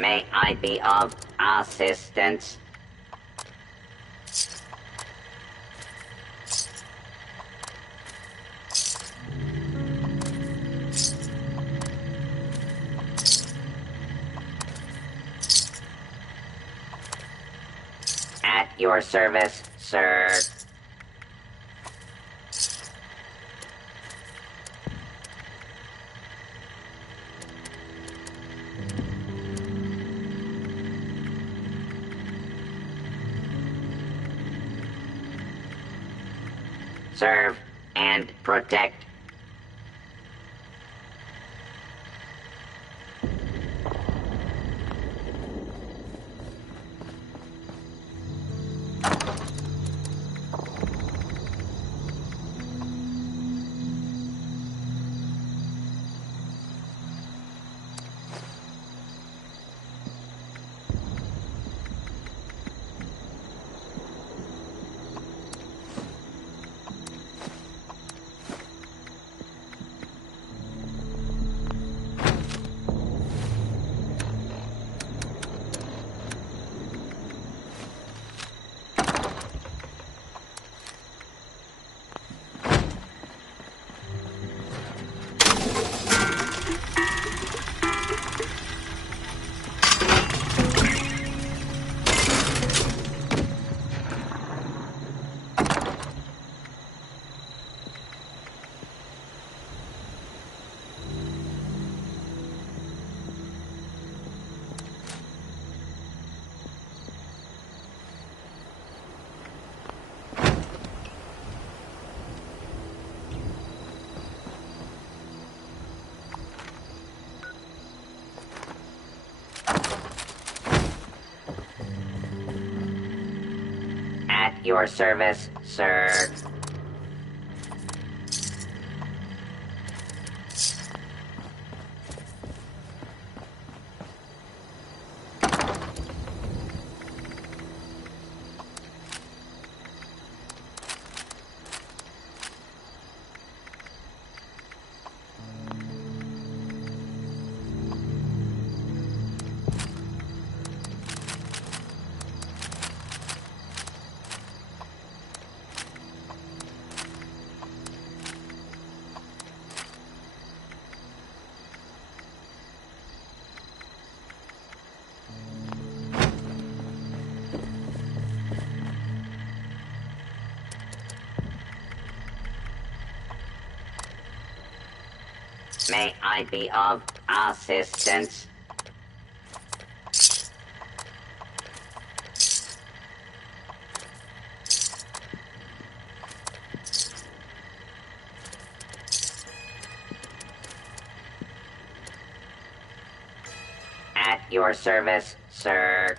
May I be of assistance? At your service, sir. Serve and protect. At your service, sir. May I be of assistance? At your service, sir.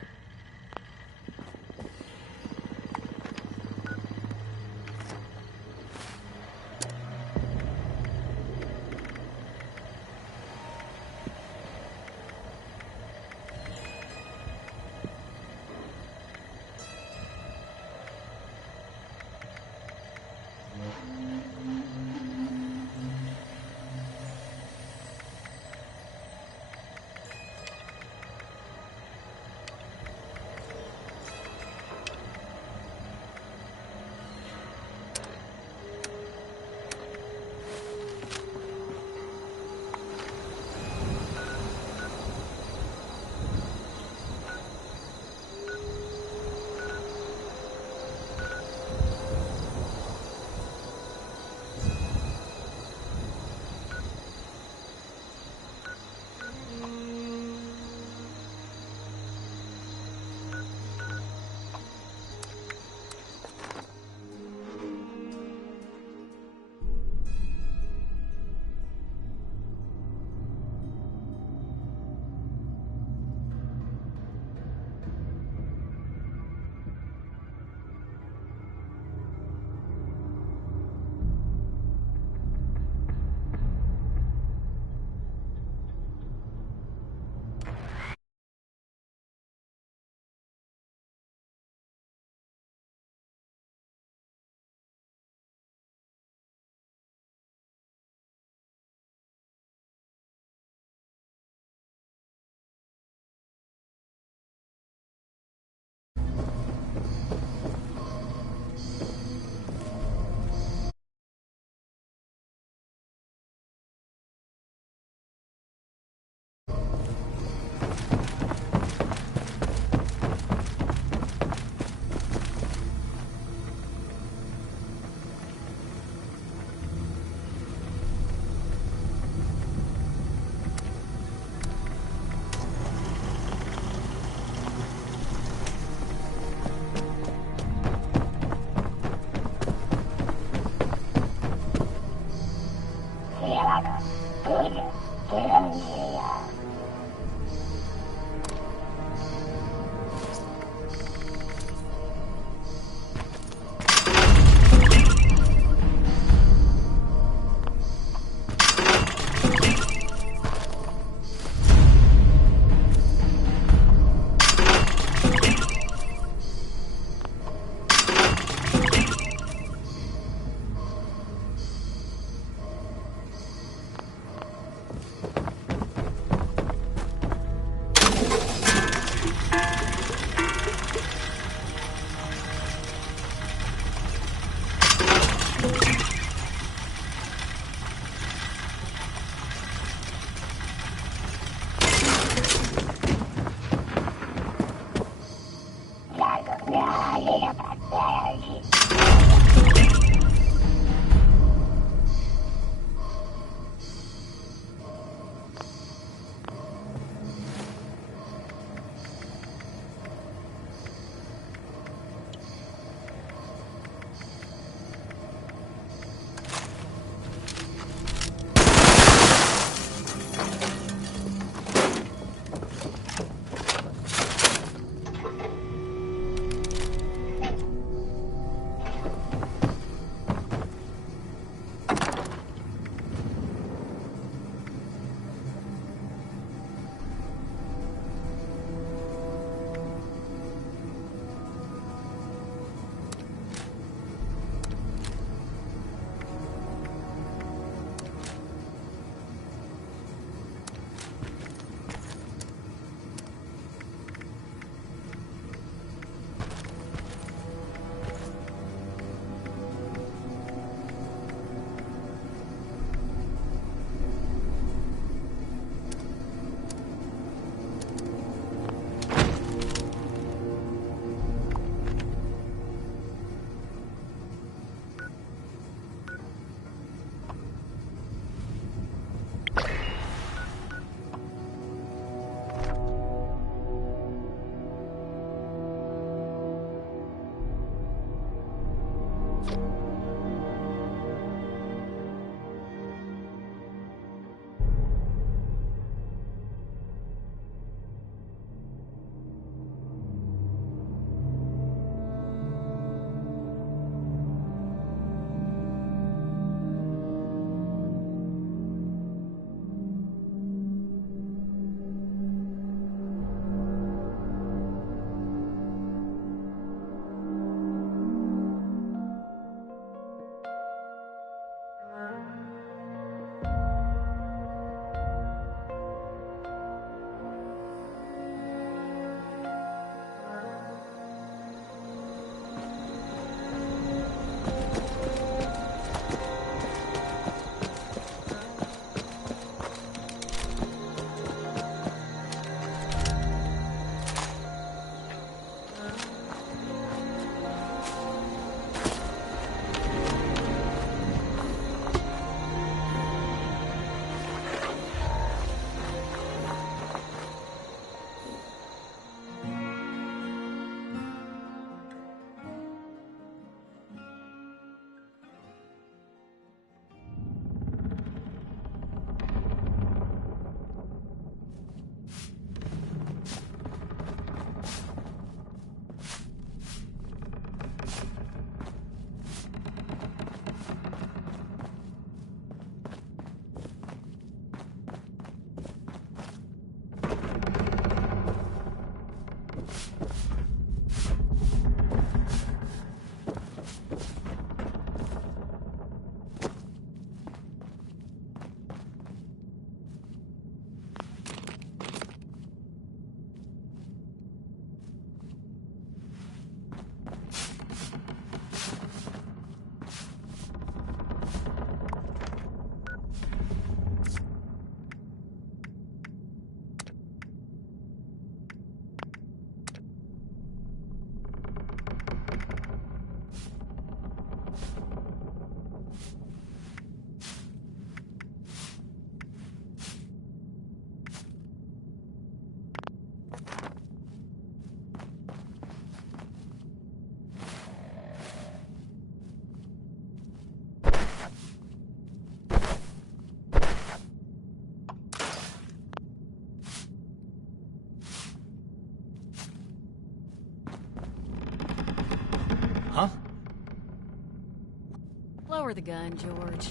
Lower the gun, George.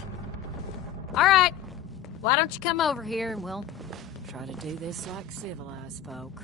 All right. Why don't you come over here and we'll try to do this like civilized folk.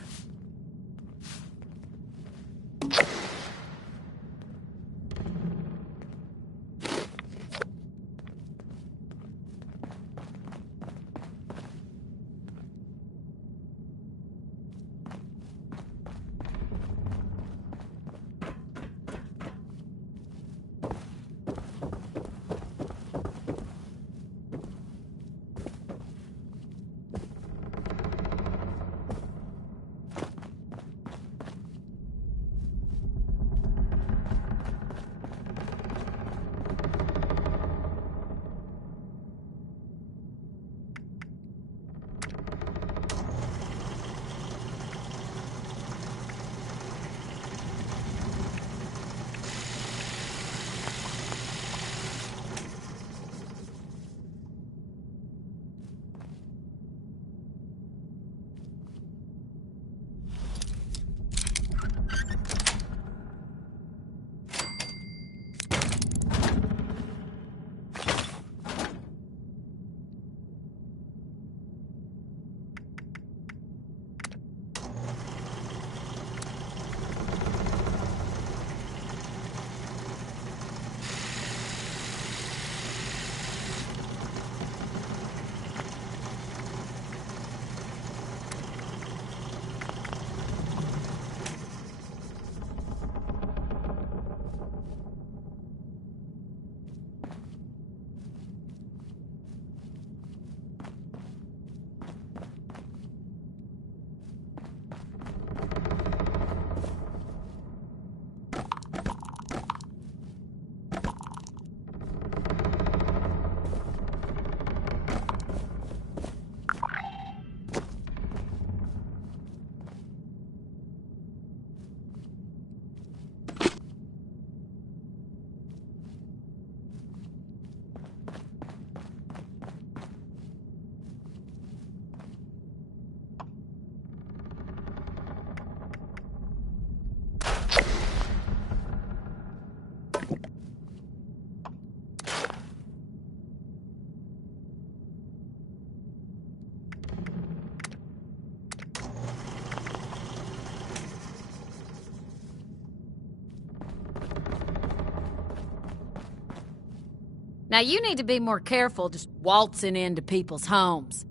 Now, you need to be more careful just waltzing into people's homes.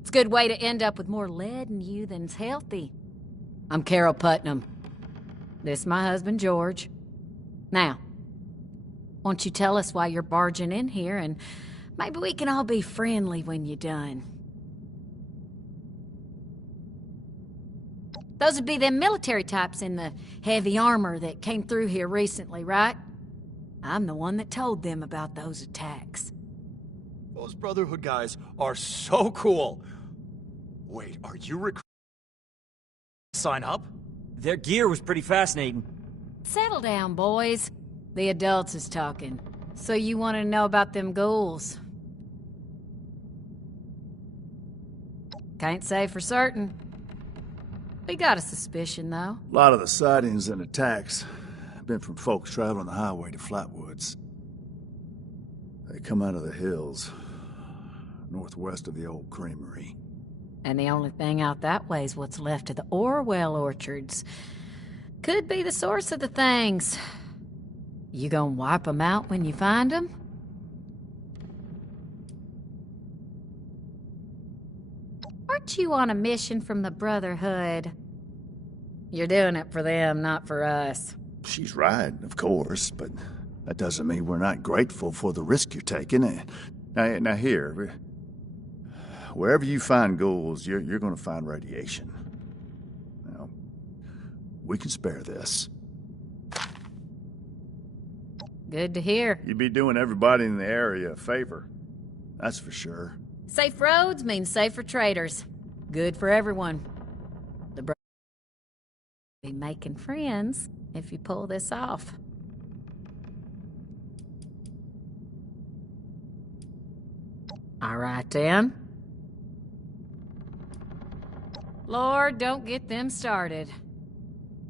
It's a good way to end up with more lead in you than's healthy. I'm Carol Putnam. This is my husband, George. Now, won't you tell us why you're barging in here, and maybe we can all be friendly when you're done. Those would be them military types in the heavy armor that came through here recently, right? I'm the one that told them about those attacks. Those Brotherhood guys are so cool. Wait, are you sign up? Their gear was pretty fascinating. Settle down, boys. The adults is talking. So you want to know about them ghouls? Can't say for certain. We got a suspicion, though. A lot of the sightings and attacks have been from folks traveling the highway to Flatwoods. They come out of the hills, northwest of the old creamery. And the only thing out that way is what's left of the Orwell orchards. Could be the source of the things. You gonna wipe them out when you find them? Aren't you on a mission from the Brotherhood? You're doing it for them, not for us. She's right, of course, but that doesn't mean we're not grateful for the risk you're taking. Now here, wherever you find ghouls, you're going to find radiation. Now, we can spare this. Good to hear. You'd be doing everybody in the area a favor. That's for sure. Safe roads means safer traders. Good for everyone. The Brotherhood will be making friends if you pull this off. All right, then. Lord, don't get them started.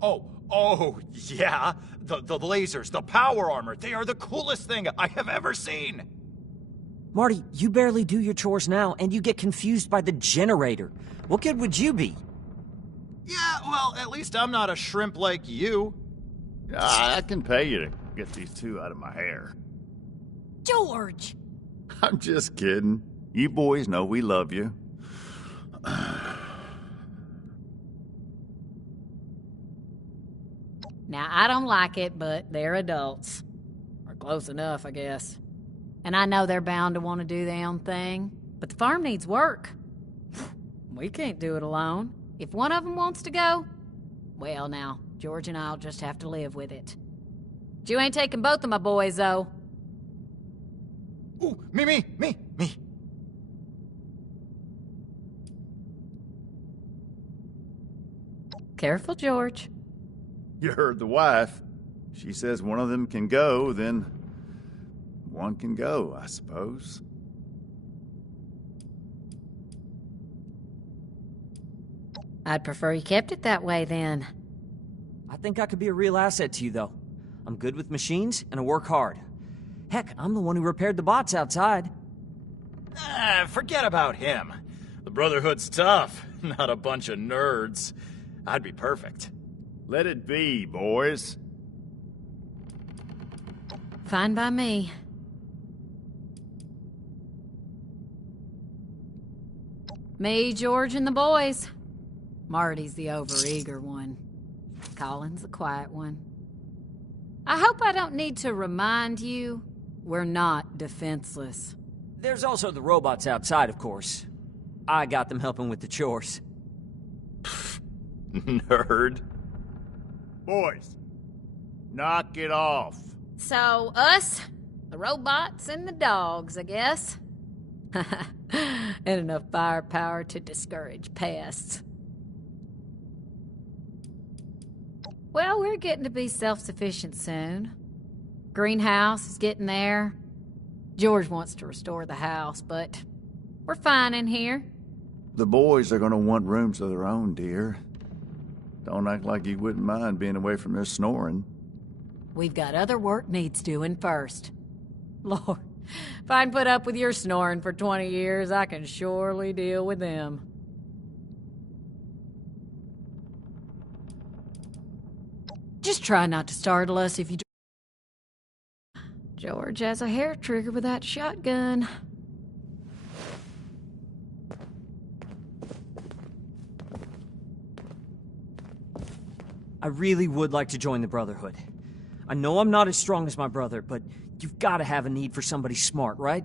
Oh, Oh, yeah. The lasers, the power armor, they are the coolest thing I have ever seen. Marty, you barely do your chores now, and you get confused by the generator. What good would you be? Yeah, well, at least I'm not a shrimp like you. I can pay you to get these two out of my hair. George! I'm just kidding. You boys know we love you. Now, I don't like it, but they're adults. Or close enough, I guess. And I know they're bound to want to do their own thing, but the farm needs work. We can't do it alone. If one of them wants to go, well now, George and I'll just have to live with it. But you ain't taking both of my boys, though. Ooh, me. Careful, George. You heard the wife. She says one of them can go, then one can go, I suppose. I'd prefer you kept it that way, then. I think I could be a real asset to you, though. I'm good with machines, and I work hard. Heck, I'm the one who repaired the bots outside. Forget about him. The Brotherhood's tough, not a bunch of nerds. I'd be perfect. Let it be, boys. Fine by me. Me, George, and the boys. Marty's the overeager one. Colin's the quiet one. I hope I don't need to remind you, we're not defenseless. There's also the robots outside, of course. I got them helping with the chores. Nerd. Boys, knock it off. So, us, the robots, and the dogs, I guess. And enough firepower to discourage pests. Well, we're getting to be self-sufficient soon. Greenhouse is getting there. George wants to restore the house, but we're fine in here. The boys are gonna want rooms of their own, dear. Don't act like you wouldn't mind being away from their snoring. We've got other work needs doing first. Lord, if I can put up with your snoring for 20 years, I can surely deal with them. Just try not to startle us if you... George has a hair trigger with that shotgun. I really would like to join the Brotherhood. I know I'm not as strong as my brother, but you've got to have a need for somebody smart, right?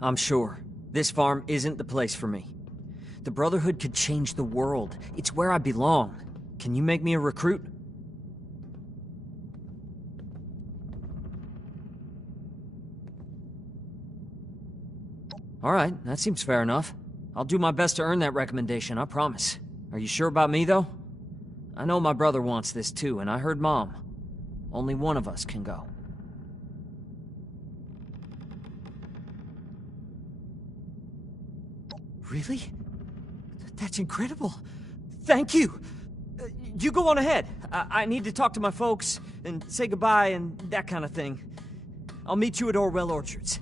I'm sure. This farm isn't the place for me. The Brotherhood could change the world. It's where I belong. Can you make me a recruit? All right, that seems fair enough. I'll do my best to earn that recommendation, I promise. Are you sure about me, though? I know my brother wants this too, and I heard Mom. Only one of us can go. Really? That's incredible. Thank you! You go on ahead. I need to talk to my folks, and say goodbye, and that kind of thing. I'll meet you at Orwell Orchards.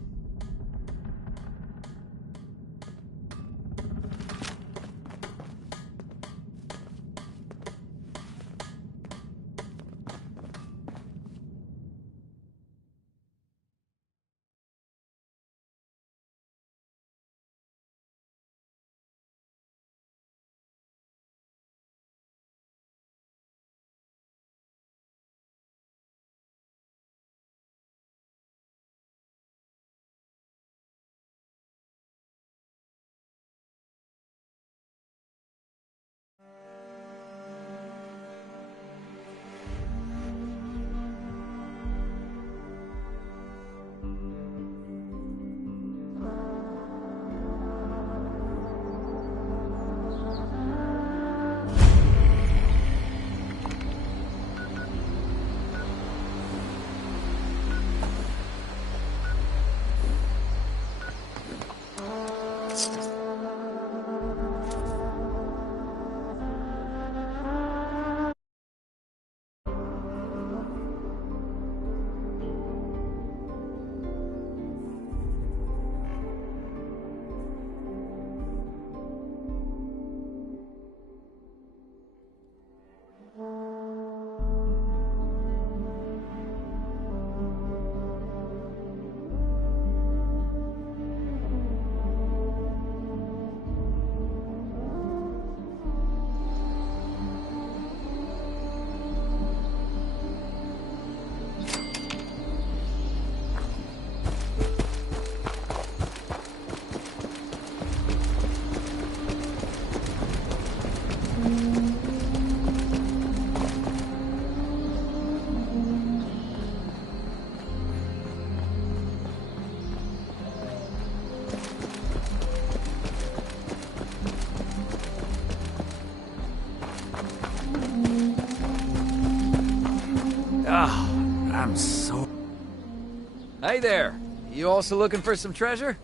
Hey there. You also looking for some treasure?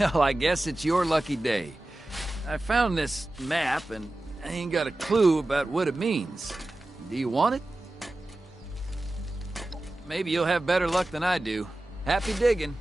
Well, I guess it's your lucky day. I found this map, and I ain't got a clue about what it means. Do you want it? Maybe you'll have better luck than I do. Happy digging.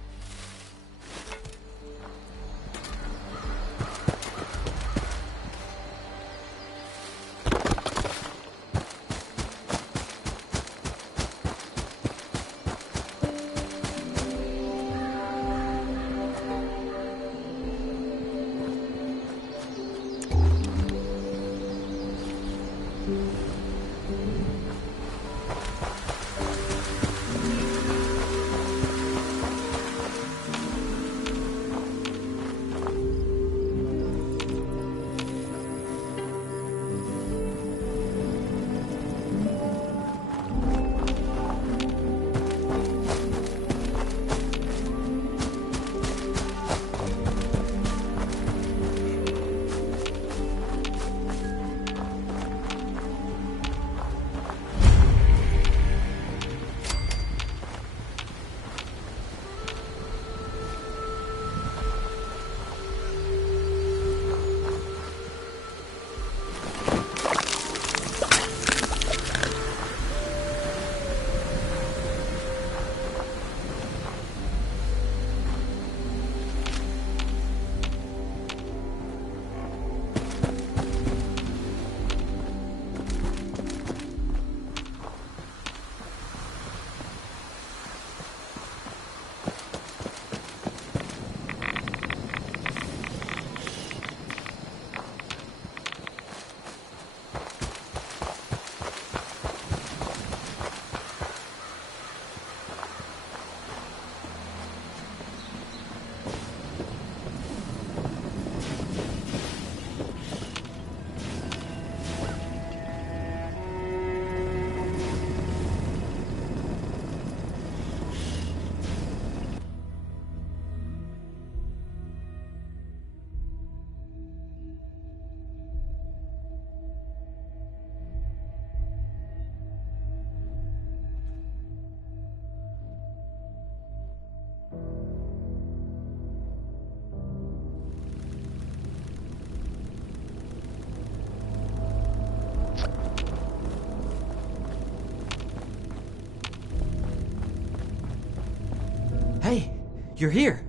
Hey, you're here.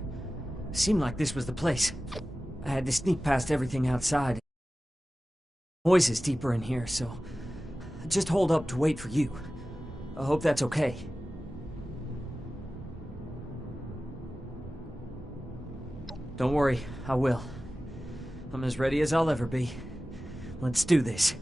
Seemed like this was the place. I had to sneak past everything outside. Noise is deeper in here, so I just hold up to wait for you. I hope that's okay. Don't worry, I will. I'm as ready as I'll ever be. Let's do this.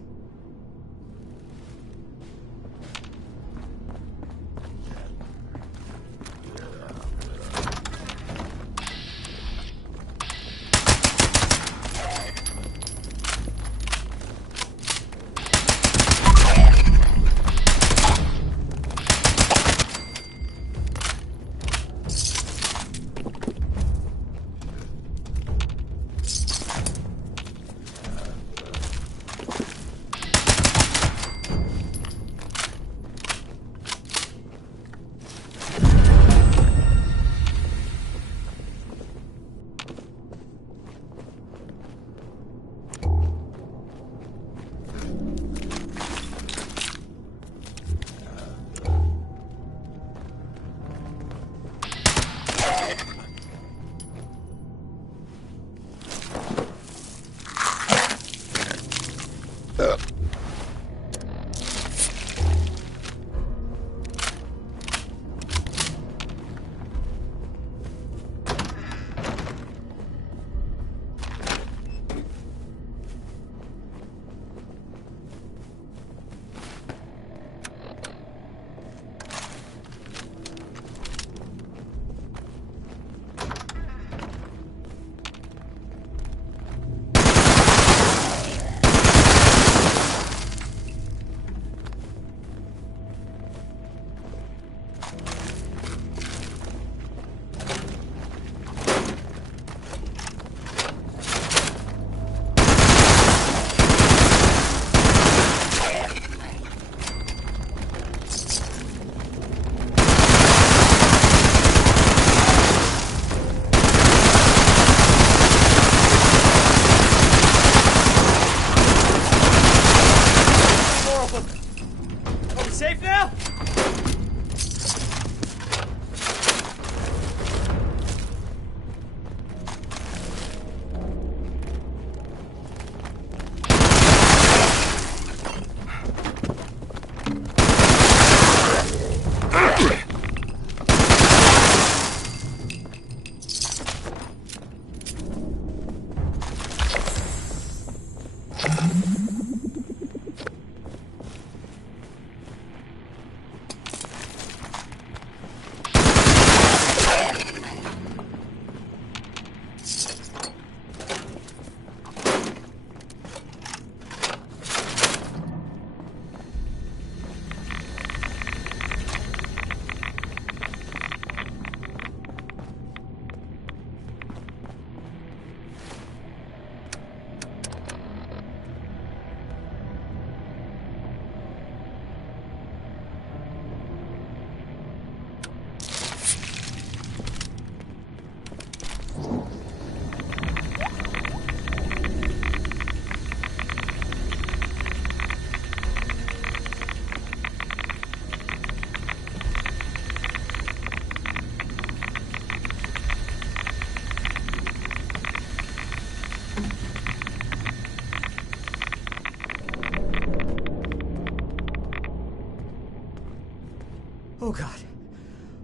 Oh, God.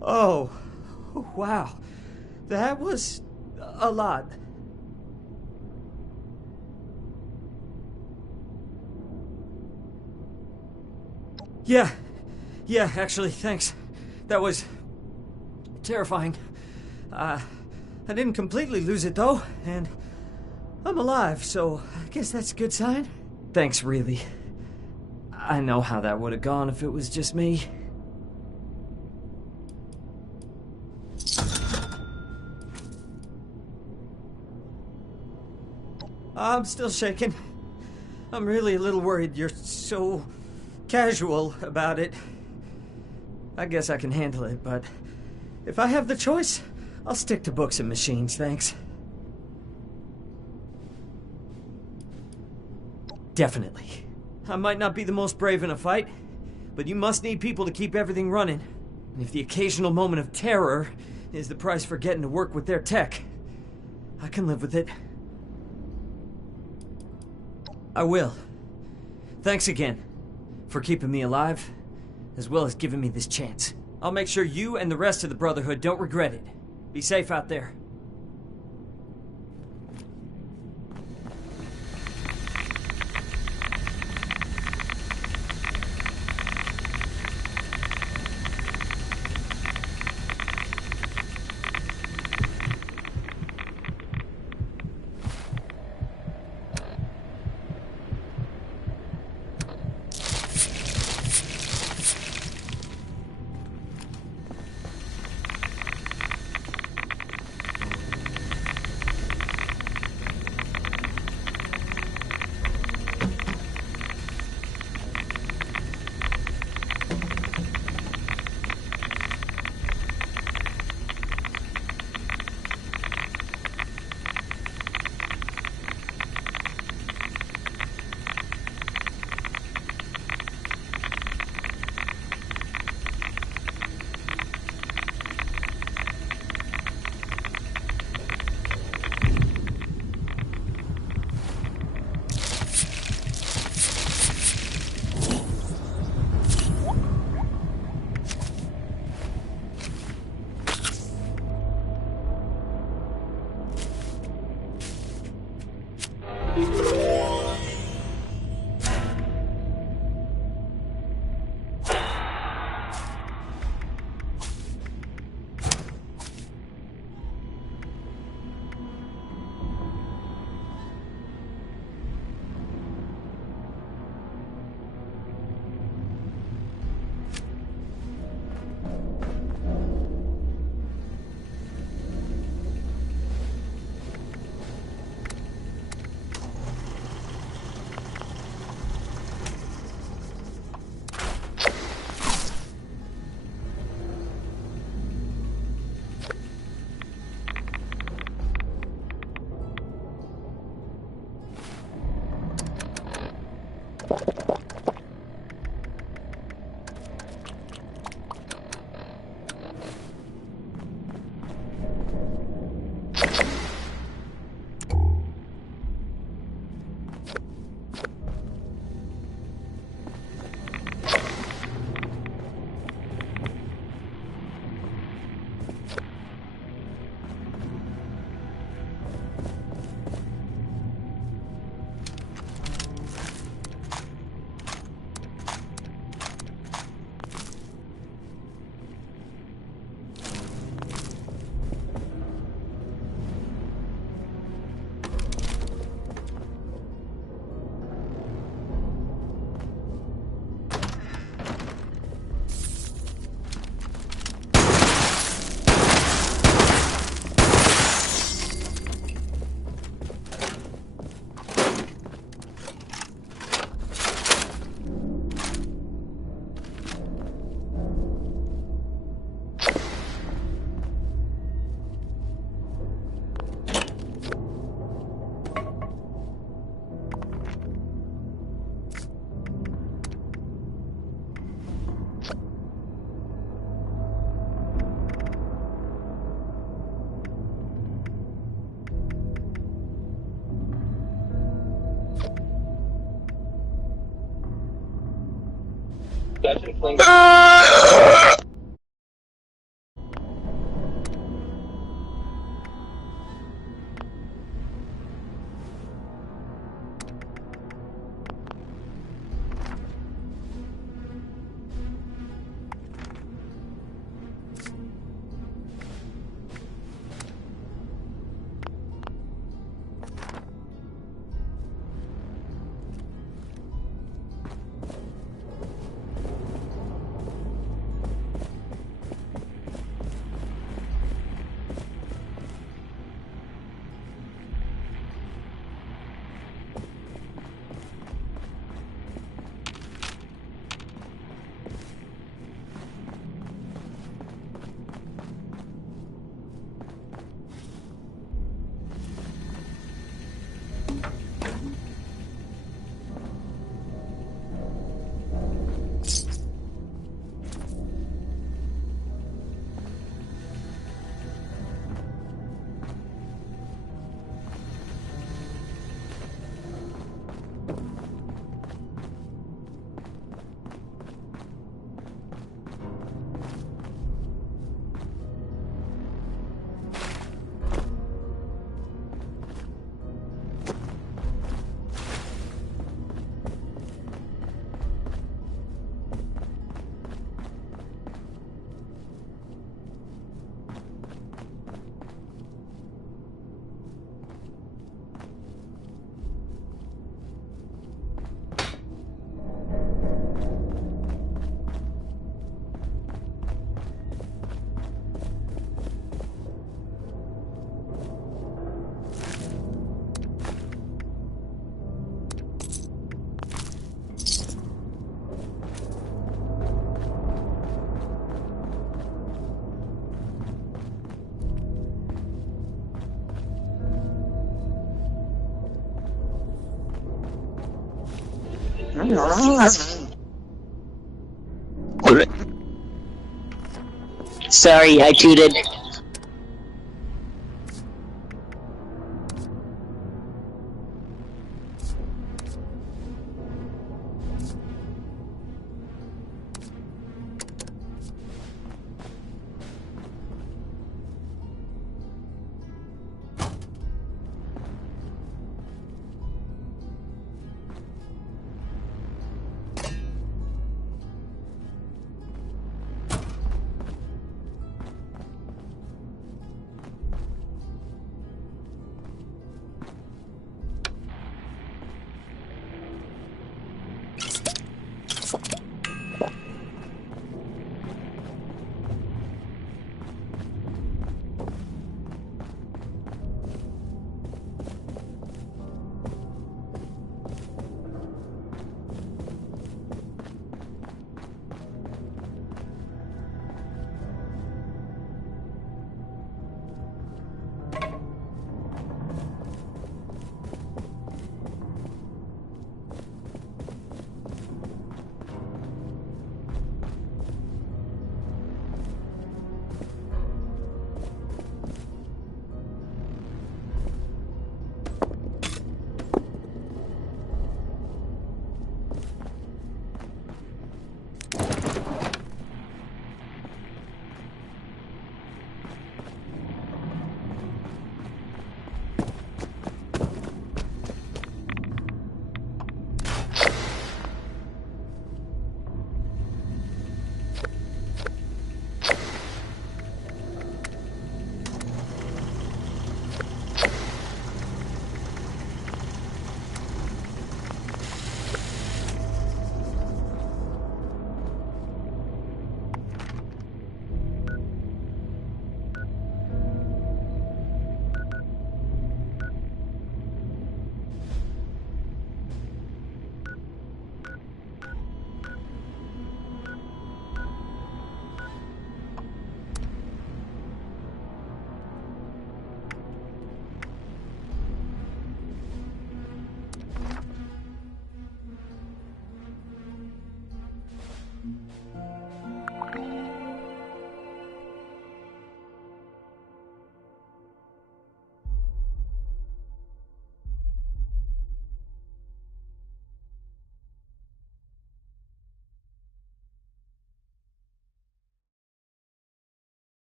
Oh, wow. That was a lot. Yeah, actually, thanks. That was terrifying. I didn't completely lose it, though, and I'm alive, so I guess that's a good sign. Thanks, really. I know how that would have gone if it was just me. I'm still shaking. I'm really a little worried you're so casual about it. I guess I can handle it, but if I have the choice, I'll stick to books and machines, thanks. Definitely. I might not be the most brave in a fight, but you must need people to keep everything running. And if the occasional moment of terror is the price for getting to work with their tech, I can live with it. I will. Thanks again for keeping me alive, as well as giving me this chance. I'll make sure you and the rest of the Brotherhood don't regret it. Be safe out there. Sorry, I tooted.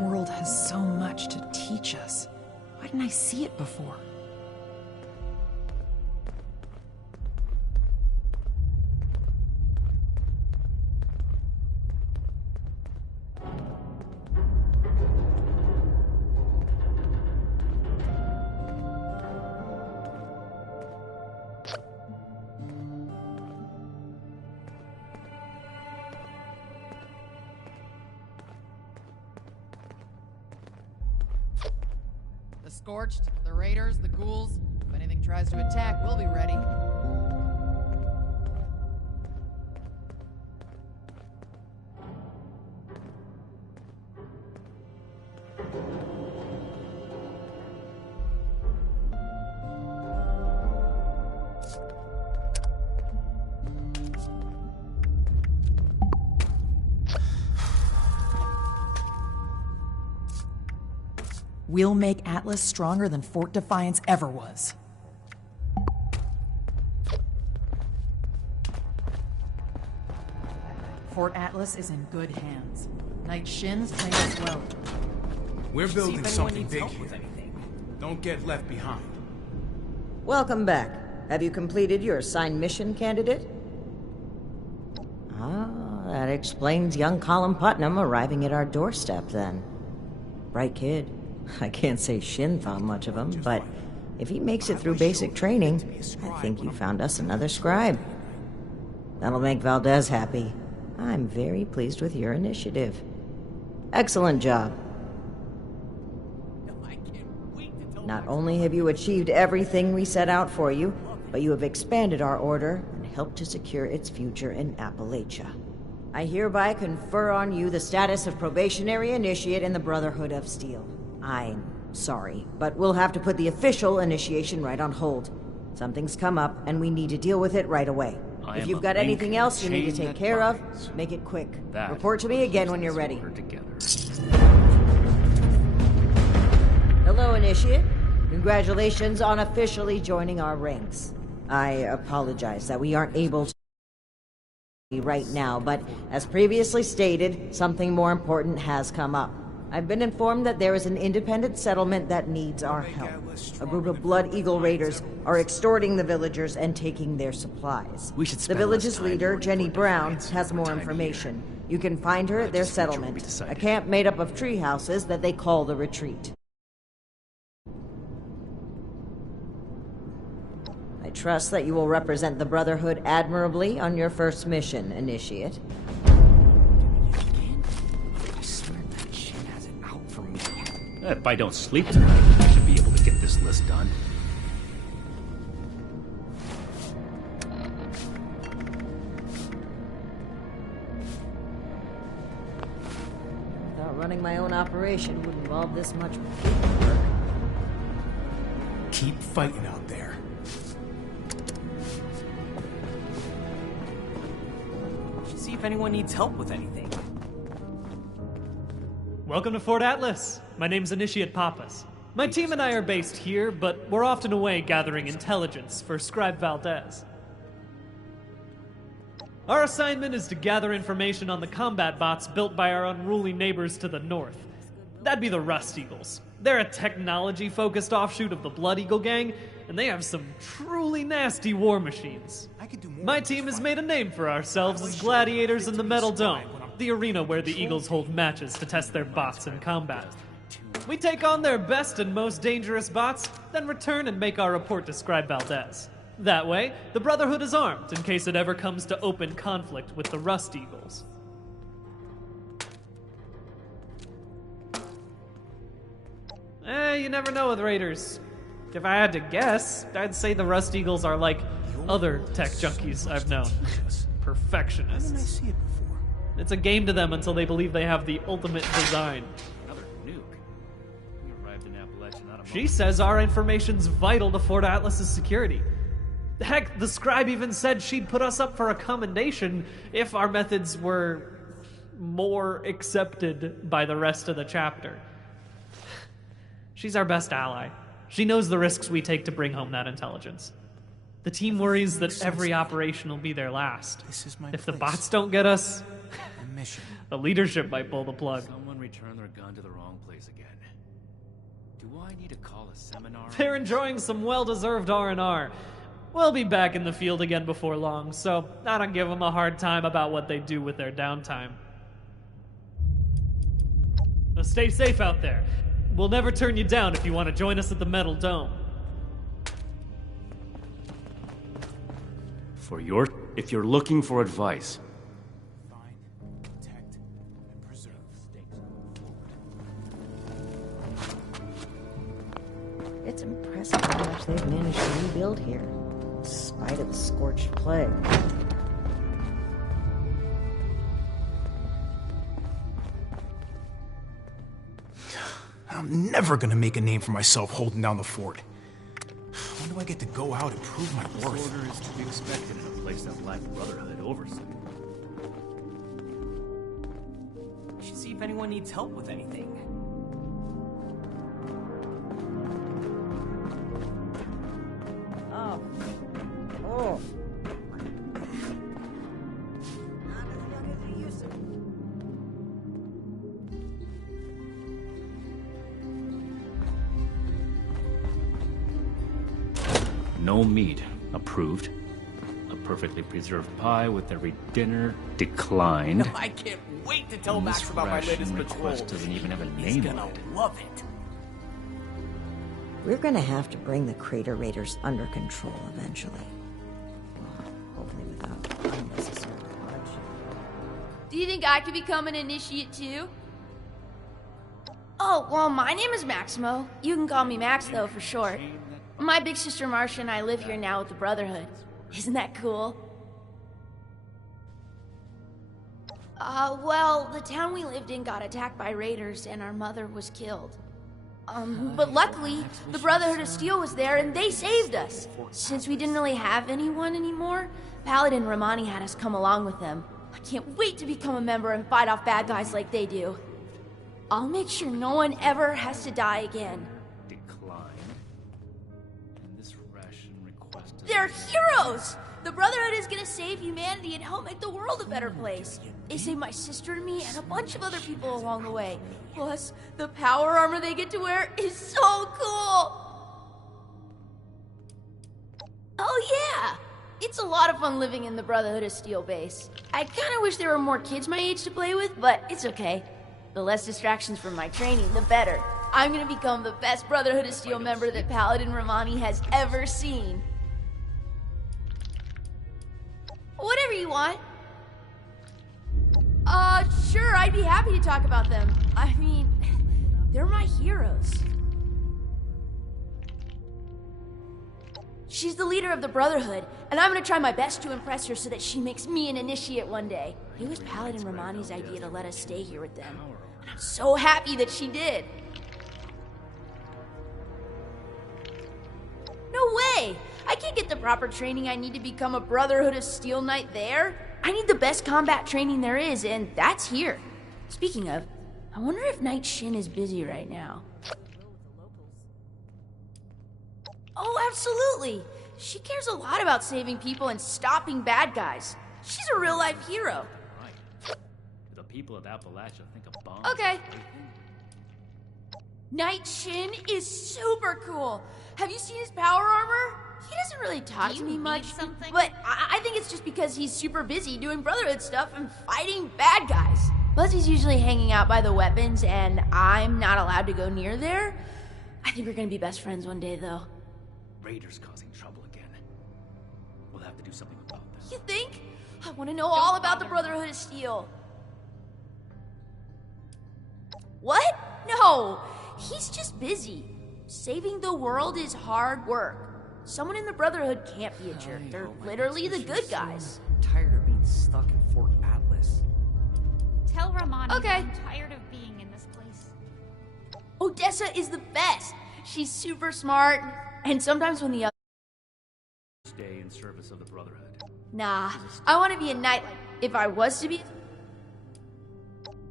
The world has so much to teach us. Why didn't I see it before? The Scorched, the Raiders, the Ghouls. If anything tries to attack, we'll be ready. We'll make Atlas stronger than Fort Defiance ever was. Fort Atlas is in good hands. Knight Shin's playing us well. We're building something big here. Don't get left behind. Welcome back. Have you completed your assigned mission, candidate? Ah, that explains young Colin Putnam arriving at our doorstep then. Bright kid. I can't say Shin thought much of him, but If he makes it through basic training, I think you found us another scribe. That'll make Valdez happy. I'm very pleased with your initiative. Excellent job. Not only have you achieved everything we set out for you, but you have expanded our order and helped to secure its future in Appalachia. I hereby confer on you the status of probationary initiate in the Brotherhood of Steel. I'm sorry, but we'll have to put the official initiation right on hold. Something's come up, and we need to deal with it right away. If you've got anything else you need to take care of, make it quick. Report to me again when you're ready. Hello, Initiate. Congratulations on officially joining our ranks. I apologize that we aren't able to right now, but as previously stated, something more important has come up. I've been informed that there is an independent settlement that needs our help. A group of Blood Eagle raiders are extorting the villagers and taking their supplies. The village's leader, Jenny Brown, has more information. You can find her at their settlement, a camp made up of tree houses that they call the Retreat. I trust that you will represent the Brotherhood admirably on your first mission, Initiate. If I don't sleep tonight, I should be able to get this list done. Without running my own operation would involve this much paperwork. Keep fighting out there. See if anyone needs help with anything. Welcome to Fort Atlas. My name's Initiate Pappas. My team and I are based here, but we're often away gathering intelligence for Scribe Valdez. Our assignment is to gather information on the combat bots built by our unruly neighbors to the north. That'd be the Rust Eagles. They're a technology-focused offshoot of the Blood Eagle gang, and they have some truly nasty war machines. My team has made a name for ourselves as gladiators in the Metal Dome, the arena where the Eagles hold matches to test their bots in combat. We take on their best and most dangerous bots, then return and make our report to Scribe Valdez. That way, the Brotherhood is armed in case it ever comes to open conflict with the Rust Eagles. You never know with raiders. If I had to guess, I'd say the Rust Eagles are like other tech junkies I've known. Perfectionists. Where did I see it before? It's a game to them until they believe they have the ultimate design. Another nuke. We arrived in Appalachia not a She says our information's vital to Fort Atlas's security. Heck, the scribe even said she'd put us up for a commendation if our methods were more accepted by the rest of the chapter. She's our best ally. She knows the risks we take to bring home that intelligence. The team worries that every operation will be their last. If the bots don't get us, the leadership might pull the plug. Someone returned their gun to the wrong place again. Do I need to call a seminar? They're enjoying some well-deserved R&R. We'll be back in the field again before long, so I don't give them a hard time about what they do with their downtime. Now stay safe out there. We'll never turn you down if you want to join us at the Metal Dome. If you're looking for advice, Find, protect, and preserve. It's impressive how much they've managed to rebuild here, in spite of the scorched plague. I'm never gonna make a name for myself holding down the fort. When do I get to go out and prove my worth? Order is to be expected in a place that lacked Brotherhood oversight. We should see if anyone needs help with anything. Oh. Oh. Not as young as you used to. No meat. Approved. A perfectly preserved pie with every dinner. Declined. I can't wait to tell And Max this about my ration latest patrol. request doesn't even have a He's name gonna on it. love it. We're gonna have to bring the Crater Raiders under control eventually. Well, hopefully without unnecessary bloodshed. Do you think I could become an initiate too? Oh, well, my name is Maximo. You can call me Max, though, for short. My big sister Marcia and I live here now with the Brotherhood. Isn't that cool? Well, the town we lived in got attacked by raiders and our mother was killed. But luckily, the Brotherhood of Steel was there and they saved us. Since we didn't really have anyone anymore, Paladin Romani had us come along with them. I can't wait to become a member and fight off bad guys like they do. I'll make sure no one ever has to die again. Decline. And this ration request is... They're heroes! The Brotherhood is gonna save humanity and help make the world a better place. They saved my sister and me and a bunch of other people along the way. Plus, the power armor they get to wear is so cool! Oh yeah! It's a lot of fun living in the Brotherhood of Steel base. I kinda wish there were more kids my age to play with, but it's okay. The less distractions from my training, the better. I'm gonna become the best Brotherhood of Steel member that Paladin Romani has ever seen. Whatever you want. Sure, I'd be happy to talk about them. I mean, they're my heroes. She's the leader of the Brotherhood, and I'm gonna try my best to impress her so that she makes me an initiate one day. It was Paladin Romani's idea to let us stay here with them. And I'm so happy that she did. No way! I can't get the proper training I need to become a Brotherhood of Steel Knight there. I need the best combat training there is, and that's here. Speaking of, I wonder if Knight Shin is busy right now. Oh, absolutely! She cares a lot about saving people and stopping bad guys. She's a real-life hero. Right. The people of Appalachia think a bomb... Okay. Knight Shin is super cool. Have you seen his power armor? He doesn't really talk to me much, but I think it's just because he's super busy doing Brotherhood stuff and fighting bad guys. Plus, he's usually hanging out by the weapons, and I'm not allowed to go near there. I think we're gonna be best friends one day, though. Raiders causing trouble again. We'll have to do something about this. You think? I want to know all about the Brotherhood of Steel. What? No, he's just busy. Saving the world is hard work. Someone in the Brotherhood can't be a jerk. They're literally the good guys. I'm tired of being stuck in Fort Atlas. Tell Romani Okay. I'm tired of being in this place. Odessa is the best. She's super smart, and sometimes when the other... Stay in service of the Brotherhood. Nah, I want to be a knight. If I was to be...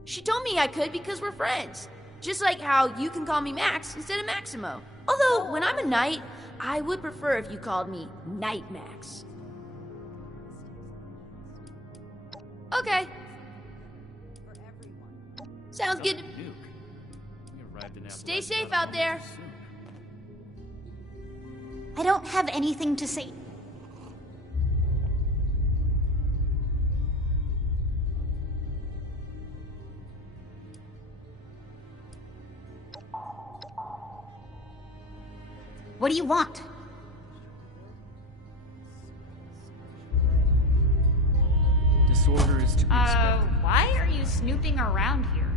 She told me I could because we're friends. Just like how you can call me Max instead of Maximo. Although, when I'm a knight, I would prefer if you called me Knight Max. Okay. Sounds good. Stay safe out there. I don't have anything to say. What do you want? Disorder is to be expected. Why are you snooping around here?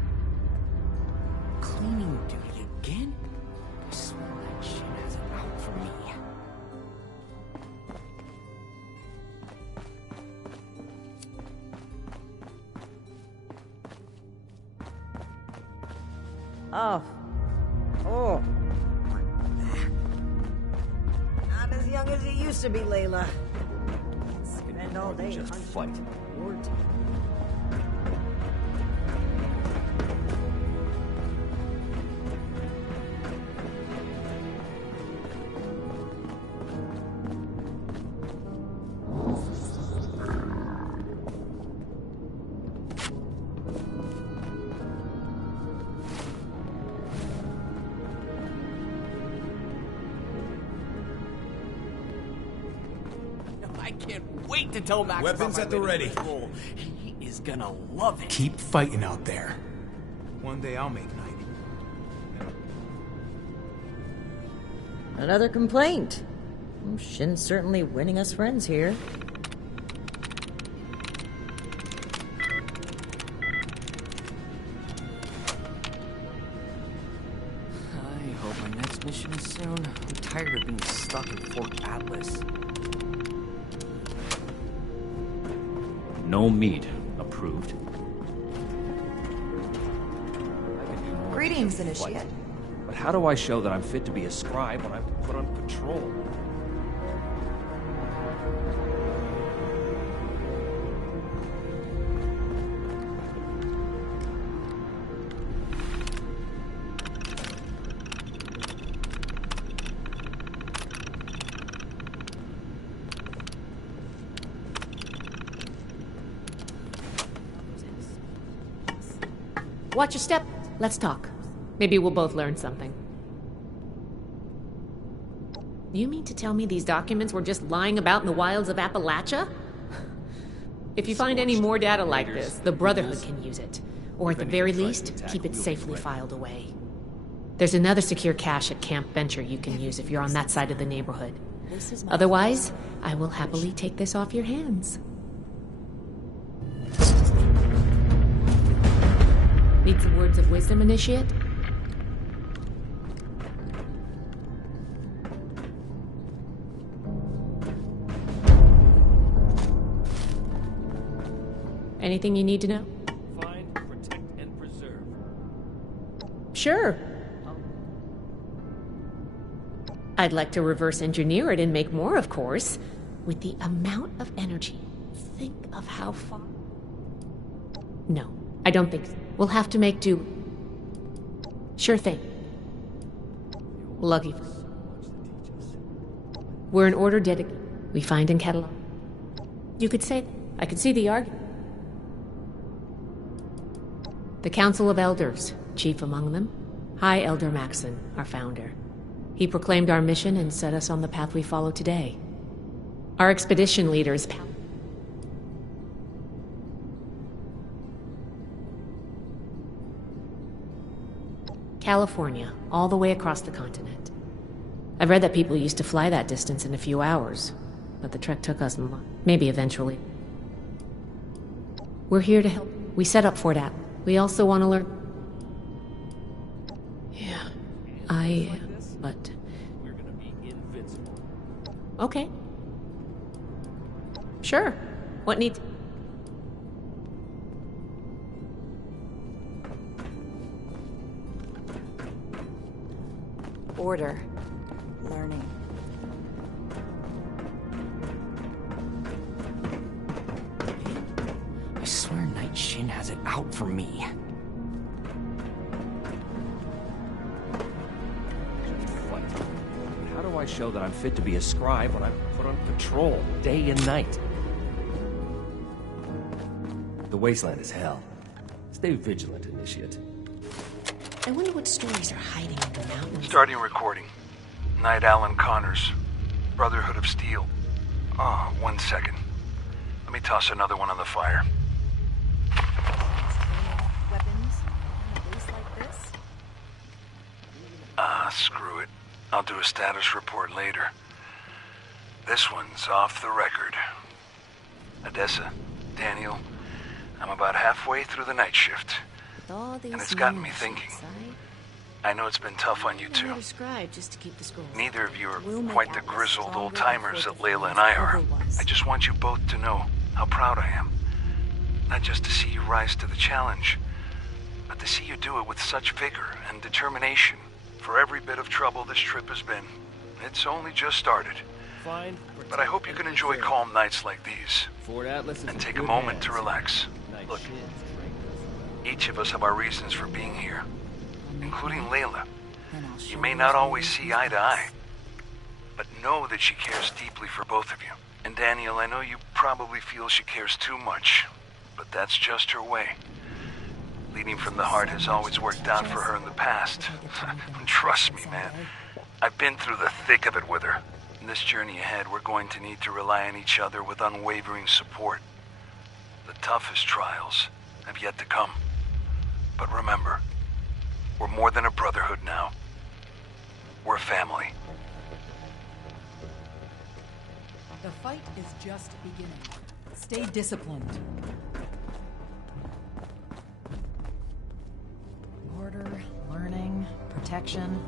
Cleaning duty again? I swear that shit has it out for me. Oh. Oh. Not as young as you used to be, Layla. Spend all day Just hunting fight. war team. I can't wait to tell Max Weapons about at the my ready. latest role. He is gonna love it. Keep fighting out there. One day I'll make knight. Another complaint. Shin's certainly winning us friends here. I hope my next mission is soon. I'm tired of being stuck in Fort Atlas. No meat. Approved. Greetings, Initiate. But how do I show that I'm fit to be a scribe when I'm put on patrol? Watch your step. Let's talk. Maybe we'll both learn something. You mean to tell me these documents were just lying about in the wilds of Appalachia? If you find any more data like this, the Brotherhood can use it. Or at the very least, keep it safely filed away. There's another secure cache at Camp Venture you can use if you're on that side of the neighborhood. Otherwise, I will happily take this off your hands. Need some words of wisdom, Initiate? Anything you need to know? Find, protect, and preserve. Sure. I'd like to reverse engineer it and make more, of course. With the amount of energy, think of how far... No, I don't think so. We'll have to make do. Sure thing. Lucky. We're an order dedicated. We find and catalog. You could say that. I could see the argument. The Council of Elders, chief among them, High Elder Maxon, our founder. He proclaimed our mission and set us on the path we follow today. Our expedition leader is California, all the way across the continent. I've read that people used to fly that distance in a few hours, but the trek took us maybe eventually. We're here to help. We set up Fort Atlas. We also want to learn. Yeah, but We're gonna be invincible. okay. Sure. What needs? Order. Learning. I swear Night Shin has it out for me. How do I show that I'm fit to be a scribe when I'm put on patrol day and night? The wasteland is hell. Stay vigilant, Initiate. I wonder what stories are hiding in the mountains. Starting recording. Knight Alan Connors. Brotherhood of Steel. Oh, 1 second. Let me toss another one on the fire. Weapons in a place like this? Screw it. I'll do a status report later. This one's off the record. Odessa, Daniel, I'm about halfway through the night shift. And it's gotten me thinking. I know it's been tough on you two. Just to keep the scrolls. Neither of you are quite the grizzled old-timers that Layla and I are. I just want you both to know how proud I am. Not just to see you rise to the challenge, but to see you do it with such vigor and determination. For every bit of trouble this trip has been, it's only just started. Find, But I hope you can enjoy calm nights like these, Fort Atlas and take a moment to relax. Look, each of us have our reasons for being here, including Layla. You may not always see eye to eye, but know that she cares deeply for both of you. And Daniel, I know you probably feel she cares too much, but that's just her way. Leading from the heart has always worked out for her in the past. Trust me, man. I've been through the thick of it with her. In this journey ahead, we're going to need to rely on each other with unwavering support. The toughest trials have yet to come. But remember, we're more than a brotherhood now. We're a family. The fight is just beginning. Stay disciplined. Order, learning, protection.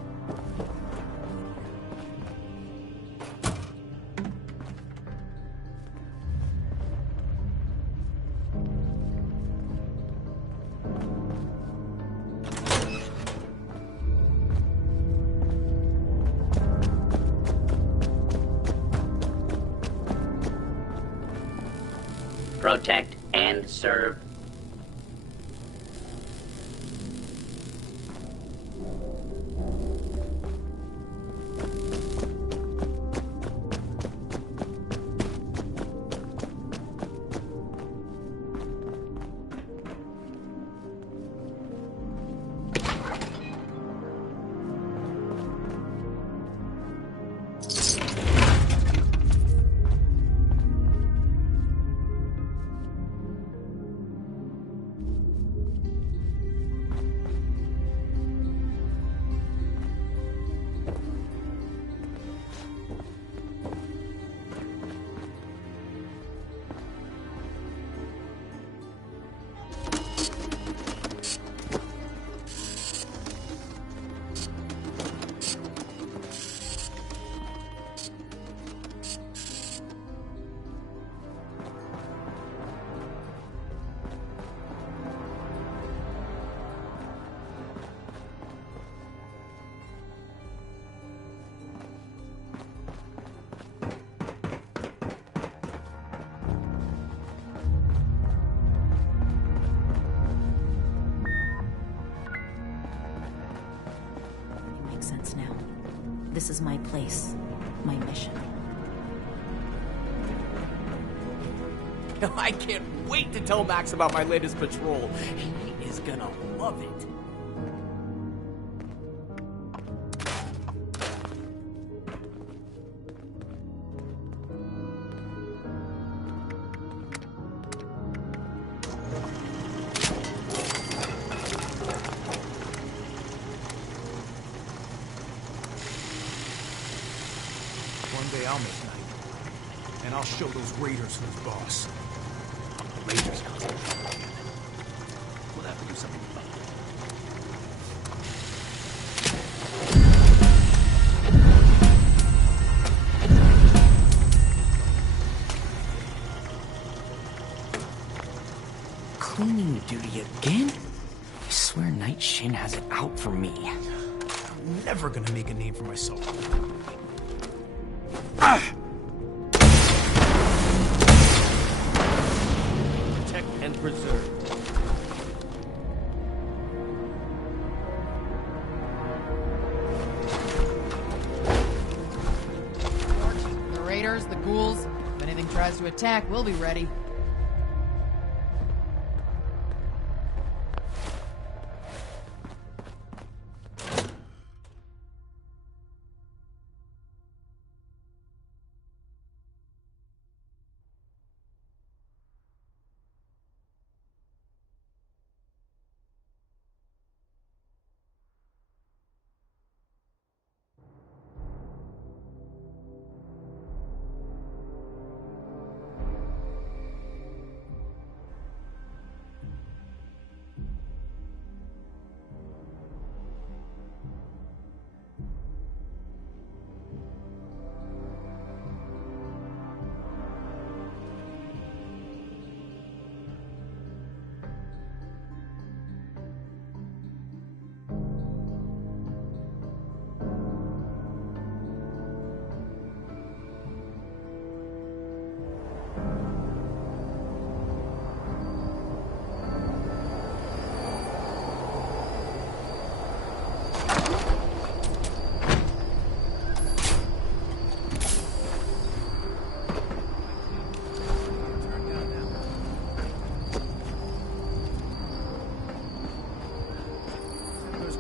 Protect and serve. Sense now. This is my place, my mission. I can't wait to tell Max about my latest patrol. He is gonna love it. One day I'll make night, and I'll show those raiders who's boss. Raiders now. We'll have to do something about it. Cleaning duty again? I swear Night Shin has it out for me. I'm never gonna make a name for myself. Protect and preserve. The raiders, the ghouls. If anything tries to attack, we'll be ready.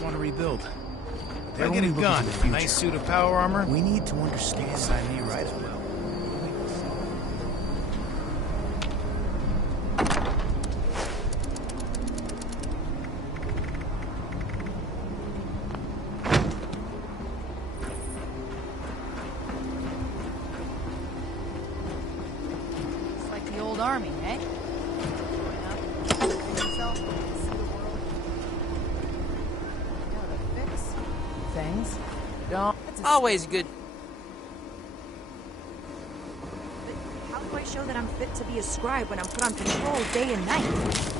Want to rebuild. If I get a gun, a nice suit of power armor, we need to understand me right as well. things. Don't. Always good. How do I show that I'm fit to be a scribe when I'm put on patrol day and night?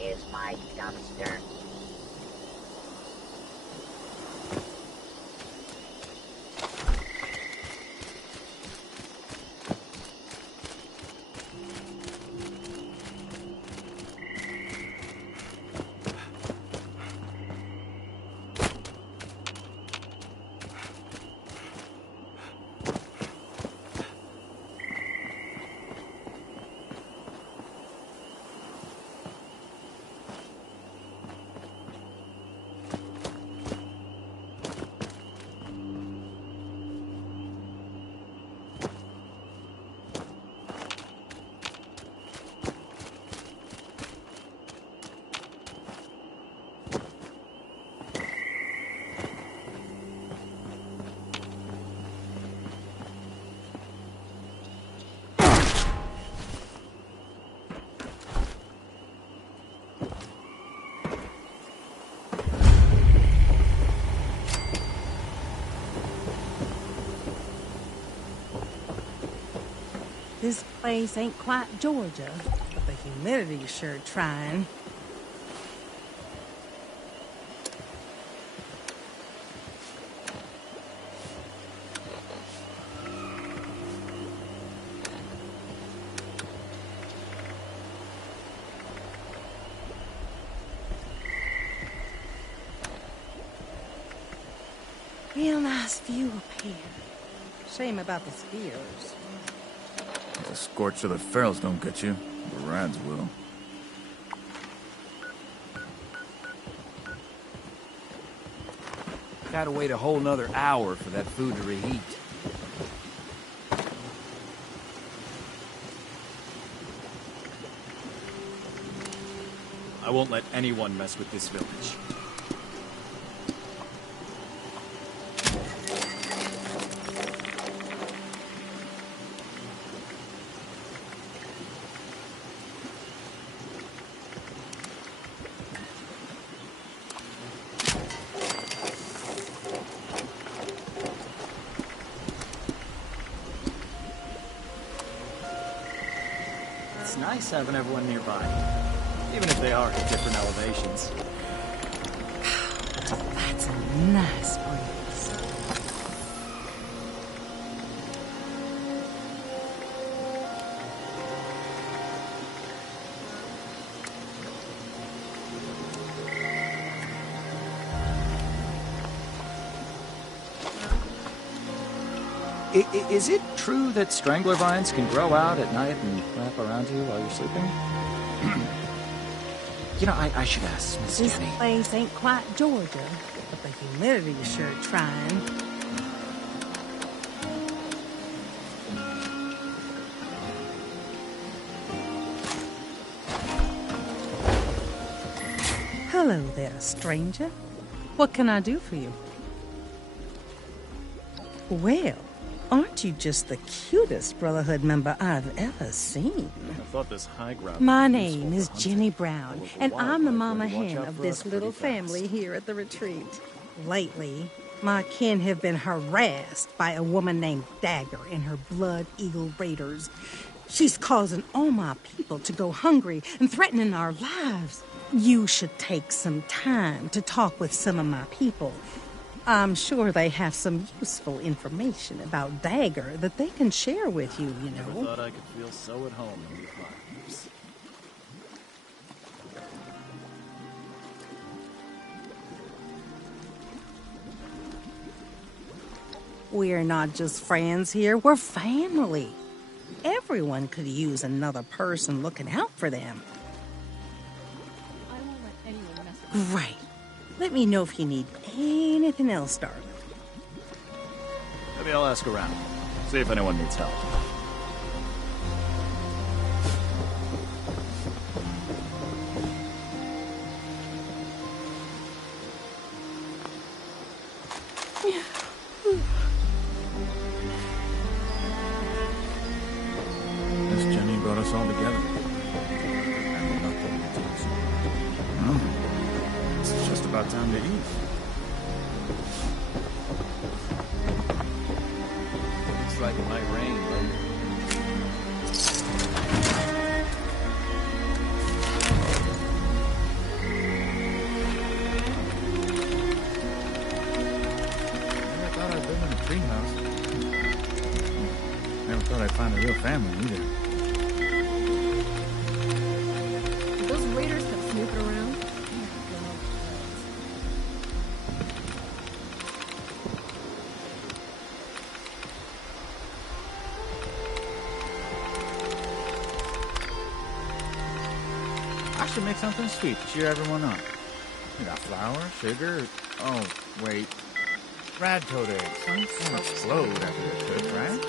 Is my dumpster. This place ain't quite Georgia, but the humidity's sure trying. Real nice view up here. Shame about the spears. The scorch of the ferals don't get you. The rads will. Gotta wait a whole nother hour for that food to reheat. I won't let anyone mess with this village. It's nice having everyone nearby, even if they are at different elevations. That's a nice breeze. Is it true that strangler vines can grow out at night and wrap around you while you're sleeping? You know, I should ask Miss This Jenny. place ain't quite Georgia, but the humidity's sure trying. Hello there, stranger. What can I do for you? Well, aren't you just the cutest Brotherhood member I've ever seen? I thought this high ground. My name is Jenny Brown, and I'm the mama hen of this little family here at the retreat. Lately, My kin have been harassed by a woman named Dagger and her Blood Eagle Raiders. She's causing all my people to go hungry and threatening our lives. You should take some time to talk with some of my people. I'm sure they have some useful information about Dagger that they can share with you, you know. Never thought I could feel so at home in these lives. We're not just friends here, we're family. Everyone could use another person looking out for them. I won't let anyone mess with me. Right. Let me know if you need anything else, darling. Maybe I'll ask around. See if anyone needs help. Miss Jenny brought us all together. And nothing to do. Well, it's just about time to eat. Looks like it might rain later. Never thought I'd live in a treehouse. Never thought I'd find a real family either. Did those raiders come snooping around? I should make something sweet to cheer everyone on. We got flour, sugar. Oh, wait. Rad-toad eggs. Some explode after they're cooked, right?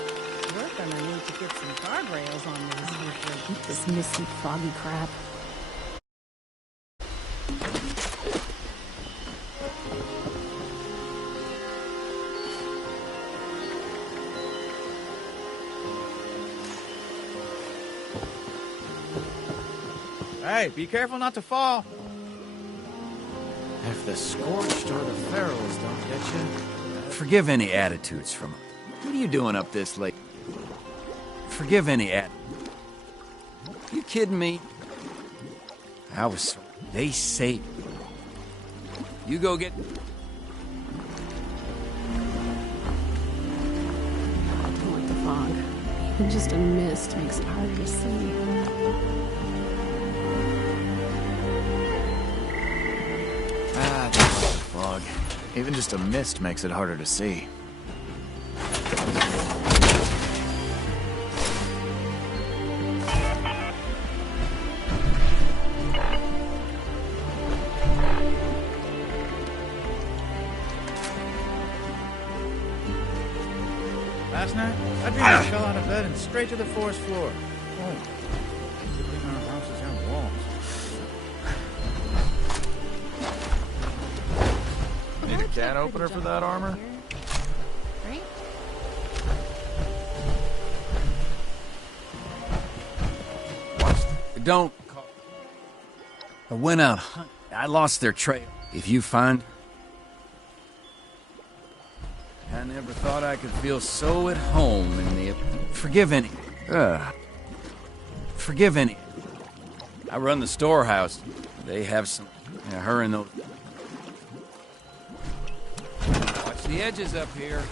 We're gonna need to get some guardrails on this. This misty, foggy crap. Hey, be careful not to fall. If the scorched or the ferals don't get you... Forgive any attitudes from him. What are you doing up this late? Forgive any You kidding me? I was... They saved me. You go get... I don't like the fog. Even just a mist makes it harder to see. Ah, just like the fog. Even just a mist makes it harder to see. Last night, I dreamed I fell out of bed and straight to the forest floor. Oh. Good thing our houses have walls. Need a can opener for that armor? Right? Don't... I went out hunting. I lost their trail. If you find... I never thought I could feel so at home in the... Forgive any... Forgive any... I run the storehouse. They have some... her and those... Watch the edges up here.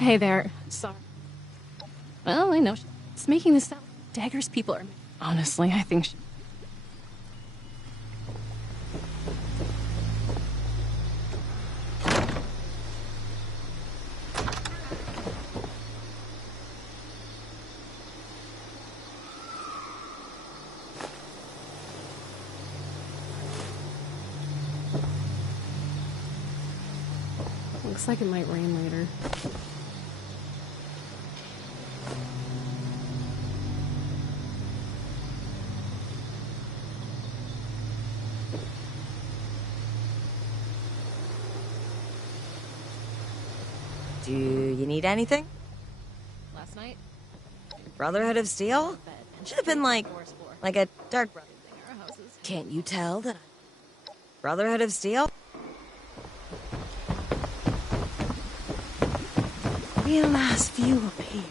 Hey there. Sorry. Well, I know. It's making this sound. Dagger's people are. Honestly, I think. Looks like it might rain later. Do you need anything? Last night? Brotherhood of Steel? Should have been like a dark brother. Can't you tell that Brotherhood of Steel? Real nice view up here.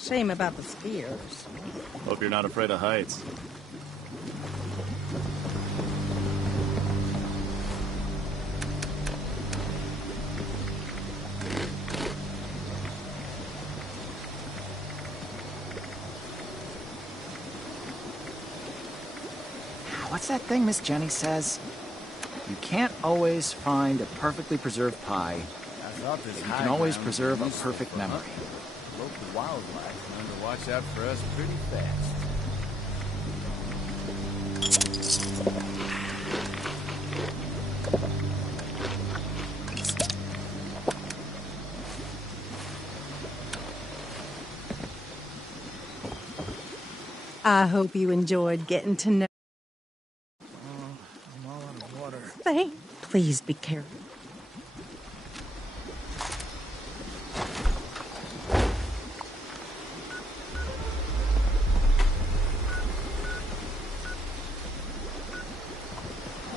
Shame about the spears. Hope you're not afraid of heights. What's that thing Miss Jenny says? You can't always find a perfectly preserved pie. But you can always preserve a perfect memory. Local wildlife learn to watch out for us pretty fast. I hope you enjoyed getting to know. I'm all out of water. Please be careful.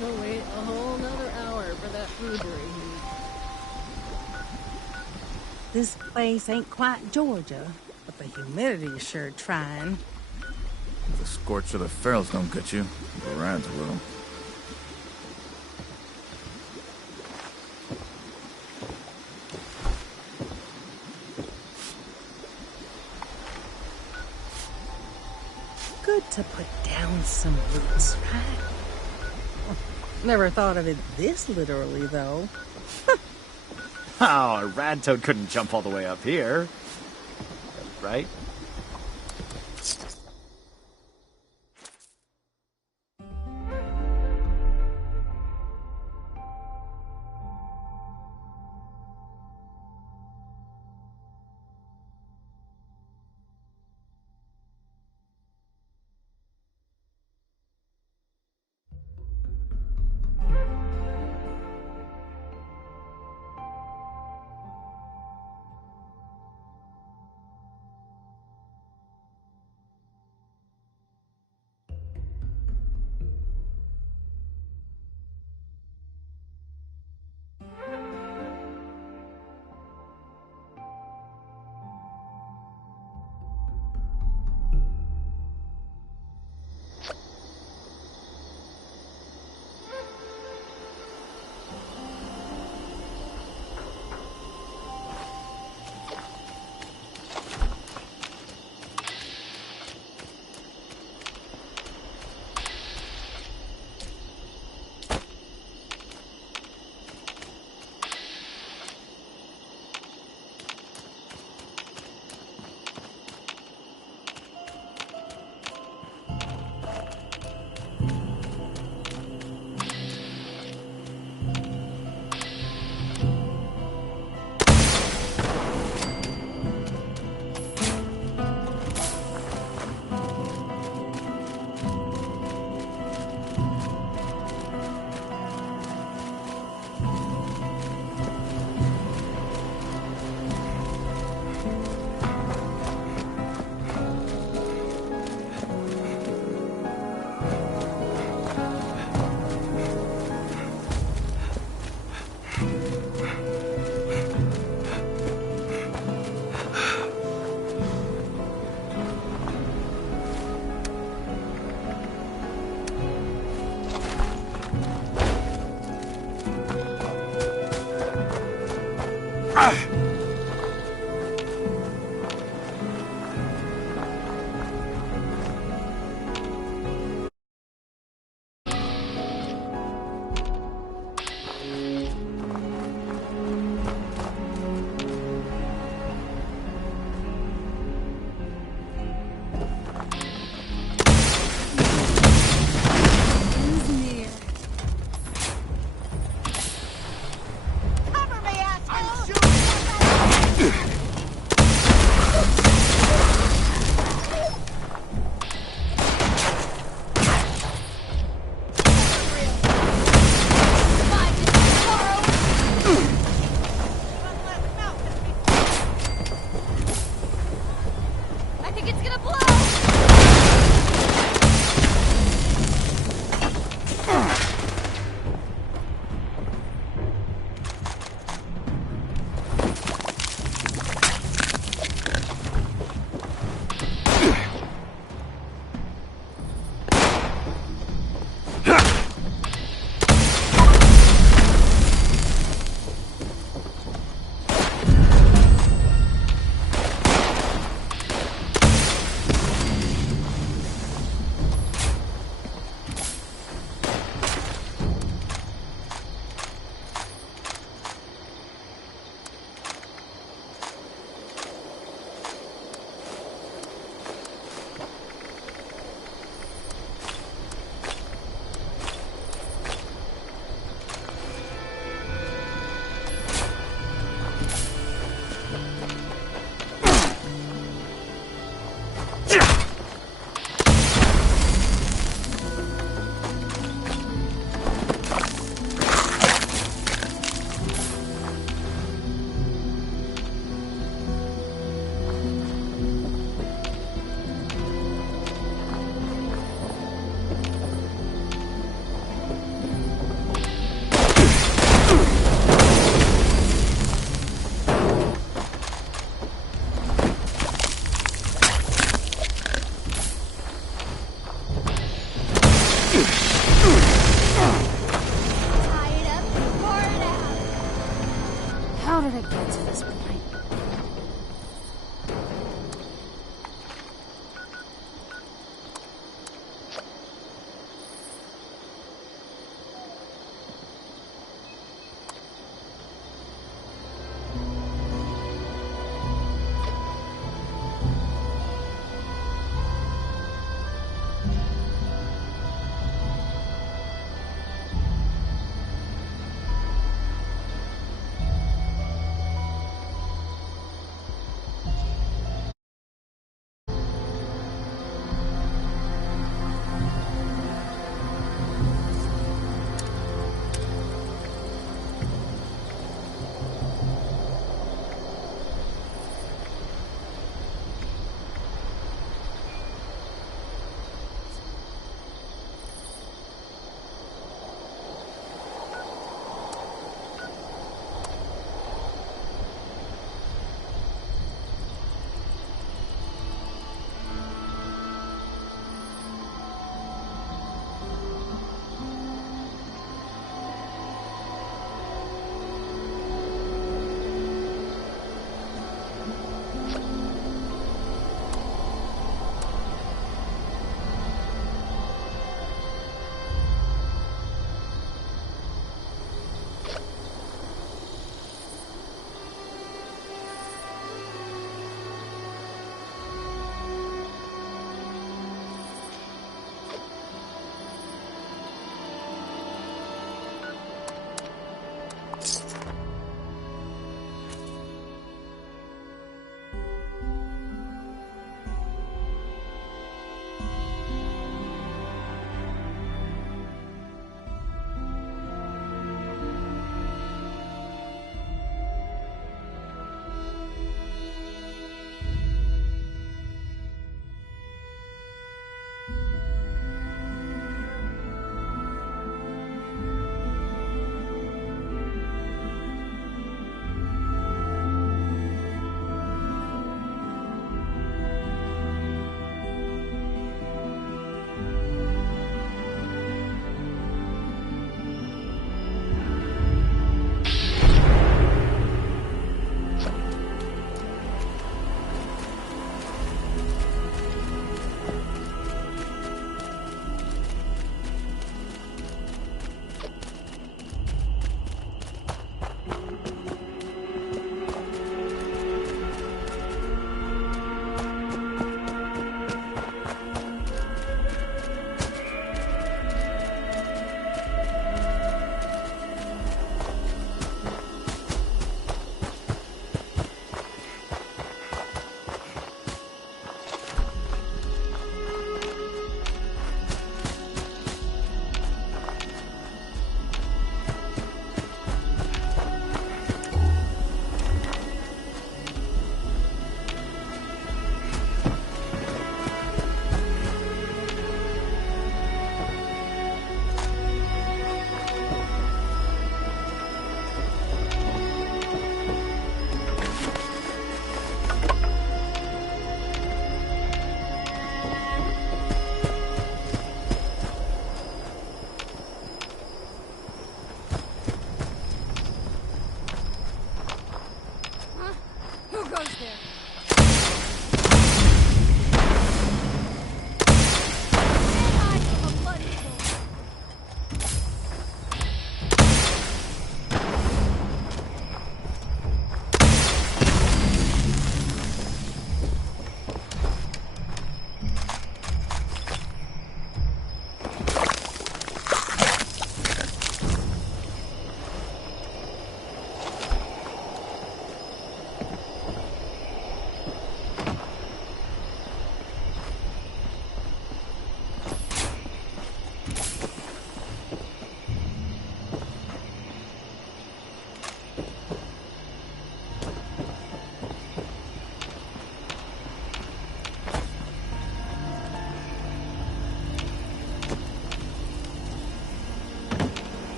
Gotta wait a whole nother hour for that food to reheat. This place ain't quite Georgia, but the humidity's sure trying. The scorch of the ferals don't get you. The rads will. Good to put down some roots, right? Never thought of it this literally, though. Oh, a rad toad couldn't jump all the way up here. Right?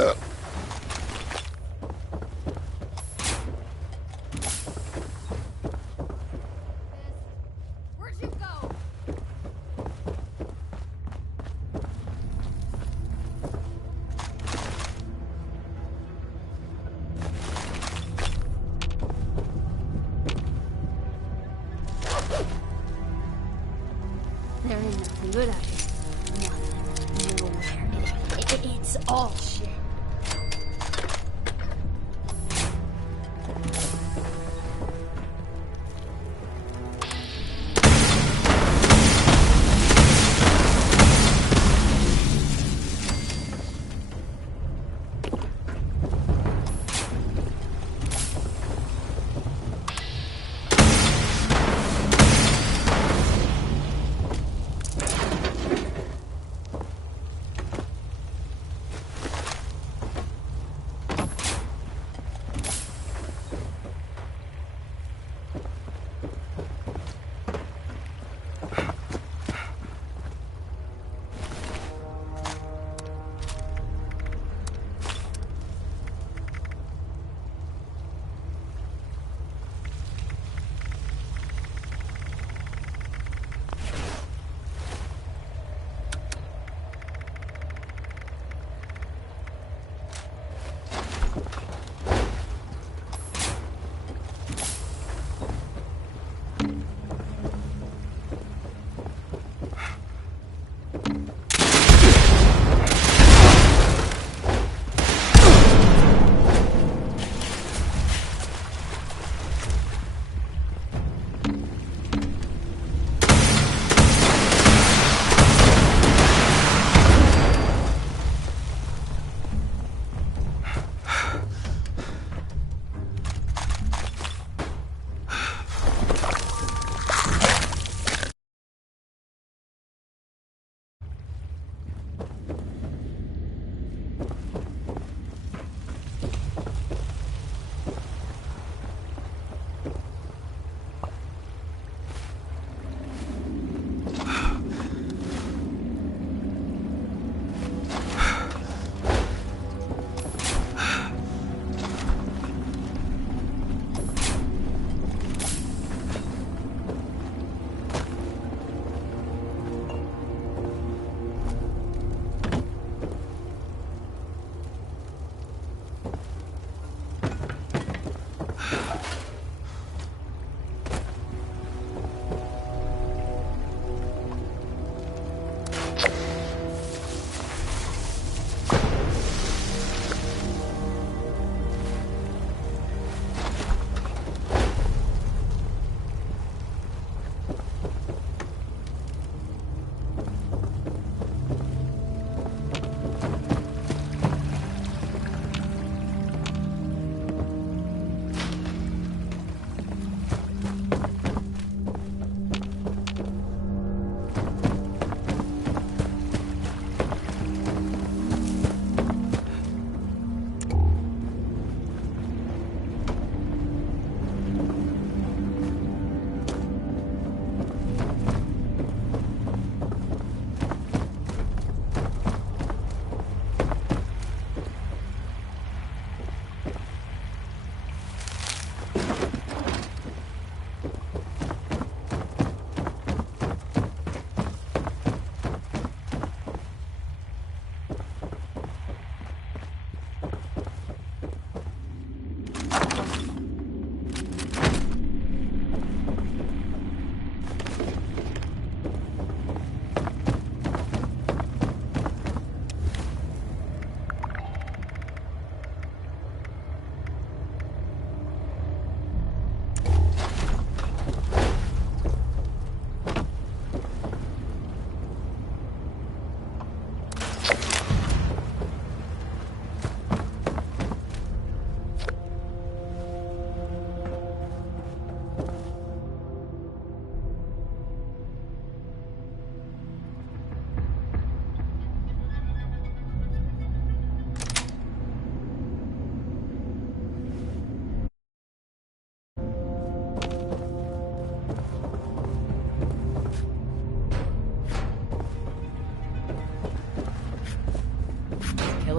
Where'd you go? There ain't nothing good out here. Nothing. Nowhere. It's all shit.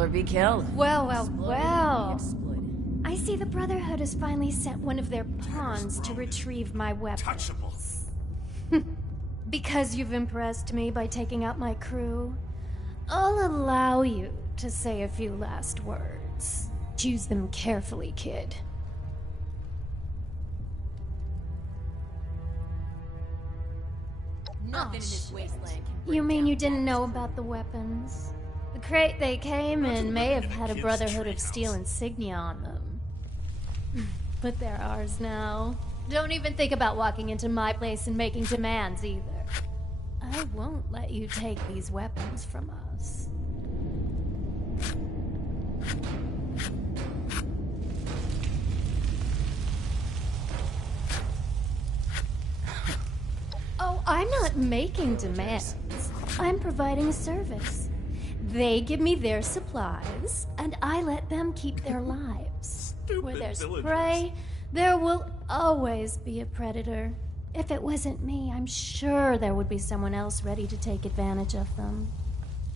or be killed. Well, well, well. I see the Brotherhood has finally sent one of their pawns to retrieve my weapons. Because you've impressed me by taking out my crew, I'll allow you to say a few last words. Choose them carefully, kid. Nothing in this wasteland can You mean you didn't know about the weapons? The crate they came in may have had a Brotherhood of Steel insignia on them. But they're ours now. Don't even think about walking into my place and making demands either. I won't let you take these weapons from us. Oh, I'm not making demands. I'm providing a service. They give me their supplies, and I let them keep their lives. Where there's prey, there will always be a predator. If it wasn't me, I'm sure there would be someone else ready to take advantage of them.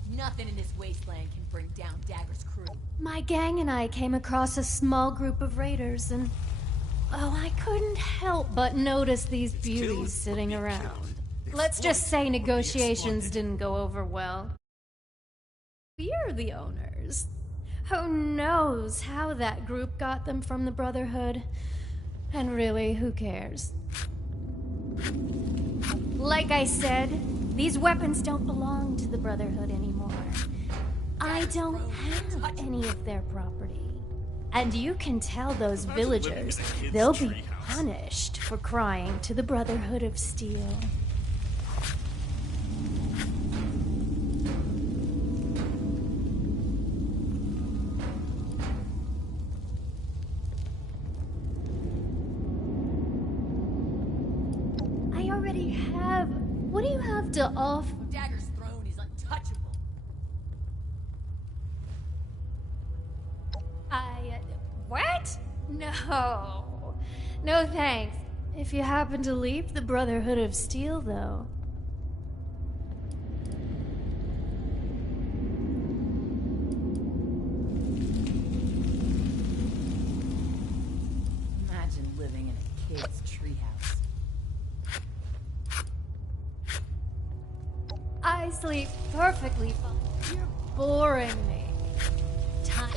Nothing in this wasteland can bring down Dagger's crew. My gang and I came across a small group of raiders, and oh, I couldn't help but notice these beauties sitting around. Let's just say negotiations didn't go over well. We're the owners. Who knows how that group got them from the Brotherhood? And really, who cares? Like I said, these weapons don't belong to the Brotherhood anymore. I don't have any of their property. And you can tell those villagers they'll be punished for crying to the Brotherhood of Steel. I already have. What do you have to offer? Dagger's throne is untouchable. What? No. No thanks. If you happen to leave the Brotherhood of Steel, though. Imagine living in a kid's treehouse. I sleep perfectly fine. You're boring me. Time.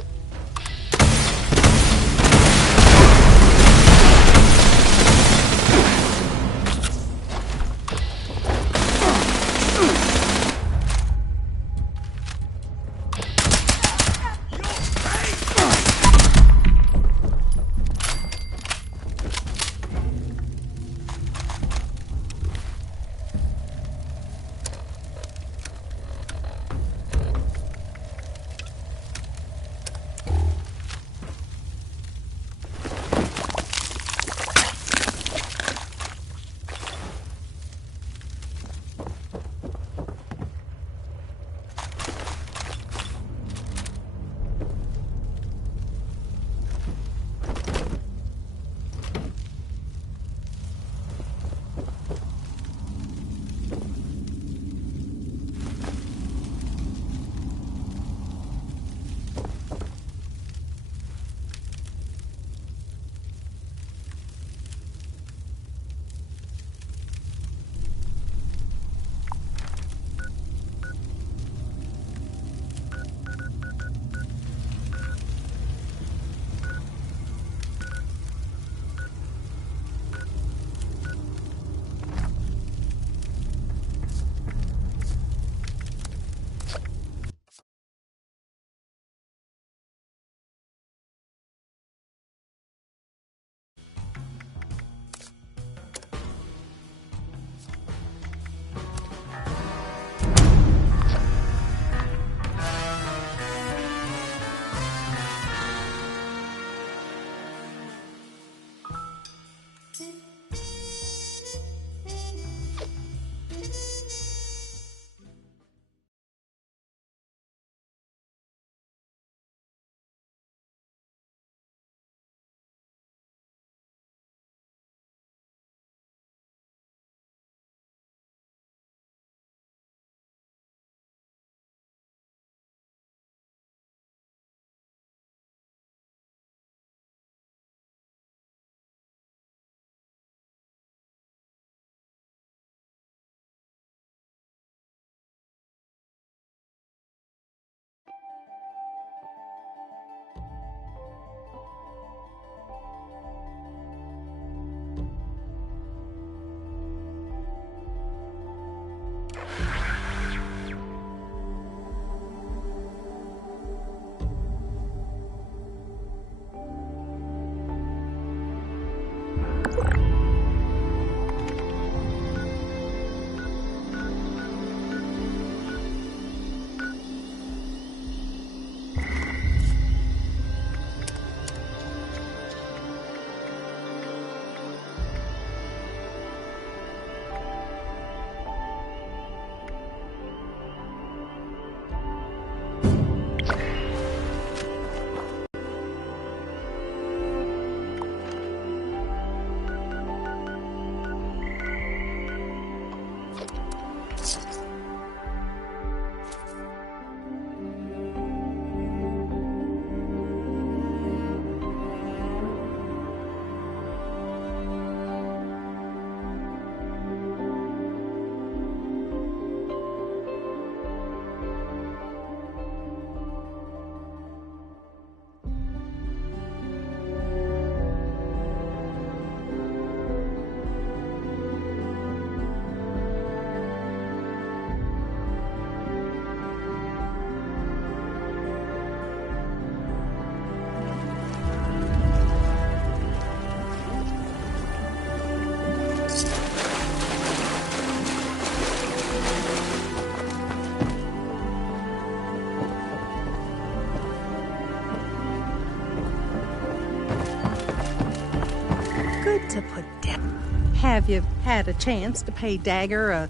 to put down. Have you had a chance to pay Dagger a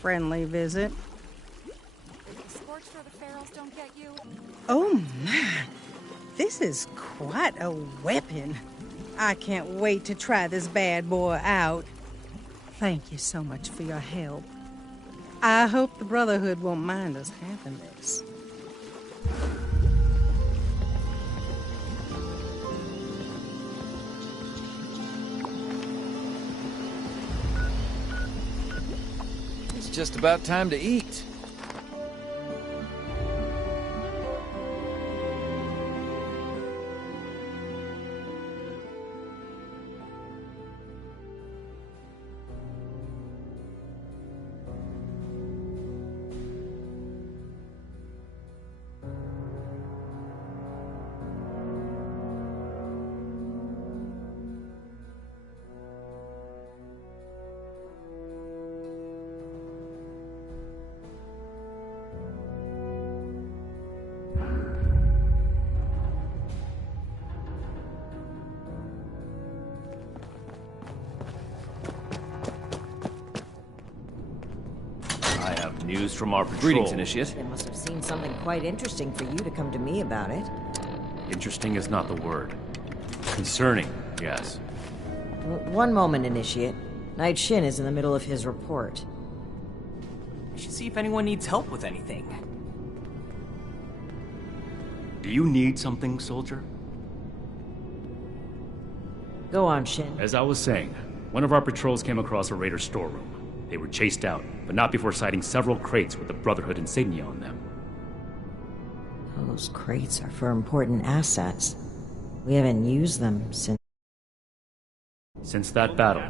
friendly visit? Oh my, this is quite a weapon. I can't wait to try this bad boy out. Thank you so much for your help. I hope the Brotherhood won't mind us having this. It's just about time to eat. News from our patrol. Greetings, Initiate. They must have seen something quite interesting for you to come to me about it. Interesting is not the word. Concerning, yes. One moment, Initiate. Knight Shin is in the middle of his report. We should see if anyone needs help with anything. Do you need something, soldier? Go on, Shin. As I was saying, one of our patrols came across a raider storeroom. They were chased out, but not before sighting several crates with the Brotherhood insignia on them. Those crates are for important assets. We haven't used them since... Since that battle,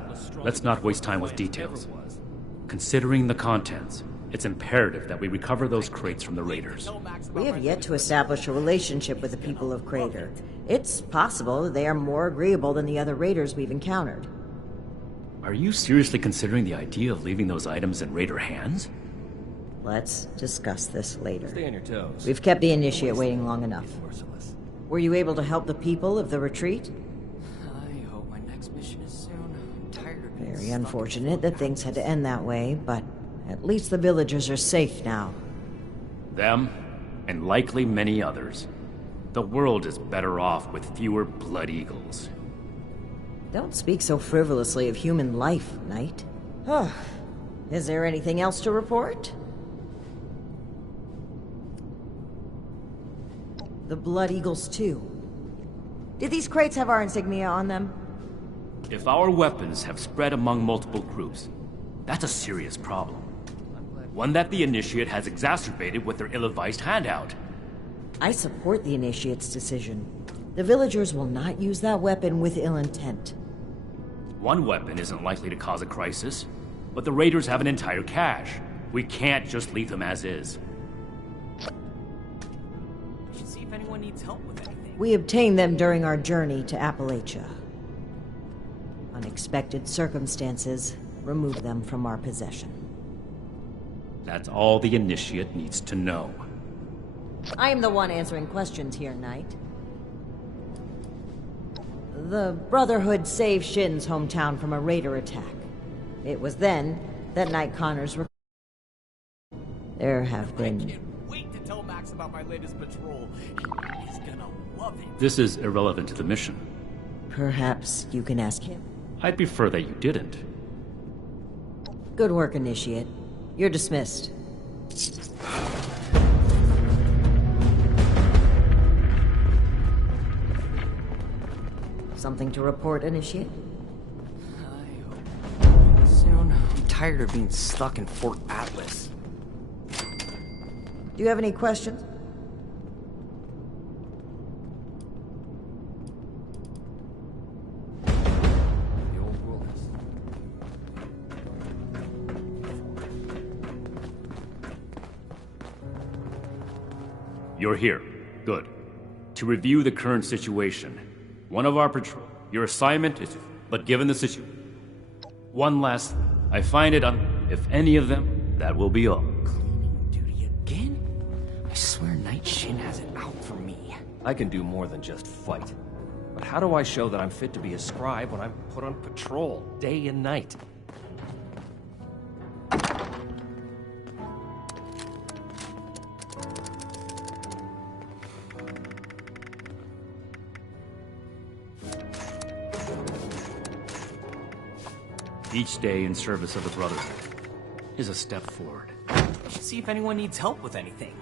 let's not waste time with details. Considering the contents, it's imperative that we recover those crates from the raiders. We have yet to establish a relationship with the people of Crater. It's possible that they are more agreeable than the other raiders we've encountered. Are you seriously considering the idea of leaving those items in raider hands? Let's discuss this later. Stay on your toes. We've kept the Initiate waiting long enough. Were you able to help the people of the retreat? I hope my next mission is soon. I'm tired of being Very unfortunate that things had to end that way, but at least the villagers are safe now. Them, and likely many others. The world is better off with fewer blood eagles. Don't speak so frivolously of human life, Knight. Is there anything else to report? The Blood Eagles, too. Did these crates have our insignia on them? If our weapons have spread among multiple groups, that's a serious problem. One that the Initiate has exacerbated with their ill-advised handout. I support the Initiate's decision. The villagers will not use that weapon with ill intent. One weapon isn't likely to cause a crisis, but the raiders have an entire cache. We can't just leave them as is. We should see if anyone needs help with anything. We obtained them during our journey to Appalachia. Unexpected circumstances removed them from our possession. That's all the Initiate needs to know. I am the one answering questions here, Knight. The Brotherhood saved Shin's hometown from a raider attack. It was then that Knight Connors There have been... I can't wait to tell Max about my latest patrol. He's gonna love it. This is irrelevant to the mission. Perhaps you can ask him. I'd prefer that you didn't. Good work, Initiate. You're dismissed. Something to report, Initiate? I hope soon. I'm tired of being stuck in Fort Atlas. Do you have any questions? The old world is... You're here. Good. To review the current situation, one of our patrol... Your assignment is... But given the situation... One last... I find it If any of them, that will be all. Cleaning duty again? I swear Knight Shin has it out for me. I can do more than just fight. But how do I show that I'm fit to be a scribe when I'm put on patrol day and night? Each day in service of the Brotherhood is a step forward. I should see if anyone needs help with anything.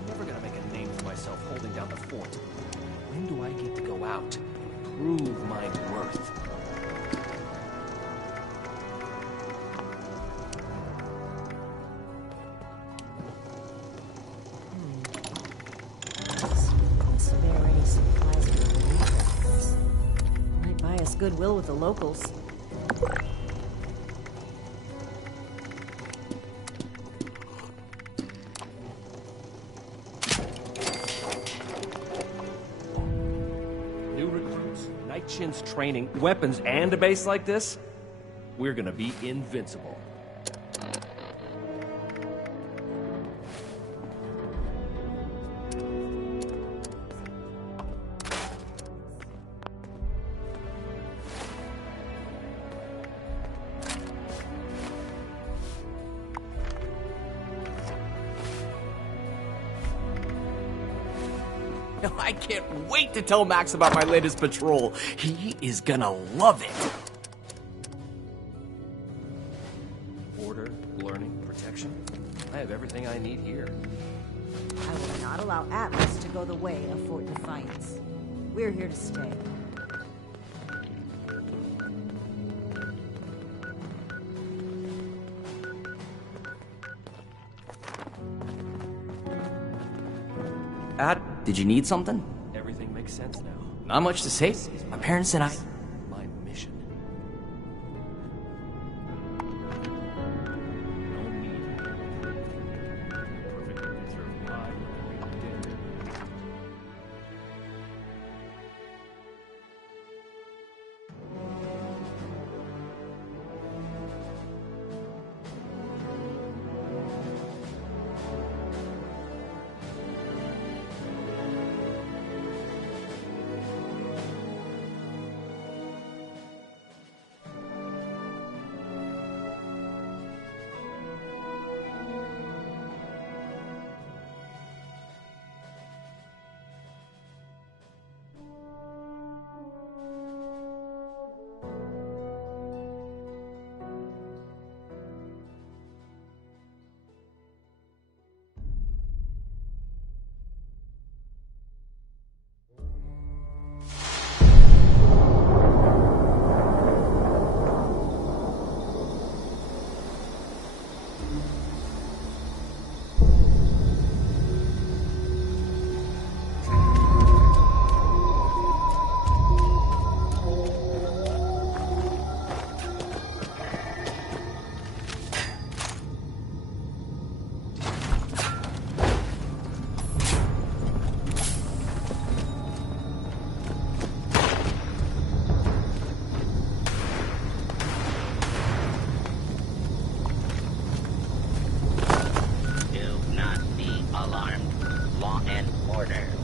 I'm never gonna make a name for myself holding down the fort. When do I get to go out and prove my worth? So there are any supplies for the leaders. Might buy us goodwill with the locals. New recruits, night shins training, weapons, and a base like this? We're gonna be invincible. I can't wait to tell Max about my latest patrol. He is gonna love it. Order, learning, protection. I have everything I need here. I will not allow Atlas to go the way of Fort Defiance. We're here to stay. Did you need something? Everything makes sense now. Not much to say. My parents and I... My mission.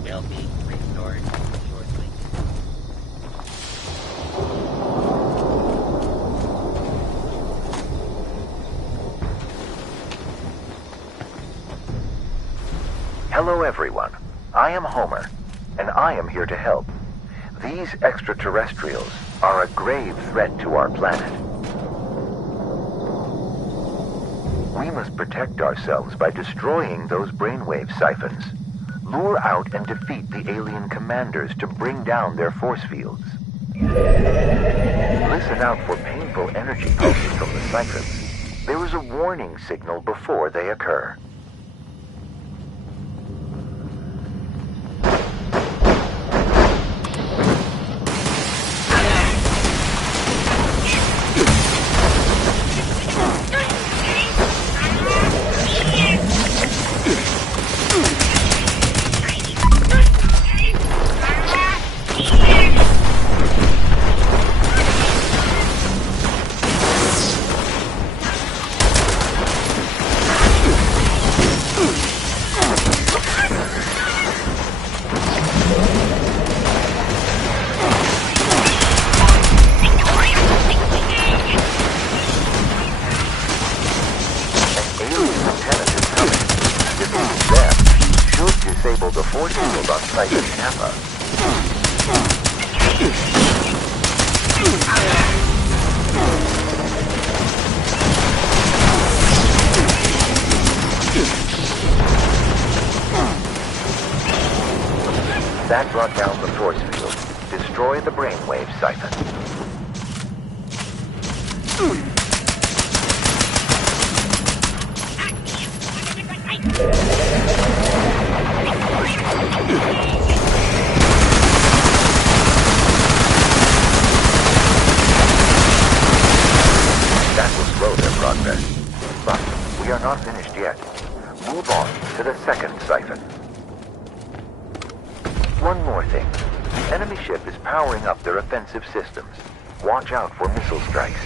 No need. Perfectly preserved pie with dinner. Hello everyone, I am Homer, and I am here to help. These extraterrestrials are a grave threat to our planet. We must protect ourselves by destroying those brainwave siphons. Lure out and defeat the alien commanders to bring down their force fields. Listen out for painful energy pulses from the siphons. There is a warning signal before they occur. Siphon Kappa. That brought down the force field. Destroy the brainwave siphon. That will slow their progress. But we are not finished yet. Move on to the second siphon. One more thing. Enemy ship is powering up their offensive systems. Watch out for missile strikes.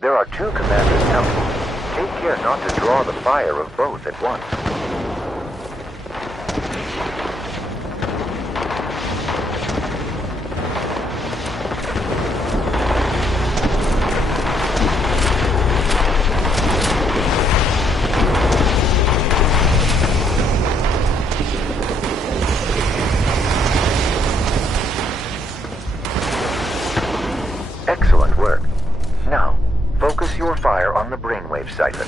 There are two commanders coming. Take care not to draw the fire of both at once. Excellent work. Now, focus your fire on the brainwave siphon.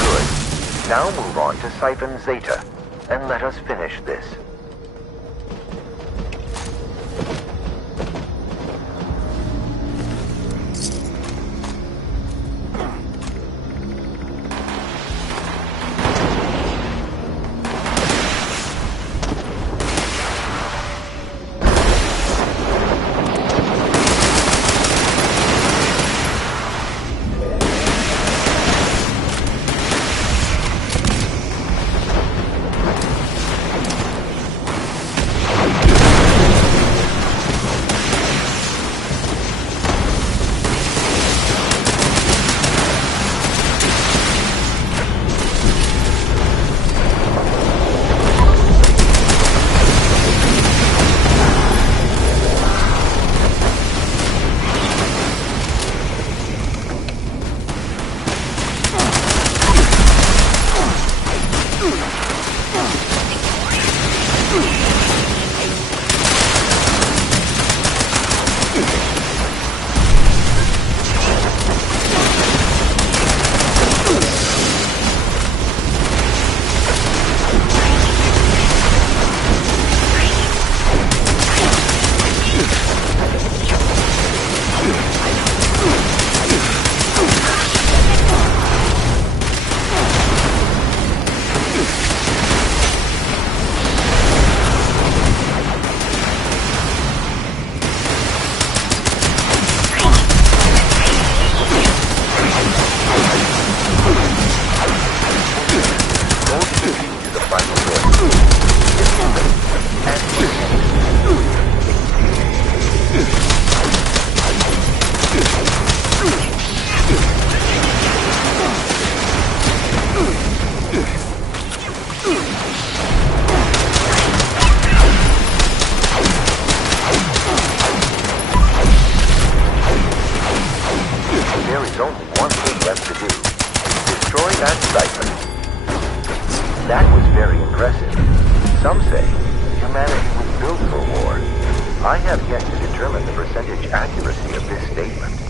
Good. Now move on to Siphon Zeta, and let us finish this. and siphons. That was very impressive. Some say humanity was built for war. I have yet to determine the percentage accuracy of this statement.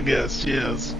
I guess, yes.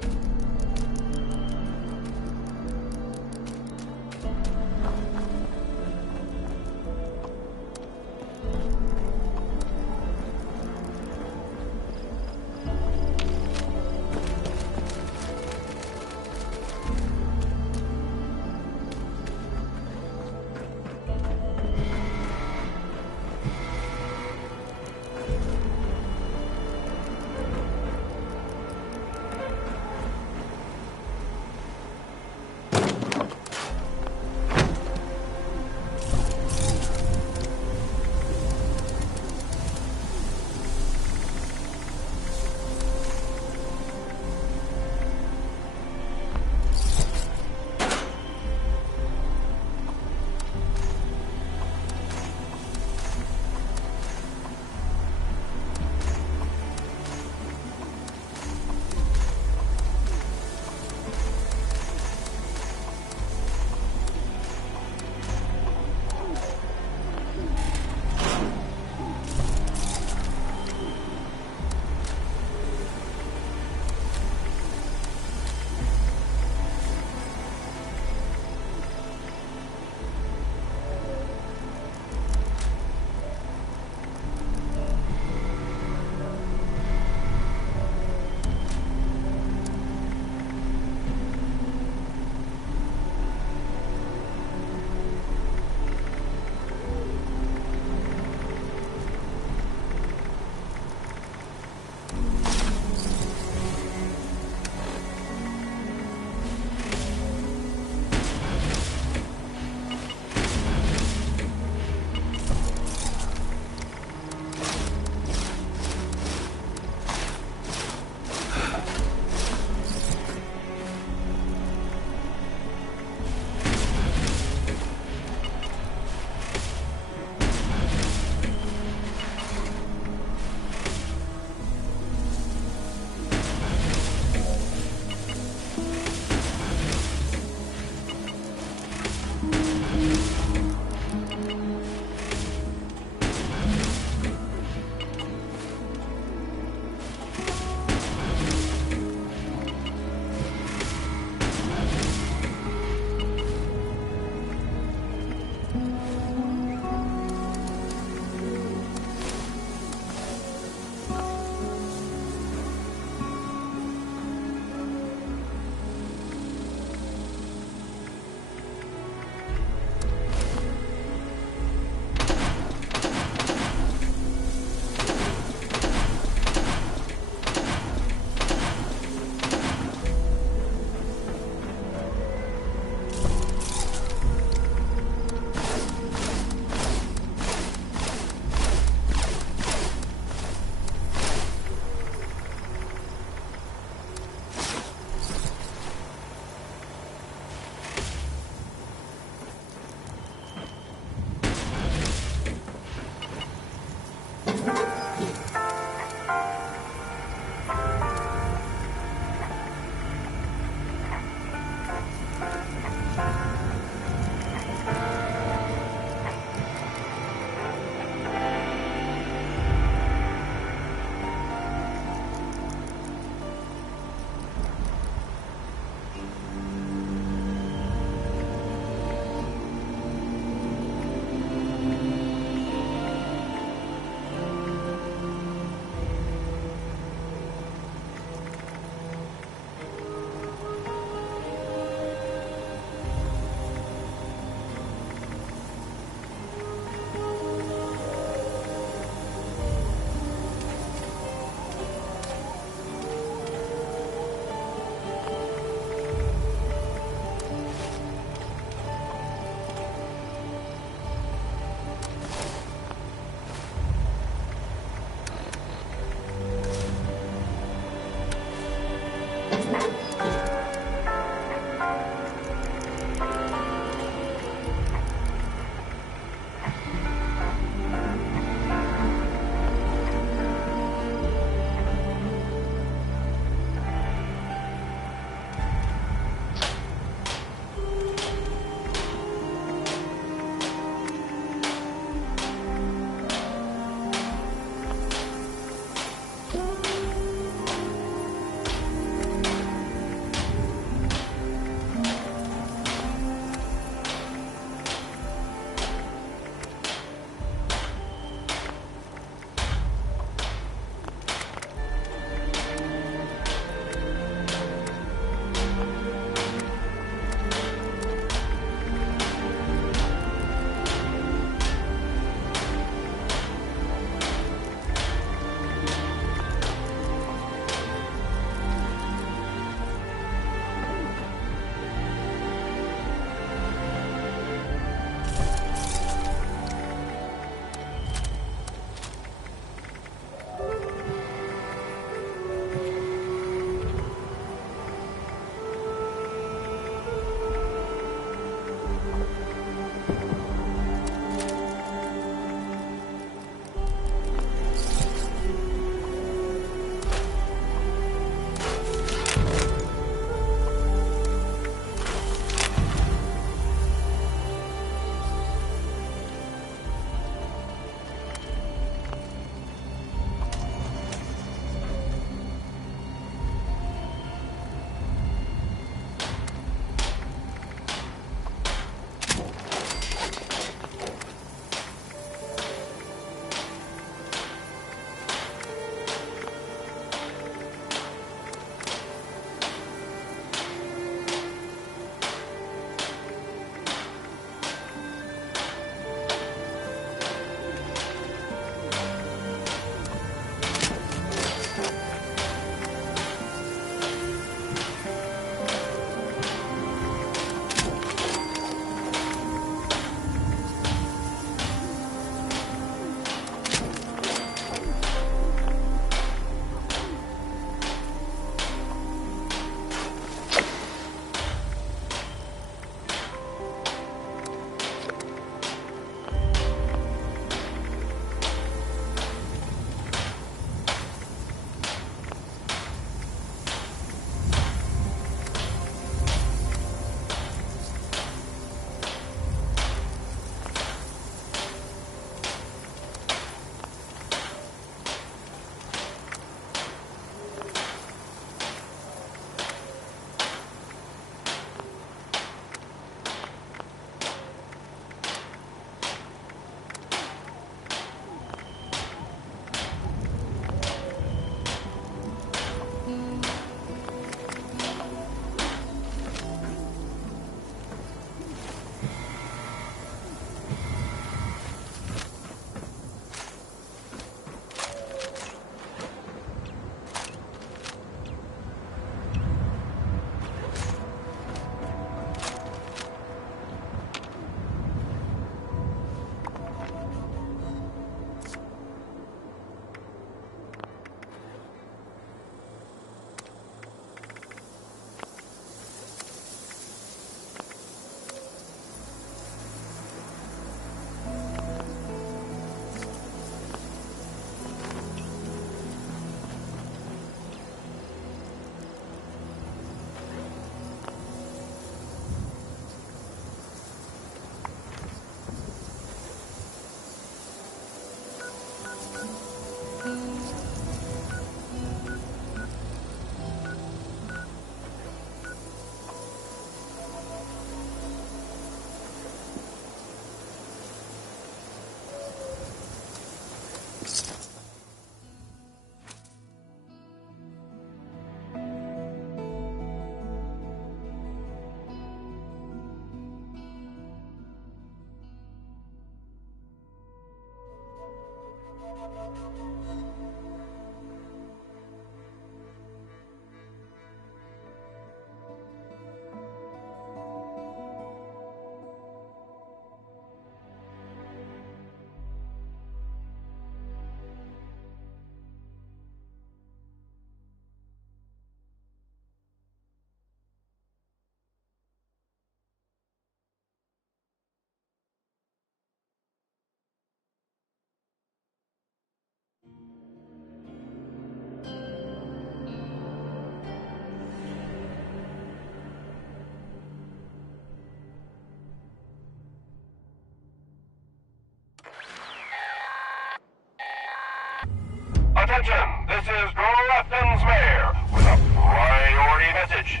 Attention! This is Grafton's mayor with a priority message.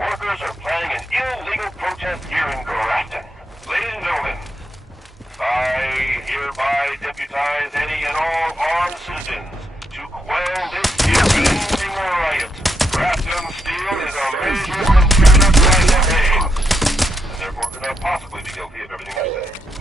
Workers are planning an illegal protest here in Grafton. Ladies and gentlemen, I hereby deputize any and all armed citizens to quell this impending riot. Grafton Steel is a major contributor to my campaign, and therefore could not possibly be guilty of everything I say.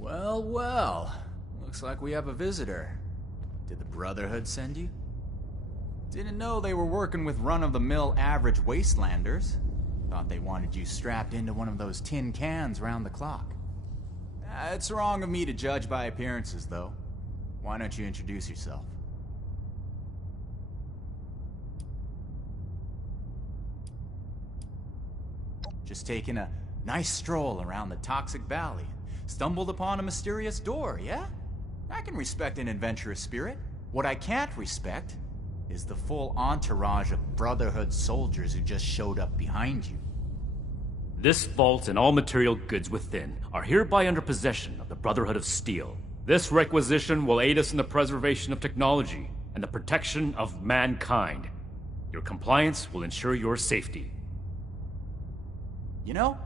Well, well. Looks like we have a visitor. Did the Brotherhood send you? Didn't know they were working with run-of-the-mill average wastelanders. Thought they wanted you strapped into one of those tin cans round the clock. It's wrong of me to judge by appearances, though. Why don't you introduce yourself? Just taking a nice stroll around the toxic valley. Stumbled upon a mysterious door, yeah? I can respect an adventurous spirit. What I can't respect is the full entourage of Brotherhood soldiers who just showed up behind you. This vault and all material goods within are hereby under possession of the Brotherhood of Steel. This requisition will aid us in the preservation of technology and the protection of mankind. Your compliance will ensure your safety. You know,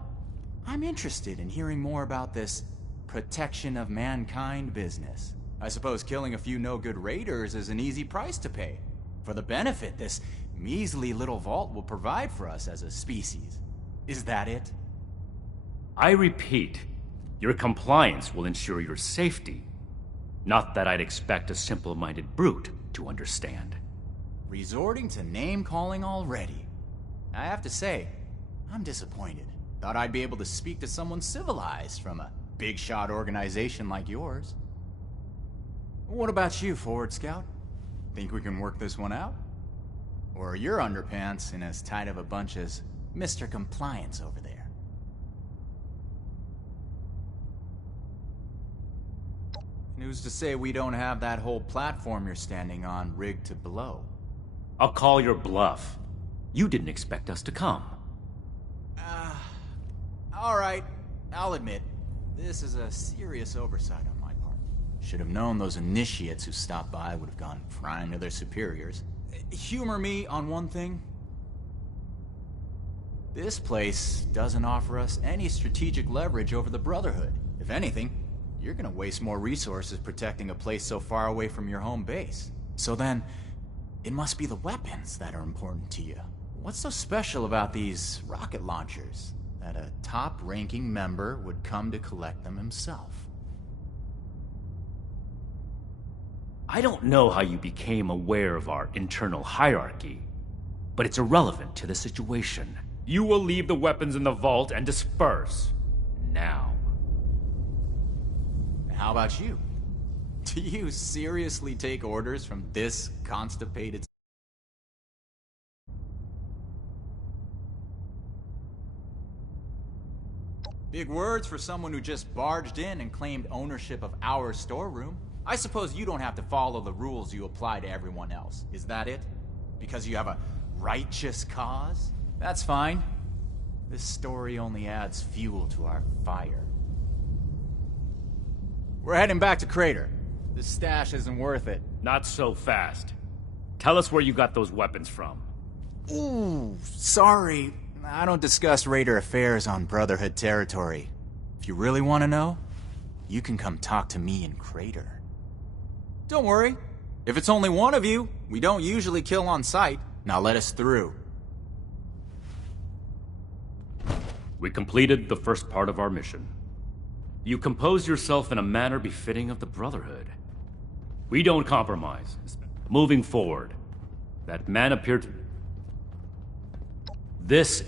I'm interested in hearing more about this protection of mankind business. I suppose killing a few no-good raiders is an easy price to pay for the benefit this measly little vault will provide for us as a species. Is that it? I repeat, your compliance will ensure your safety. Not that I'd expect a simple-minded brute to understand. Resorting to name-calling already. I have to say, I'm disappointed. Thought I'd be able to speak to someone civilized from a big-shot organization like yours. What about you, Forward Scout? Think we can work this one out? Or are your underpants in as tight of a bunch as Mr. Compliance over there? Who's to say we don't have that whole platform you're standing on rigged to blow? I'll call your bluff. You didn't expect us to come. Alright, I'll admit, this is a serious oversight on my part. Should have known those initiates who stopped by would have gone crying to their superiors. Humor me on one thing. This place doesn't offer us any strategic leverage over the Brotherhood. If anything, you're gonna waste more resources protecting a place so far away from your home base. So then, it must be the weapons that are important to you. What's so special about these rocket launchers that a top-ranking member would come to collect them himself? I don't know how you became aware of our internal hierarchy, but it's irrelevant to the situation. You will leave the weapons in the vault and disperse. Now. How about you? Do you seriously take orders from this constipated... Big words for someone who just barged in and claimed ownership of our storeroom. I suppose you don't have to follow the rules you apply to everyone else. Is that it? Because you have a righteous cause? That's fine. This story only adds fuel to our fire. We're heading back to Crater. This stash isn't worth it. Not so fast. Tell us where you got those weapons from. Ooh, sorry. I don't discuss Raider affairs on Brotherhood territory. If you really want to know, you can come talk to me in Crater. Don't worry. If it's only one of you, we don't usually kill on sight. Now let us through. We completed the first part of our mission. You composed yourself in a manner befitting of the Brotherhood. We don't compromise. Moving forward, that man appeared to... This...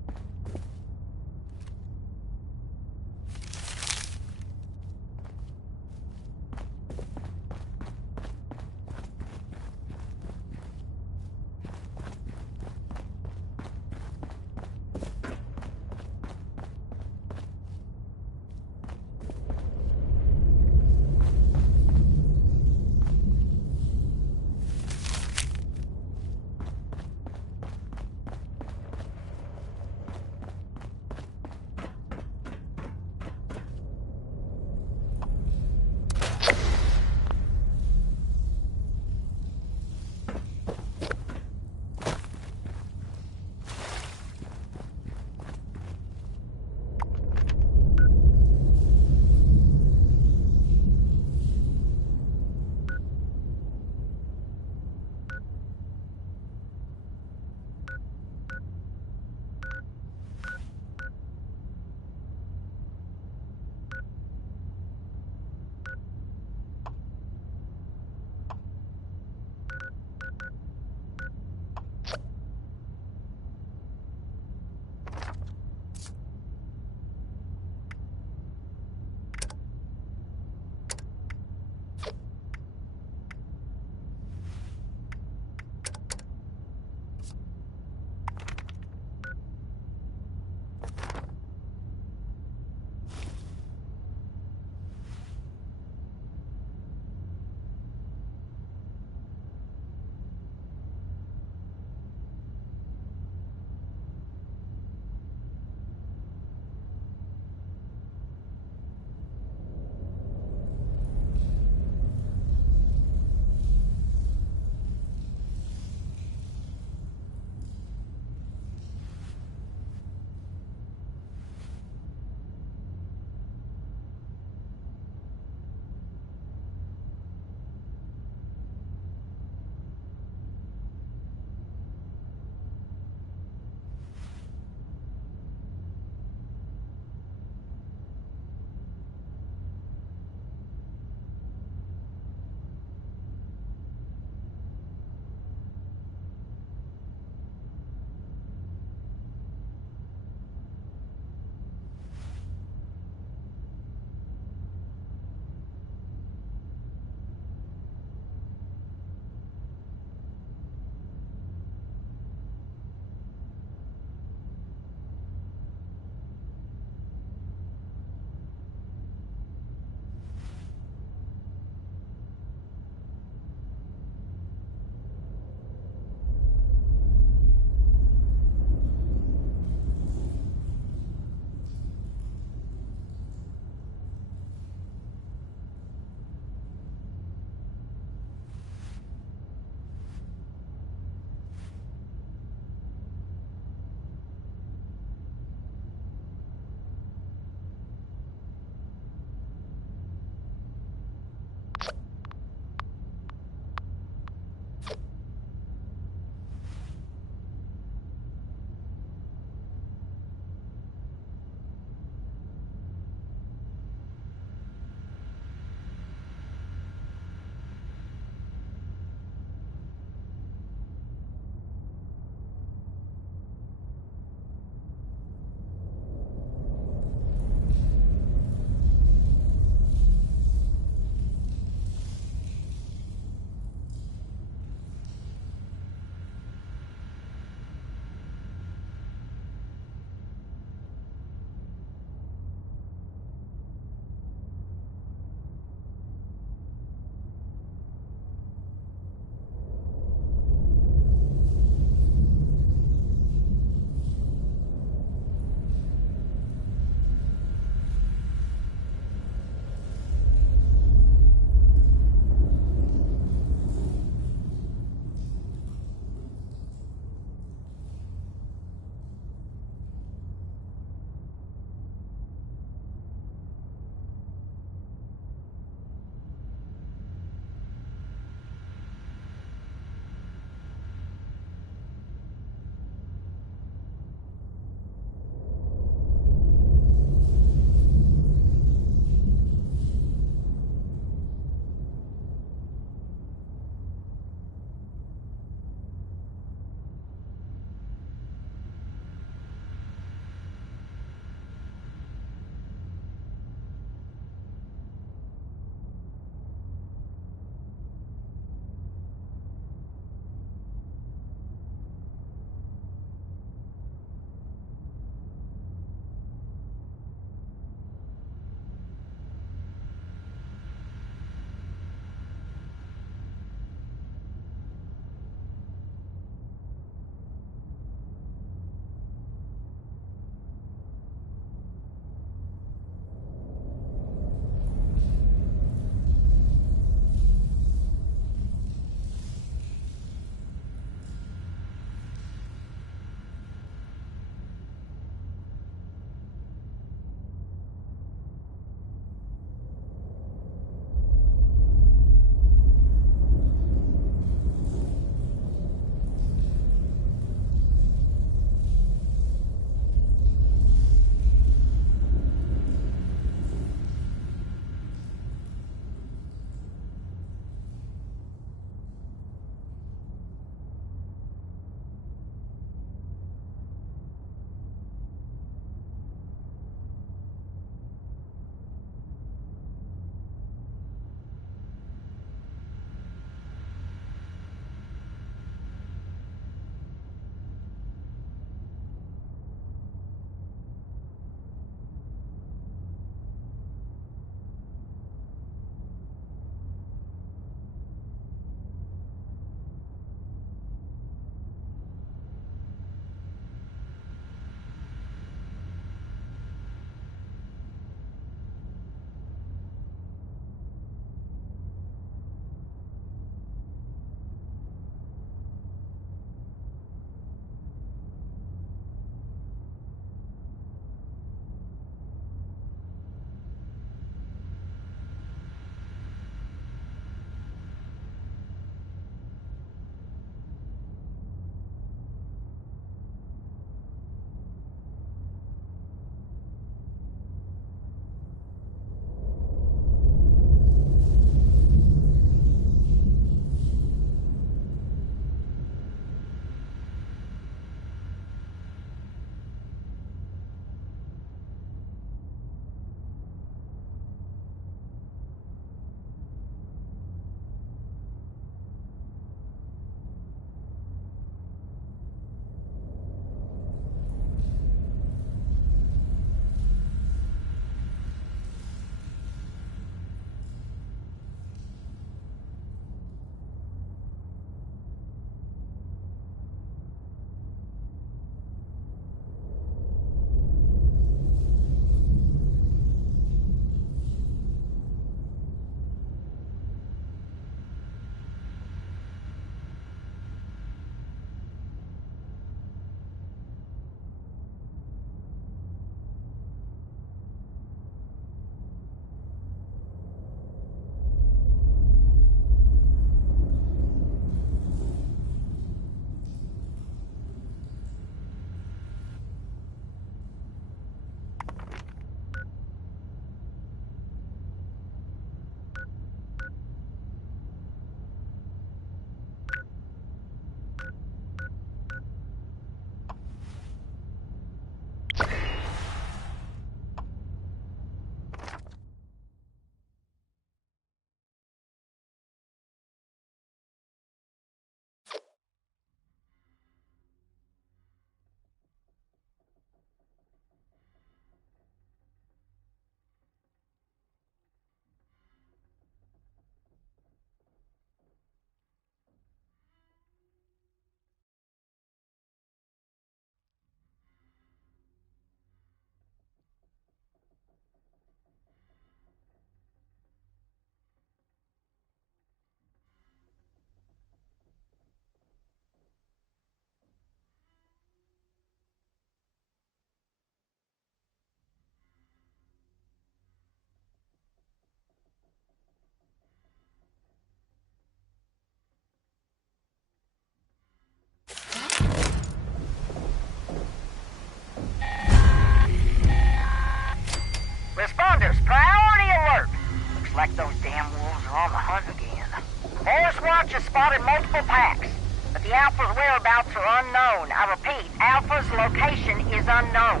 just spotted multiple packs, but the Alpha's whereabouts are unknown. I repeat, Alpha's location is unknown.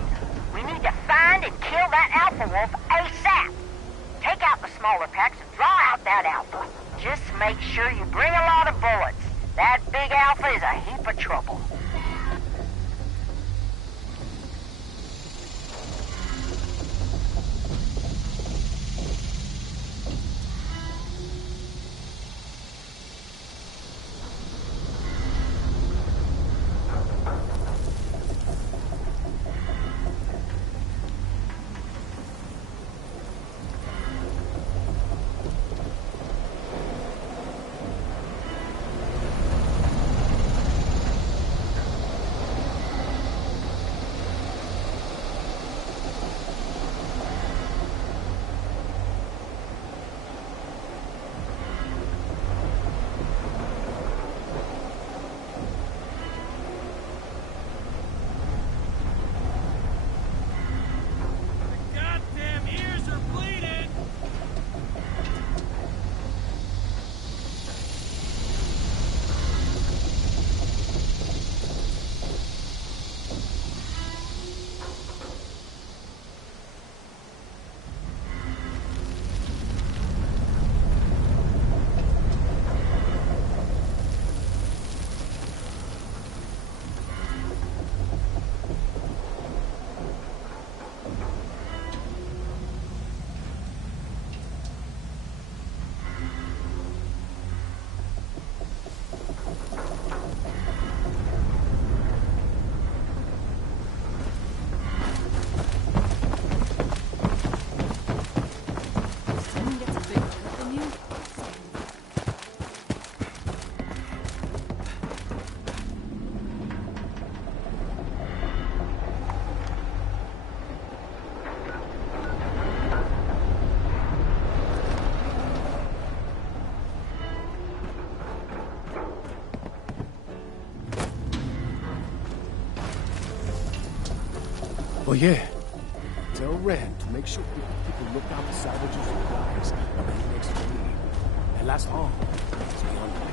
We need to find and kill that Alpha Wolf ASAP. Take out the smaller packs and draw out that Alpha. Just make sure you bring a lot of bullets. That big Alpha is a heap of trouble. Oh yeah. Tell Red to make sure people look out for salvage and supplies of the next day. That last haul is beyond repair.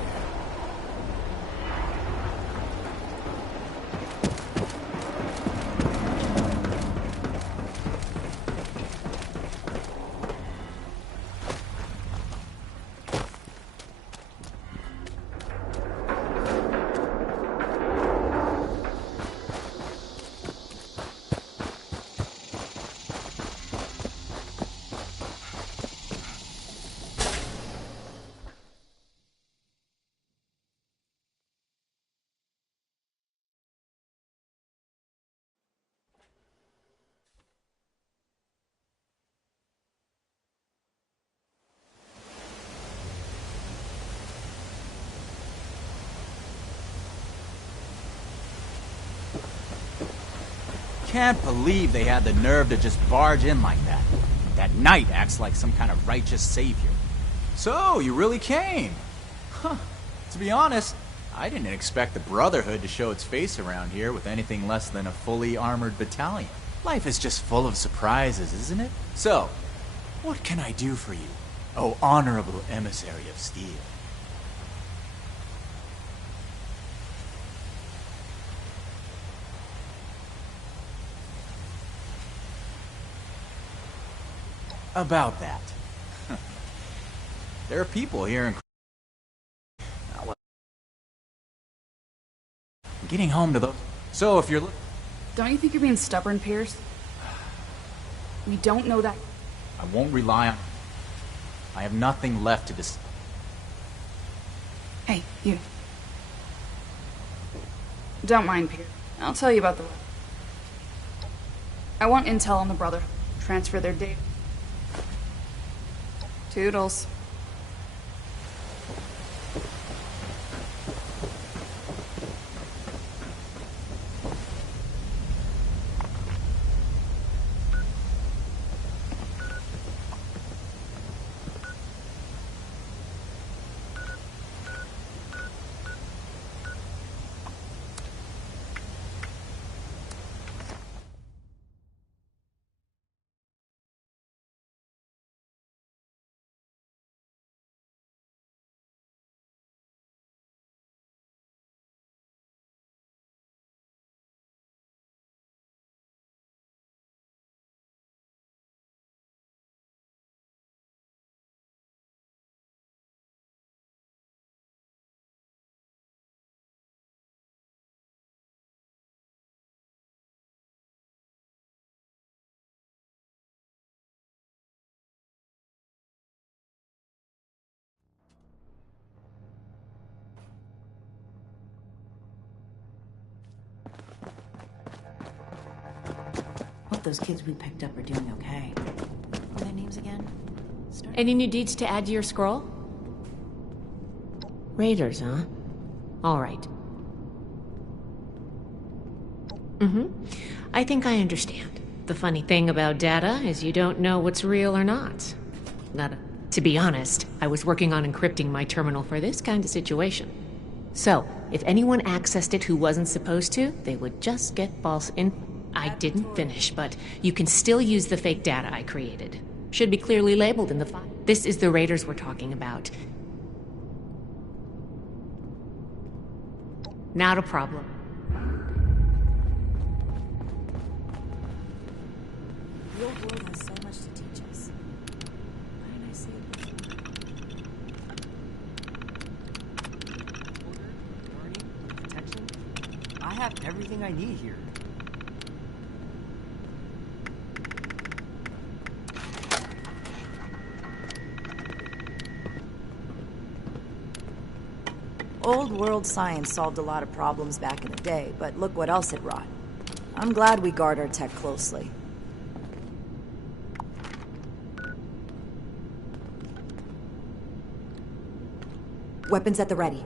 Can't believe they had the nerve to just barge in like that. That knight acts like some kind of righteous savior. So, you really came? Huh. To be honest, I didn't expect the Brotherhood to show its face around here with anything less than a fully armored battalion. Life is just full of surprises, isn't it? So, what can I do for you, oh honorable emissary of steel? About that. There are people here in... Getting home to those... So if you're... Don't you think you're being stubborn, Pierce? We don't know that... I won't rely on... I have nothing left to dis... Hey, you. Don't mind, Pierce. I'll tell you about the... I want intel on the Brotherhood. Transfer their data. Toodles. hope those kids we picked up are doing okay. What are their names again? Any new deeds to add to your scroll? Raiders, huh? All right. I think I understand. The funny thing about data is you don't know what's real or not. To be honest, I was working on encrypting my terminal for this kind of situation. So, if anyone accessed it who wasn't supposed to, they would just get false I didn't finish, but you can still use the fake data I created. Should be clearly labeled in the file. This is the raiders we're talking about. Not a problem. The old world has so much to teach us. Why didn't I see it before? Order, learning, protection. I have everything I need here. Old world science solved a lot of problems back in the day, but look what else it brought. I'm glad we guard our tech closely. Weapons at the ready.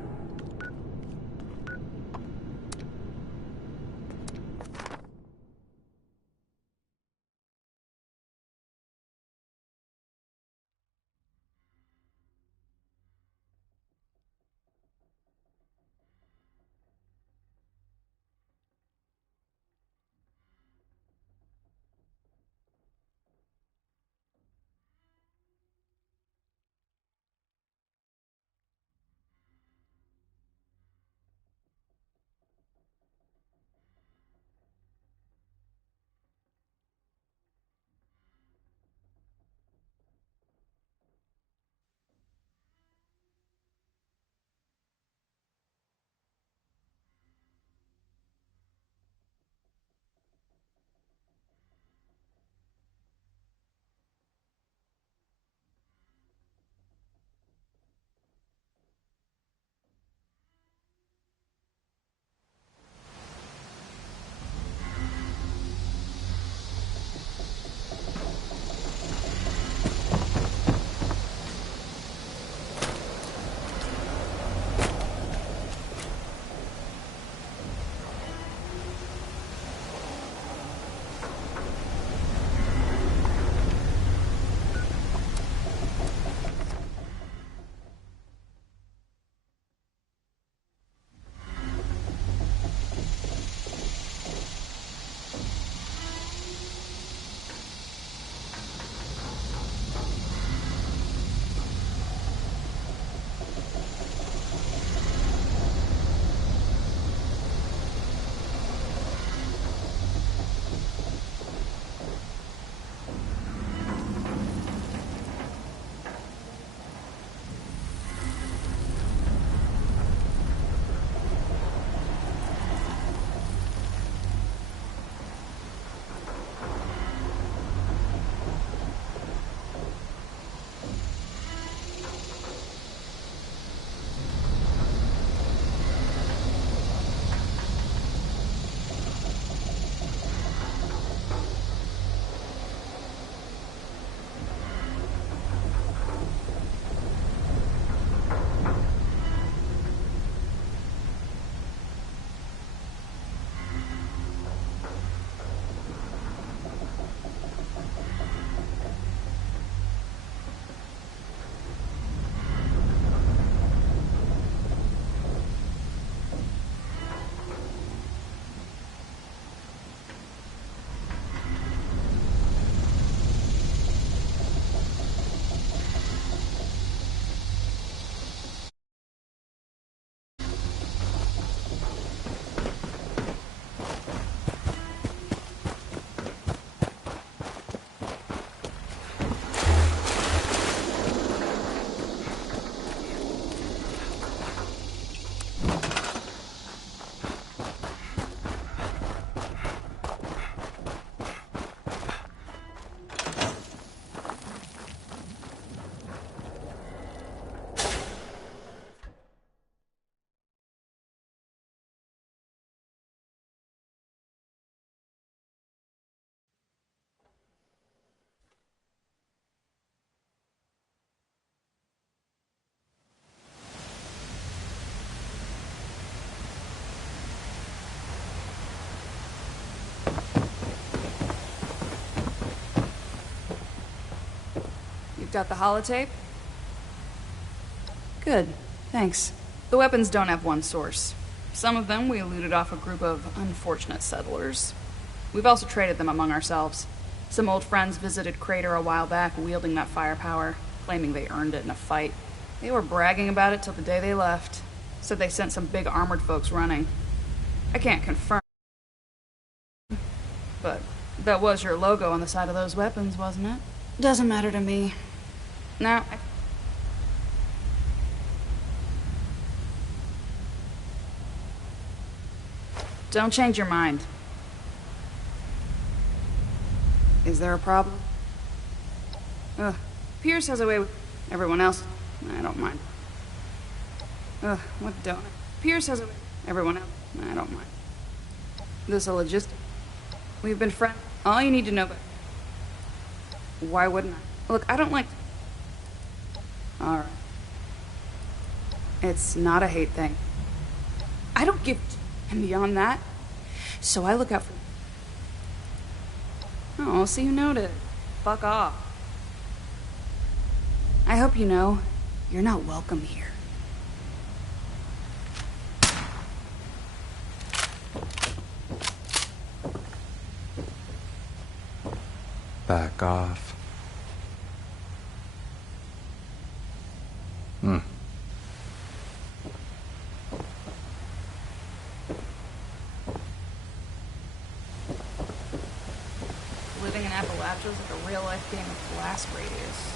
checked out the holotape? Good, thanks. The weapons don't have one source. Some of them we looted off a group of unfortunate settlers. We've also traded them among ourselves. Some old friends visited Crater a while back wielding that firepower, claiming they earned it in a fight. They were bragging about it till the day they left. Said they sent some big armored folks running. I can't confirm, but that was your logo on the side of those weapons, wasn't it? Doesn't matter to me. Now, don't change your mind. Is there a problem? Ugh. Pierce has a way with everyone else. I don't mind. Ugh, what donut? Pierce has a way with everyone else. I don't mind. This'll just... We've been friends. All you need to know, but... Why wouldn't I? Look, I don't like... Alright. It's not a hate thing. I don't give... And beyond that, so I look out for... Oh, so you noted. Fuck off. I hope you know, you're not welcome here. Back off. Living in Appalachia is like a real-life game of blast radius.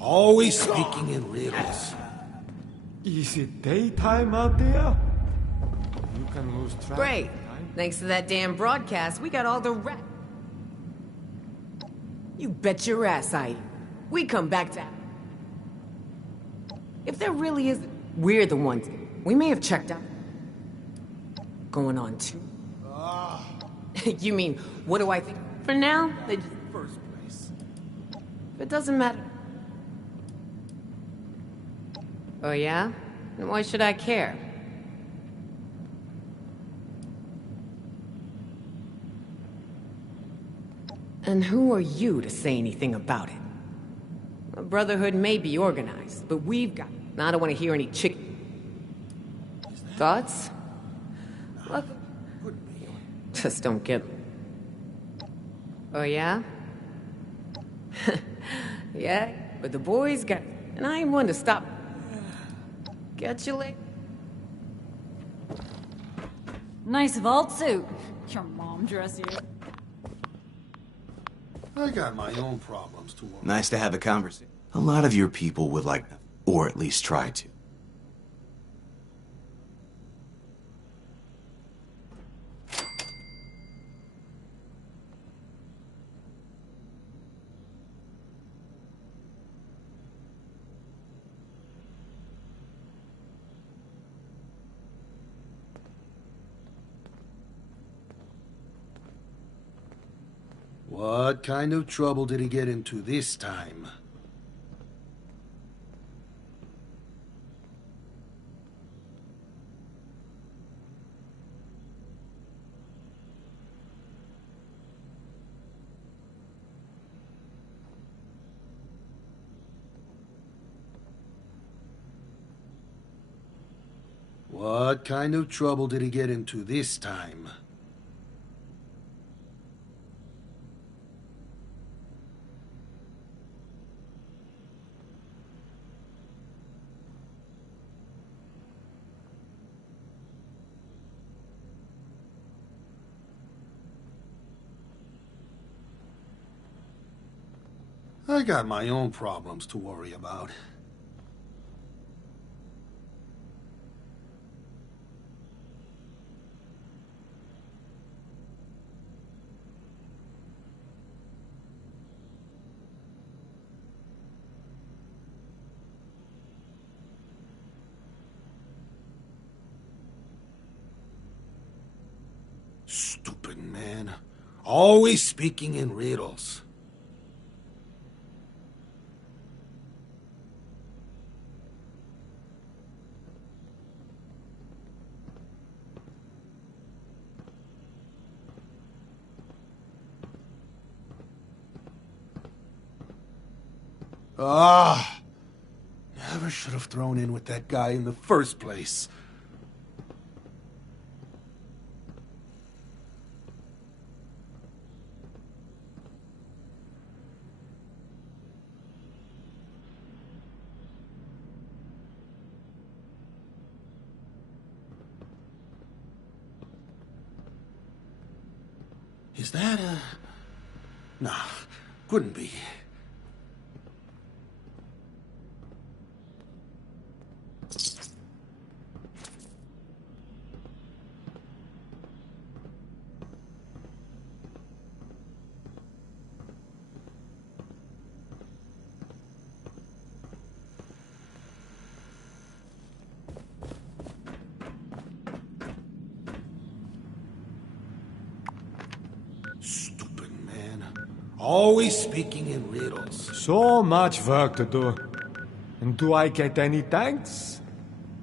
Always speaking in riddles. Is it daytime out there? You can lose track. Great. Thanks to that damn broadcast, we got all the You bet your ass I... We come back to... If there really is... We're the ones. We may have checked out... Going on too. You mean, what do I think? For now, they just... First place. It doesn't matter. Oh yeah? And why should I care? And who are you to say anything about it? The Brotherhood may be organized, but we've got... I don't want to hear any chick... Thoughts? Look... Just don't get... Oh yeah? Yeah, but the boys got... And I ain't one to stop... Get you later. Nice vault suit. Your mom dress you. I got my own problems to worry. Nice to have a conversation. A lot of your people would like that, or at least try to. What kind of trouble did he get into this time? What kind of trouble did he get into this time? I got my own problems to worry about. man. Always speaking in riddles. Ah! Never should have thrown in with that guy in the first place. Is that a... Nah, couldn't be. Stupid man. Always speaking in riddles. So much work to do. And do I get any thanks?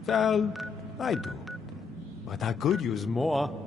Well, I do. But I could use more.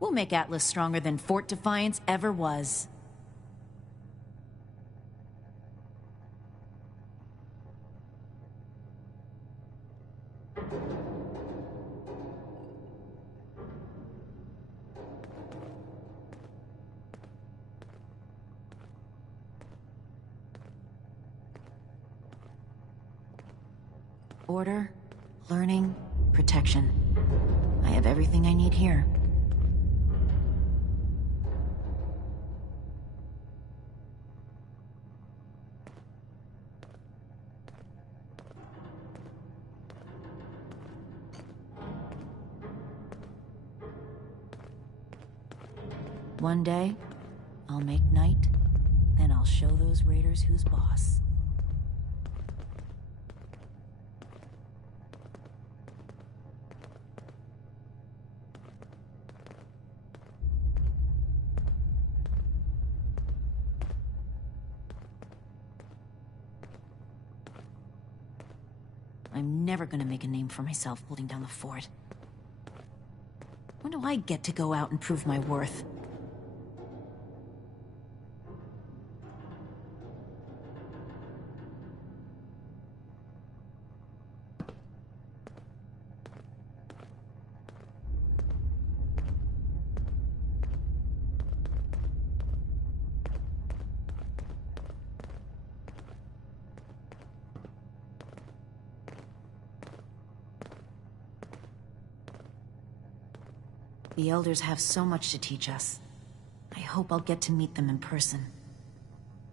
We'll make Atlas stronger than Fort Defiance ever was. Order, learning, protection. I have everything I need here. One day, I'll make night, then I'll show those raiders who's boss. I'm never gonna make a name for myself holding down the fort. When do I get to go out and prove my worth? The Elders have so much to teach us. I hope I'll get to meet them in person.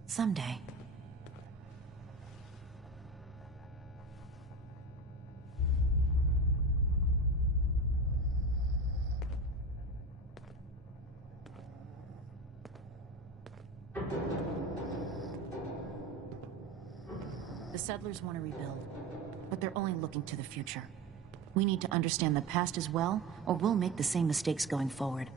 Someday. The settlers want to rebuild, but they're only looking to the future. We need to understand the past as well, or we'll make the same mistakes going forward.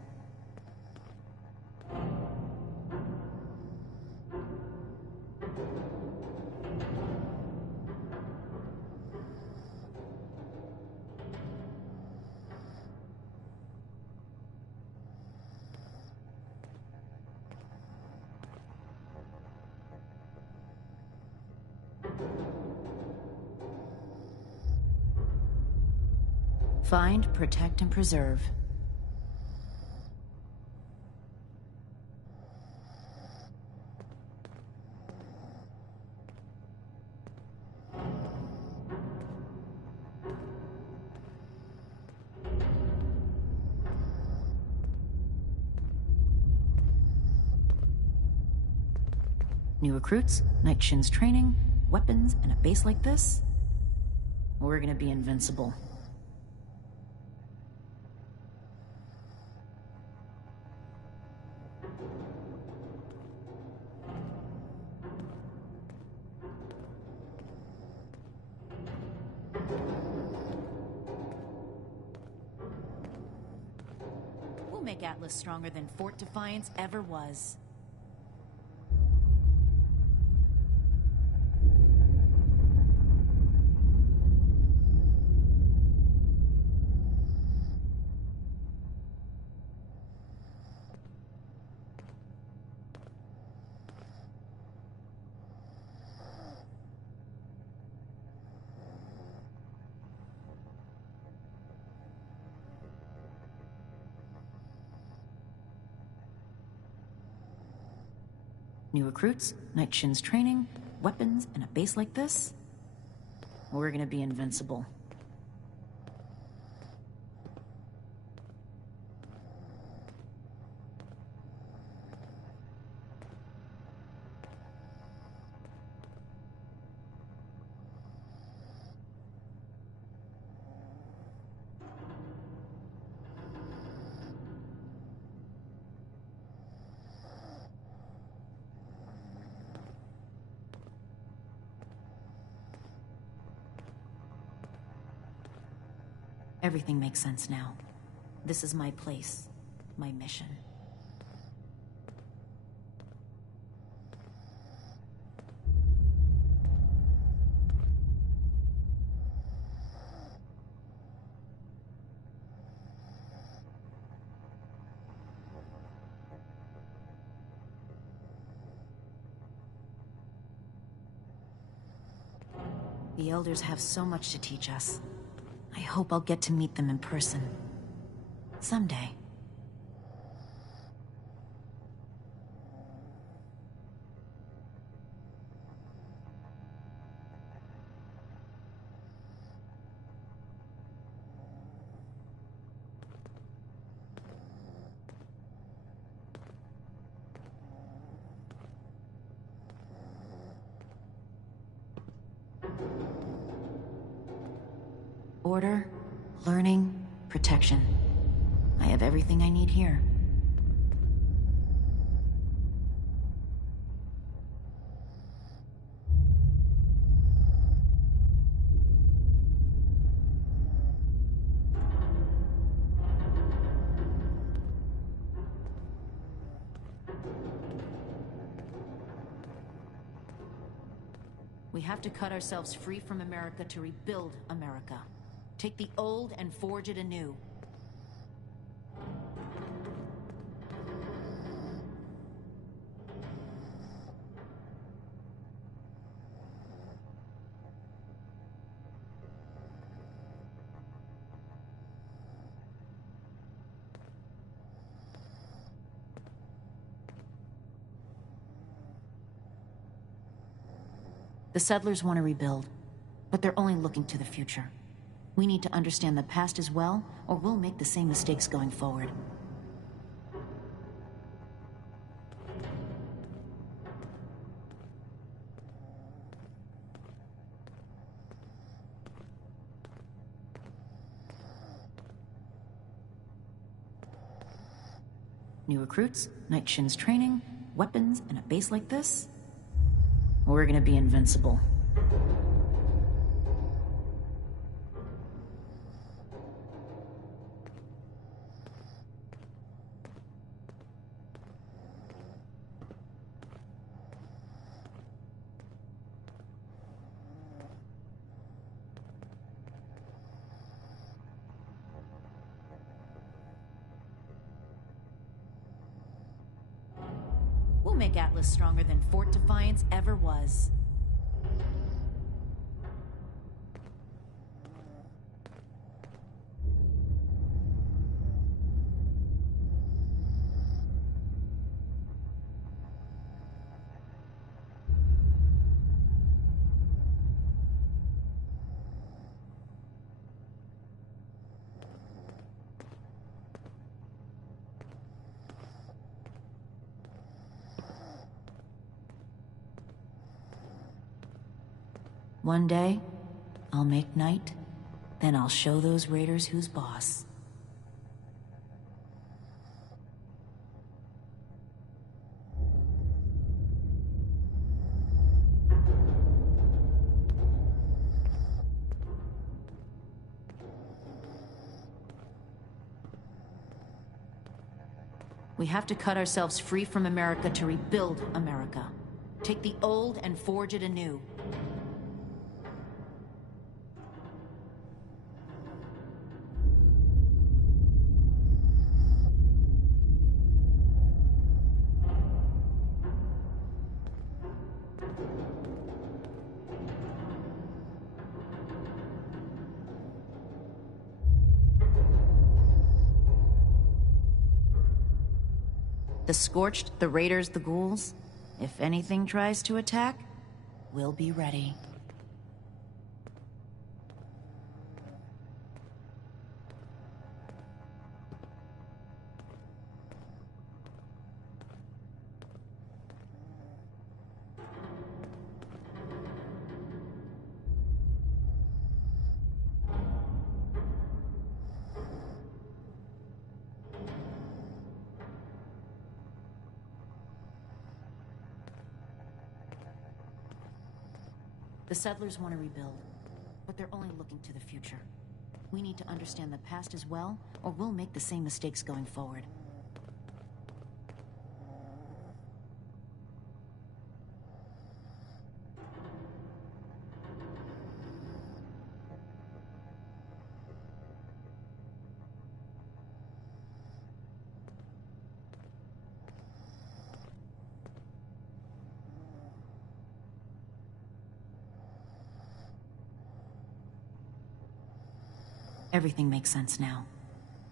Find, protect, and preserve. New recruits, night shins training, weapons, and a base like this? We're gonna be invincible. We'll make Atlas stronger than Fort Defiance ever was. New recruits, night shins training, weapons, and a base like this? We're gonna be invincible. Everything makes sense now. This is my place, my mission. The Elders have so much to teach us. I hope I'll get to meet them in person. Someday. Order, learning, protection. I have everything I need here. We have to cut ourselves free from America to rebuild America. Take the old and forge it anew. The settlers want to rebuild, but they're only looking to the future. We need to understand the past as well, or we'll make the same mistakes going forward. New recruits, night shins training, weapons, and a base like this? We're gonna be invincible. We'll make Atlas stronger than Fort Defiance ever was. One day, I'll make night, then I'll show those raiders who's boss. We have to cut ourselves free from America to rebuild America. Take the old and forge it anew. The Scorched, the Raiders, the Ghouls. If anything tries to attack, we'll be ready. The settlers want to rebuild, but they're only looking to the future. We need to understand the past as well, or we'll make the same mistakes going forward. Everything makes sense now.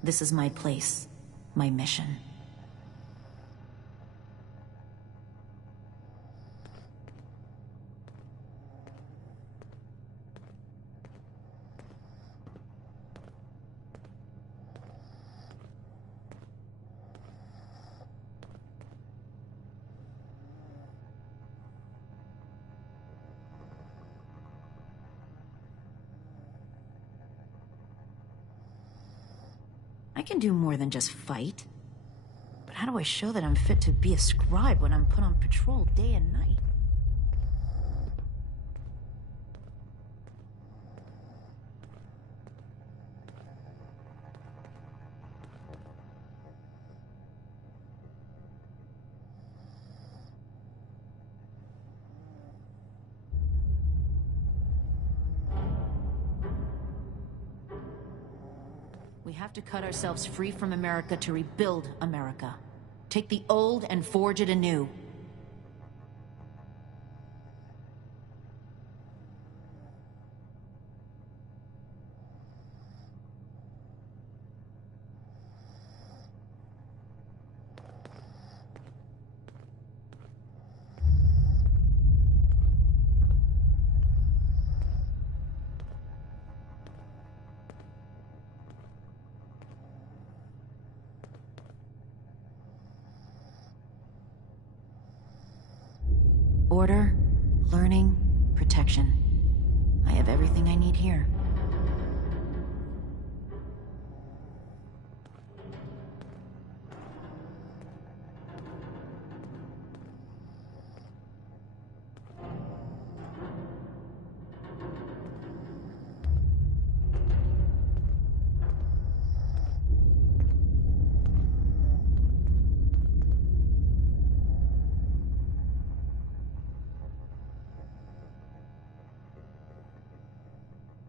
This is my place, my mission. I can do more than just fight. But how do I show that I'm fit to be a scribe when I'm put on patrol day and night? We have to cut ourselves free from America to rebuild America. Take the old and forge it anew. Order, learning, protection. I have everything I need here.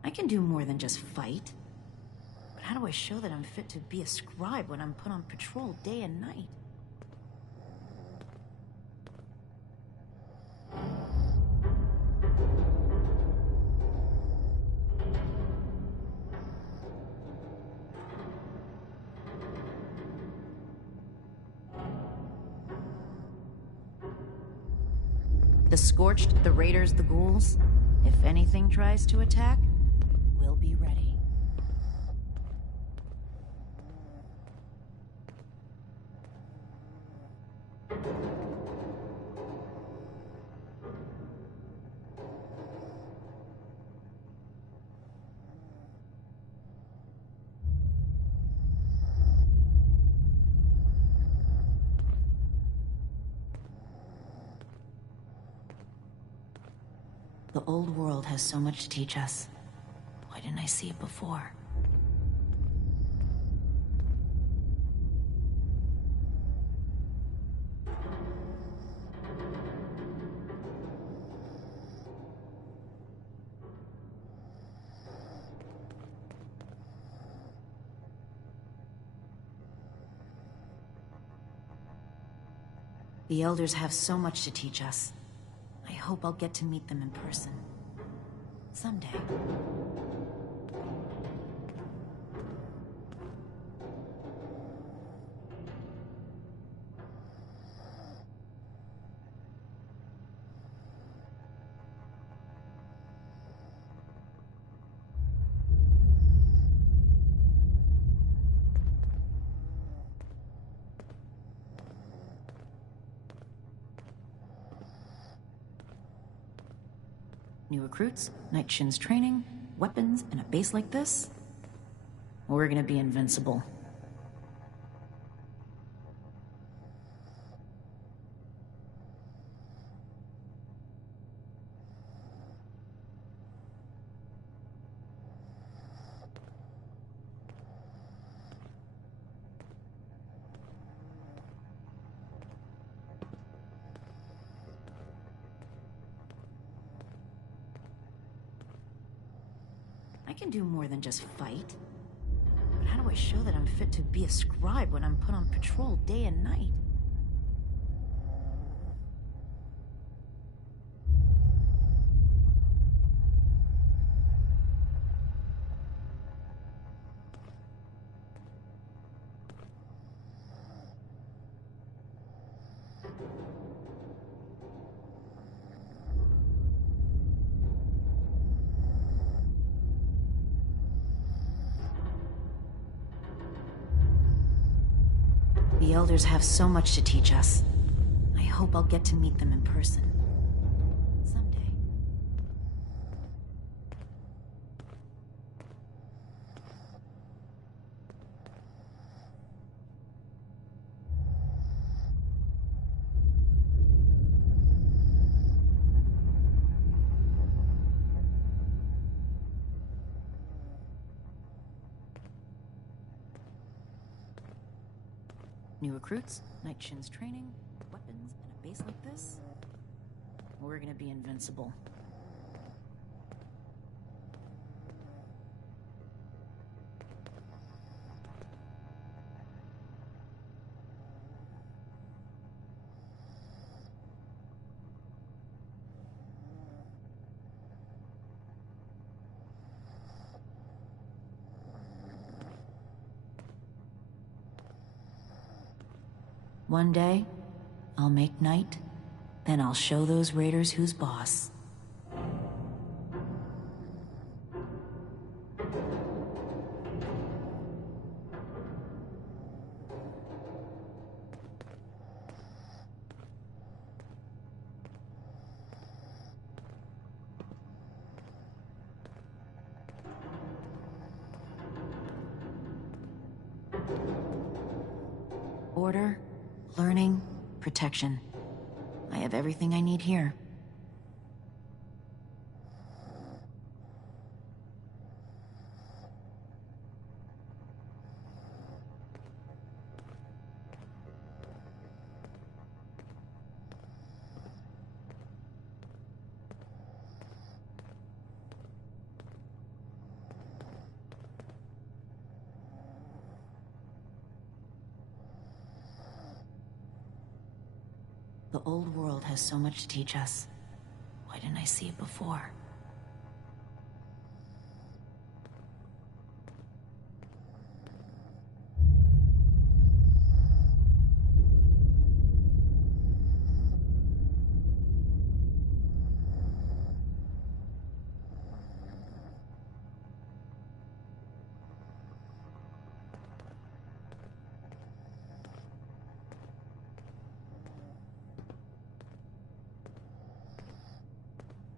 I can do more than just fight. But how do I show that I'm fit to be a scribe when I'm put on patrol day and night? The Scorched, the Raiders, the Ghouls. If anything tries to attack, we'll be ready. The old world has so much to teach us. Why didn't I see it before? The elders have so much to teach us. I hope I'll get to meet them in person. Someday. New recruits, night shins training, weapons, and a base like this? We're gonna be invincible. I can do more than just fight. But how do I show that I'm fit to be a scribe when I'm put on patrol day and night? The elders have so much to teach us. I hope I'll get to meet them in person. Someday. New recruits, night shins training, weapons, and a base like this? We're gonna be invincible. One day, I'll make night, then I'll show those raiders who's boss. Order, learning, protection. I have everything I need here. The old world has so much to teach us. Why didn't I see it before?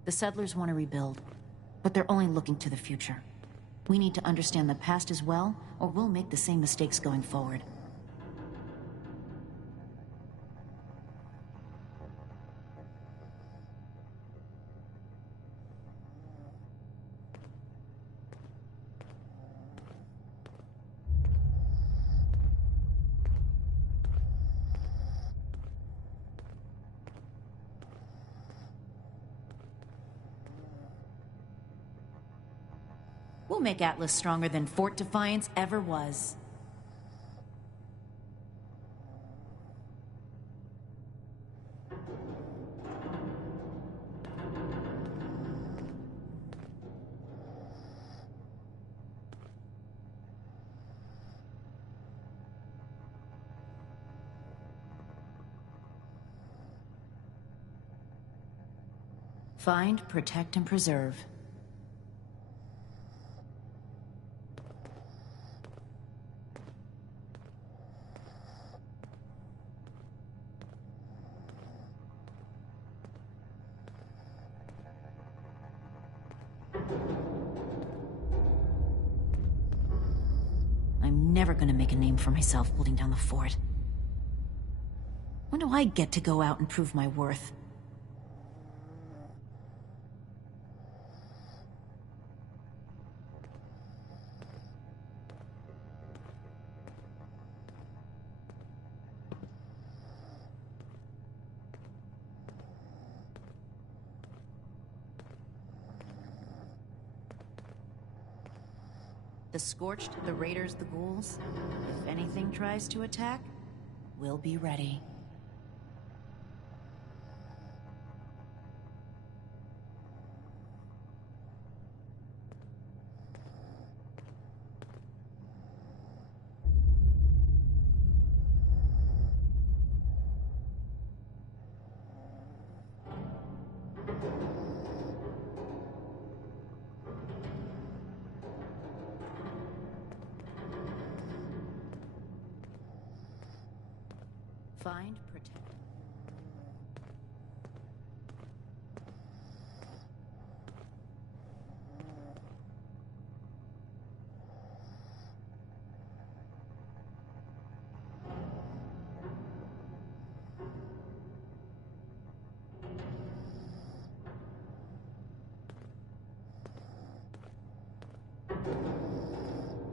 The settlers want to rebuild, but they're only looking to the future. We need to understand the past as well, or we'll make the same mistakes going forward. We'll make Atlas stronger than Fort Defiance ever was. Find, protect, and preserve. I'm never gonna make a name for myself holding down the fort. When do I get to go out and prove my worth? The Scorched, the Raiders, the Ghouls. If anything tries to attack, we'll be ready. Find, protect.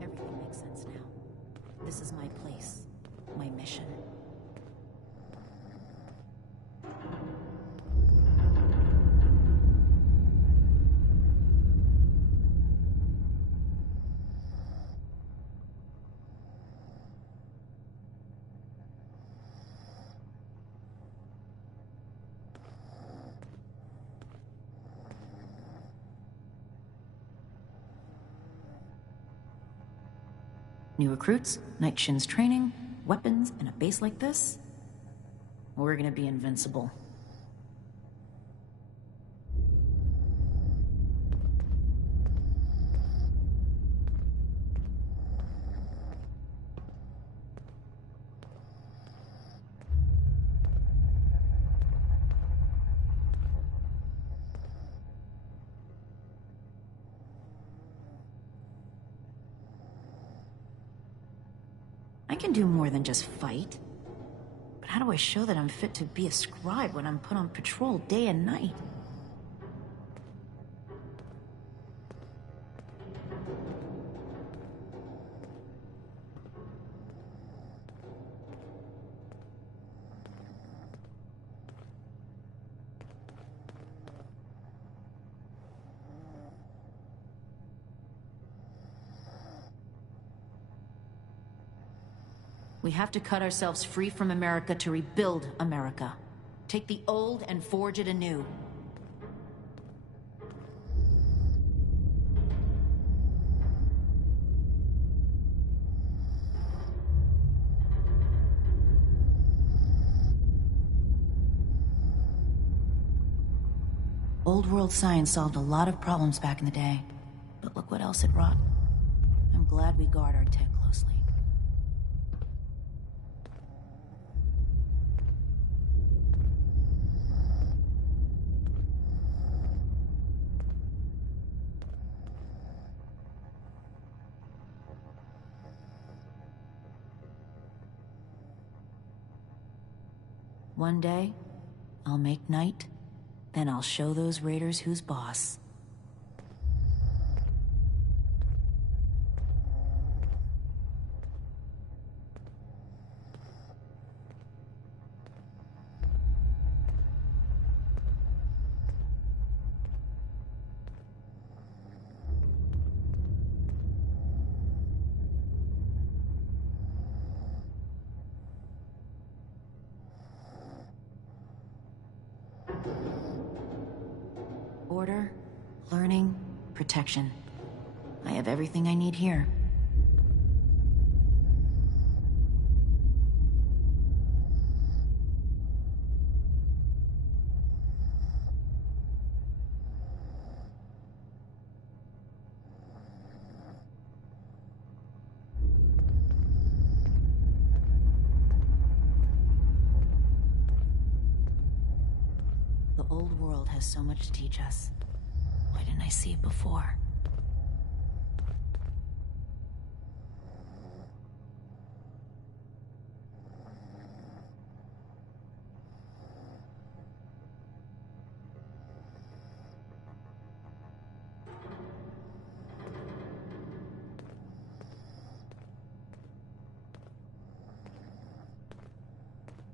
Everything makes sense now. This is my place, my mission. New recruits, Night Shin's training, weapons, and a base like this? We're gonna be invincible. I can do more than just fight. But how do I show that I'm fit to be a scribe when I'm put on patrol day and night? We have to cut ourselves free from America to rebuild America. Take the old and forge it anew. Old world science solved a lot of problems back in the day. But look what else it wrought. I'm glad we guard our tech closely. One day, I'll make night, then I'll show those raiders who's boss. order, learning, protection. I have everything I need here. The old world has so much to teach us. Why didn't I see it before?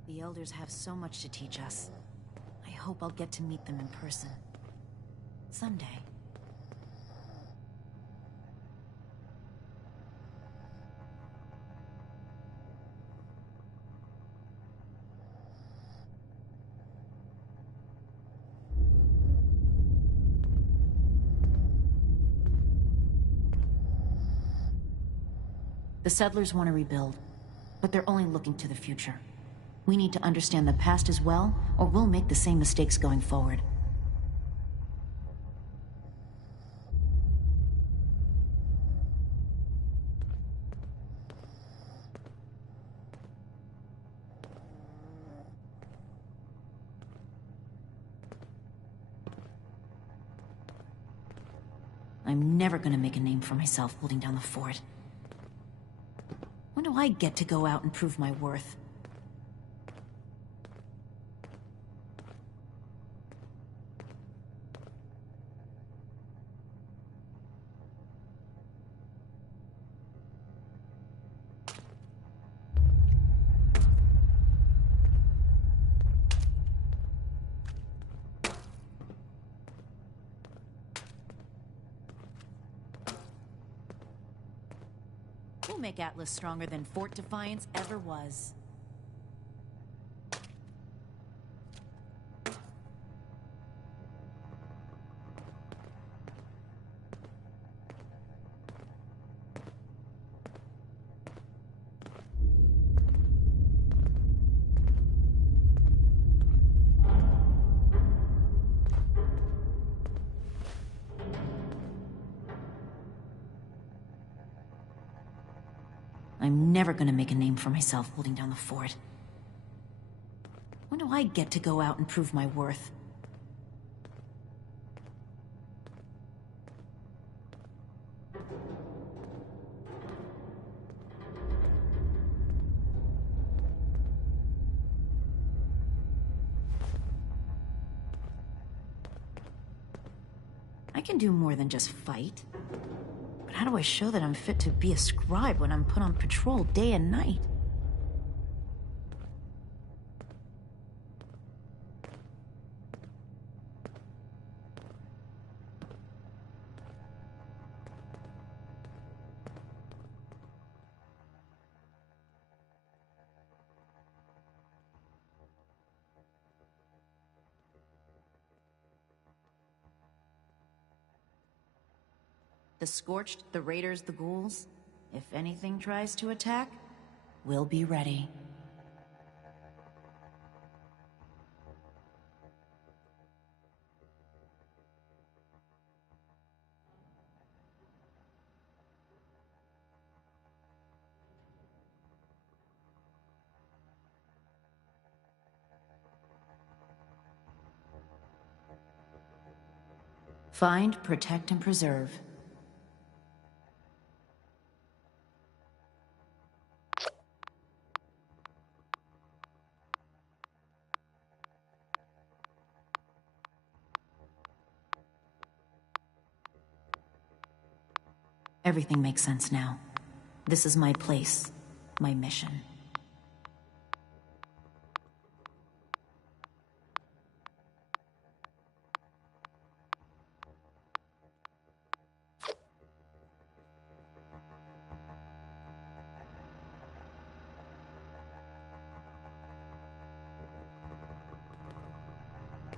The elders have so much to teach us. I hope I'll get to meet them in person. Someday. The settlers want to rebuild, but they're only looking to the future. We need to understand the past as well, or we'll make the same mistakes going forward. I'm never gonna make a name for myself holding down the fort. When do I get to go out and prove my worth? We'll make Atlas stronger than Fort Defiance ever was. I'm never gonna make a name for myself holding down the fort. When do I get to go out and prove my worth? I can do more than just fight. But how do I show that I'm fit to be a scribe when I'm put on patrol day and night? The Scorched, the Raiders, the Ghouls. If anything tries to attack, we'll be ready. Find, protect, and preserve. Everything makes sense now. This is my place, my mission.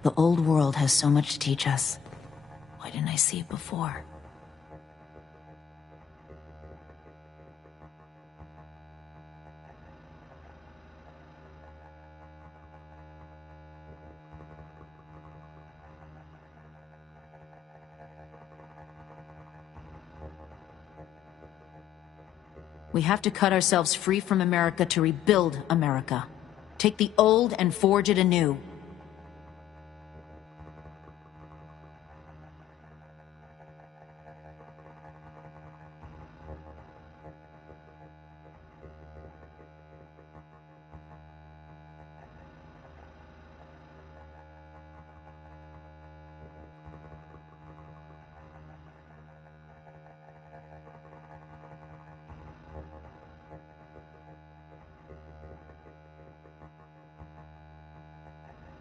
The old world has so much to teach us. Why didn't I see it before? We have to cut ourselves free from America to rebuild America. Take the old and forge it anew.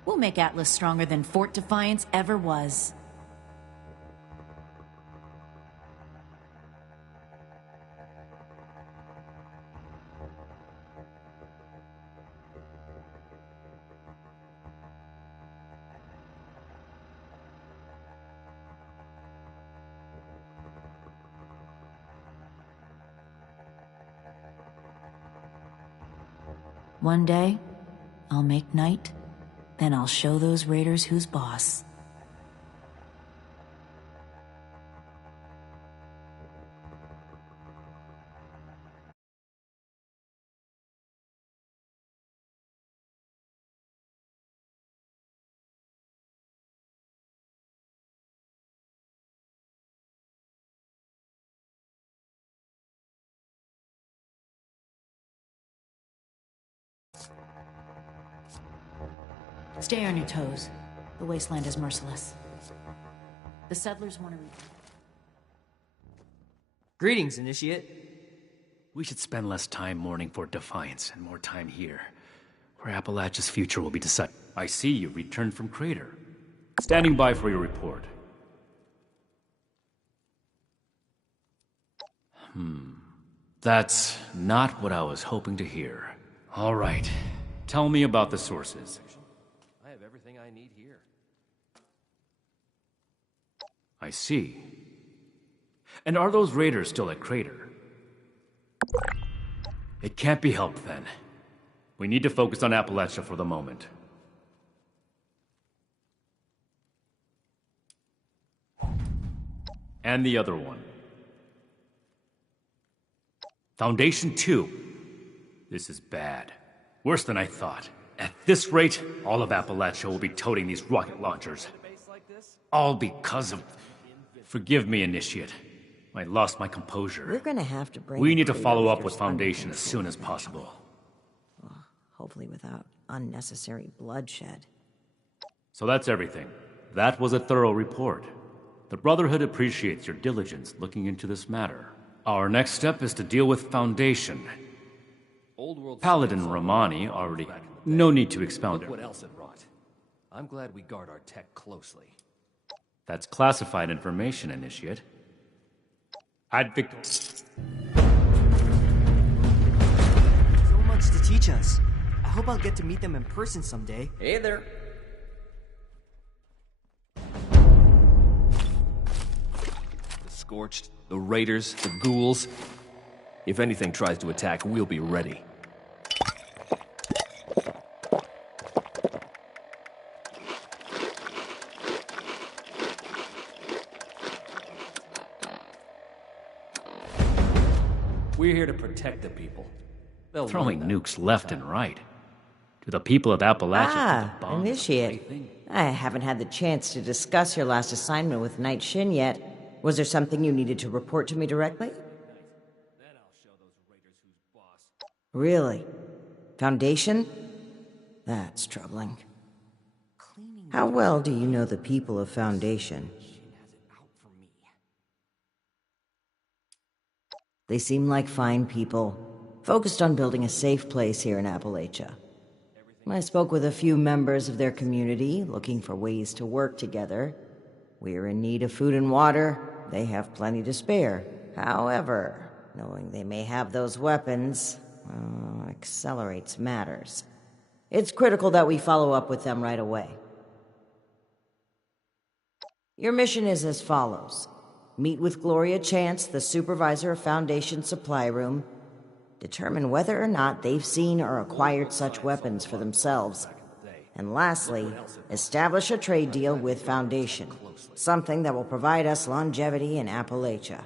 We'll make Atlas stronger than Fort Defiance ever was. One day, I'll make night. Then I'll show those raiders who's boss. Stay on your toes. The wasteland is merciless. The settlers want to... Greetings, Initiate. We should spend less time mourning Fort Defiance and more time here, where Appalachia's future will be decided. I see you returned from Crater. Standing by for your report. That's not what I was hoping to hear. All right. Tell me about the sources. I have everything I need here. I see. And are those raiders still at Crater? It can't be helped then. We need to focus on Appalachia for the moment. And the other one. Foundation 2. This is bad. Worse than I thought. At this rate, all of Appalachia will be toting these rocket launchers. All because of... Forgive me, Initiate. I lost my composure. We're gonna have to bring... We need to follow up with Foundation as soon as possible. Well, hopefully without unnecessary bloodshed. So that's everything. That was a thorough report. The Brotherhood appreciates your diligence looking into this matter. Our next step is to deal with Foundation. Paladin Romani already... No need to expound Look it. what else it wrought. I'm glad we guard our tech closely. That's classified information, Initiate. So much to teach us. I hope I'll get to meet them in person someday. Hey there. The Scorched, the Raiders, the Ghouls. If anything tries to attack, we'll be ready. We're here to protect the people. They'll Throwing learn that. nukes left and right. To the people of Appalachia... Ah, Initiate. I haven't had the chance to discuss your last assignment with Knight Shin yet. Was there something you needed to report to me directly? Really? Foundation? That's troubling. How well do you know the people of Foundation? They seem like fine people, focused on building a safe place here in Appalachia. I spoke with a few members of their community, looking for ways to work together. We're in need of food and water. They have plenty to spare. However, knowing they may have those weapons, accelerates matters. It's critical that we follow up with them right away. Your mission is as follows. Meet with Gloria Chance, the supervisor of Foundation Supply Room. Determine whether or not they've seen or acquired such weapons for themselves. And lastly, establish a trade deal with Foundation. Something that will provide us longevity in Appalachia.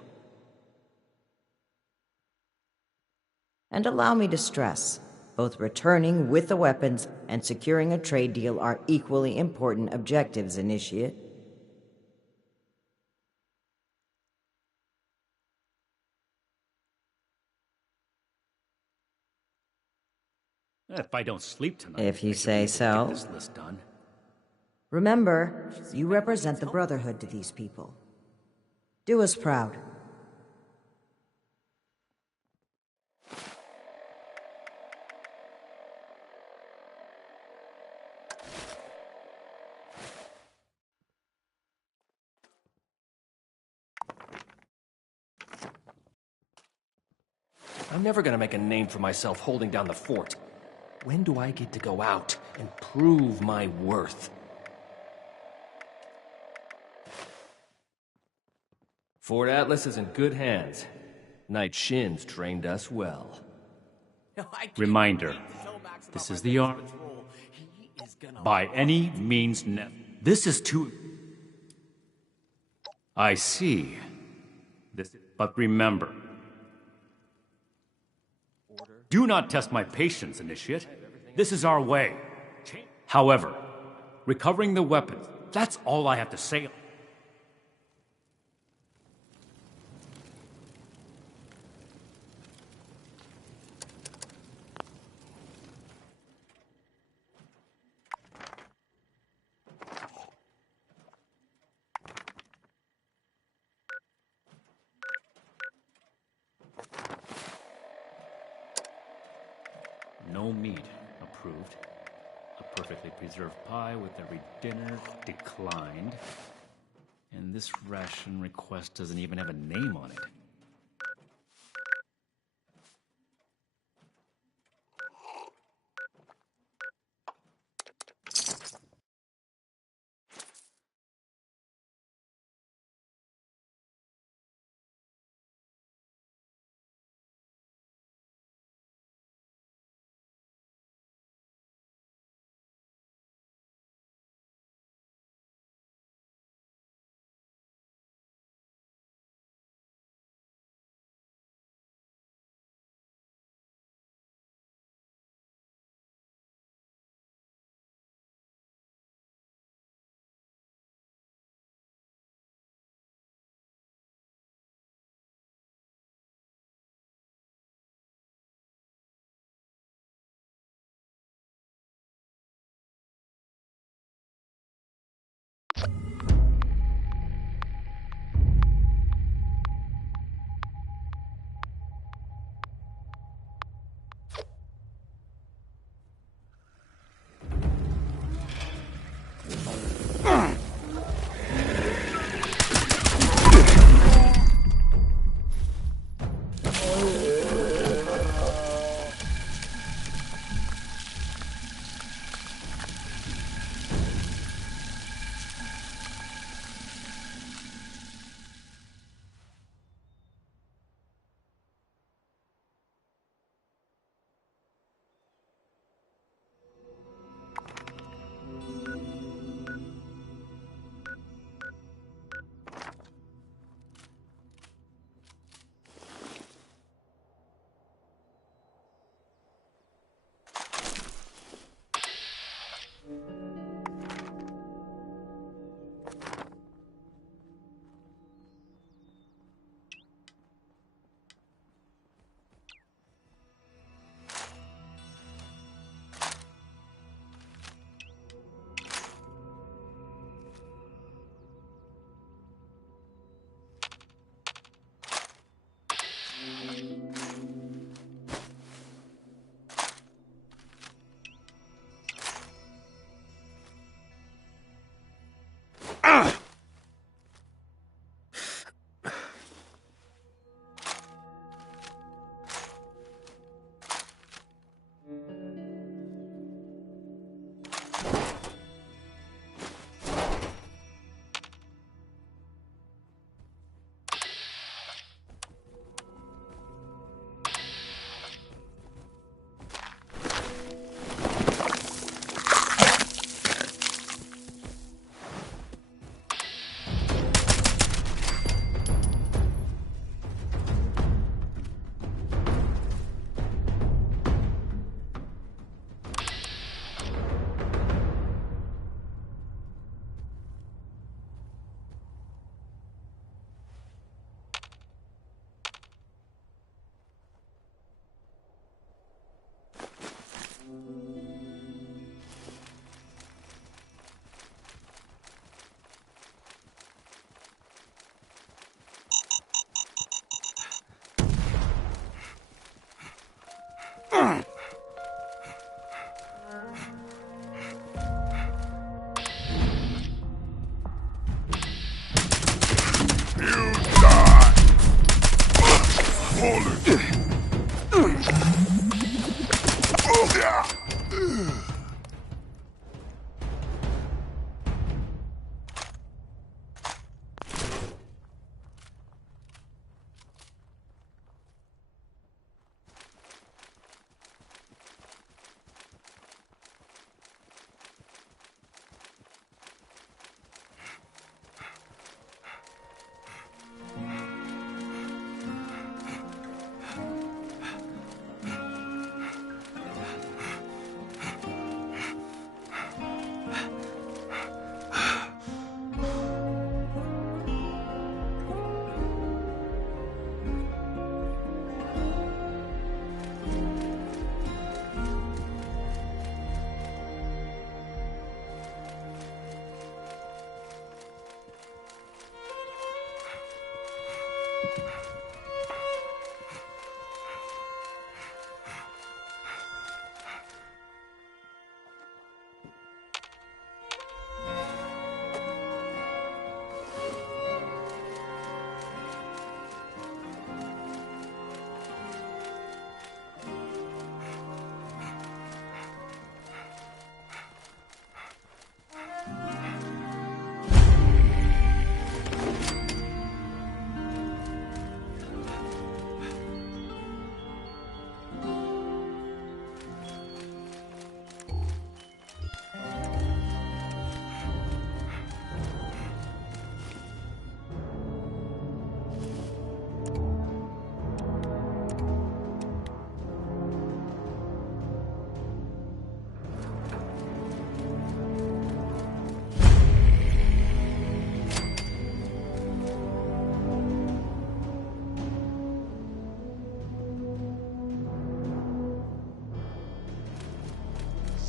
And allow me to stress, both returning with the weapons and securing a trade deal are equally important objectives, Initiate. If I don't sleep tonight, If you I should be say able to so. get this list done. Remember, you represent the Brotherhood to these people. Do us proud. I'm never gonna make a name for myself holding down the fort. When do I get to go out and prove my worth? Fort Atlas is in good hands. Knight Shin's trained us well. Reminder, this is the arm. By any means This is too... I see. But remember, do not test my patience, Initiate. This is our way. However, recovering the weapons, that's all I have to say. No meat approved. A perfectly preserved pie with every dinner declined. And this ration request doesn't even have a name on it.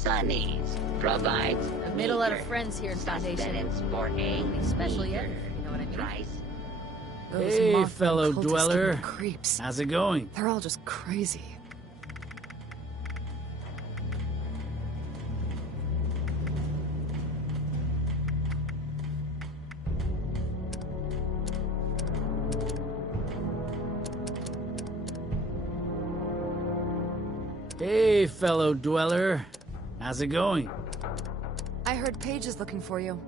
Sonny's provides I made a lot of friends here in Foundation. for a Nothing special yet, you know what I mean? price. Those Hey, Mothman fellow cultists dweller. give me creeps. How's it going? They're all just crazy. Hey, fellow dweller. How's it going? I heard Paige is looking for you.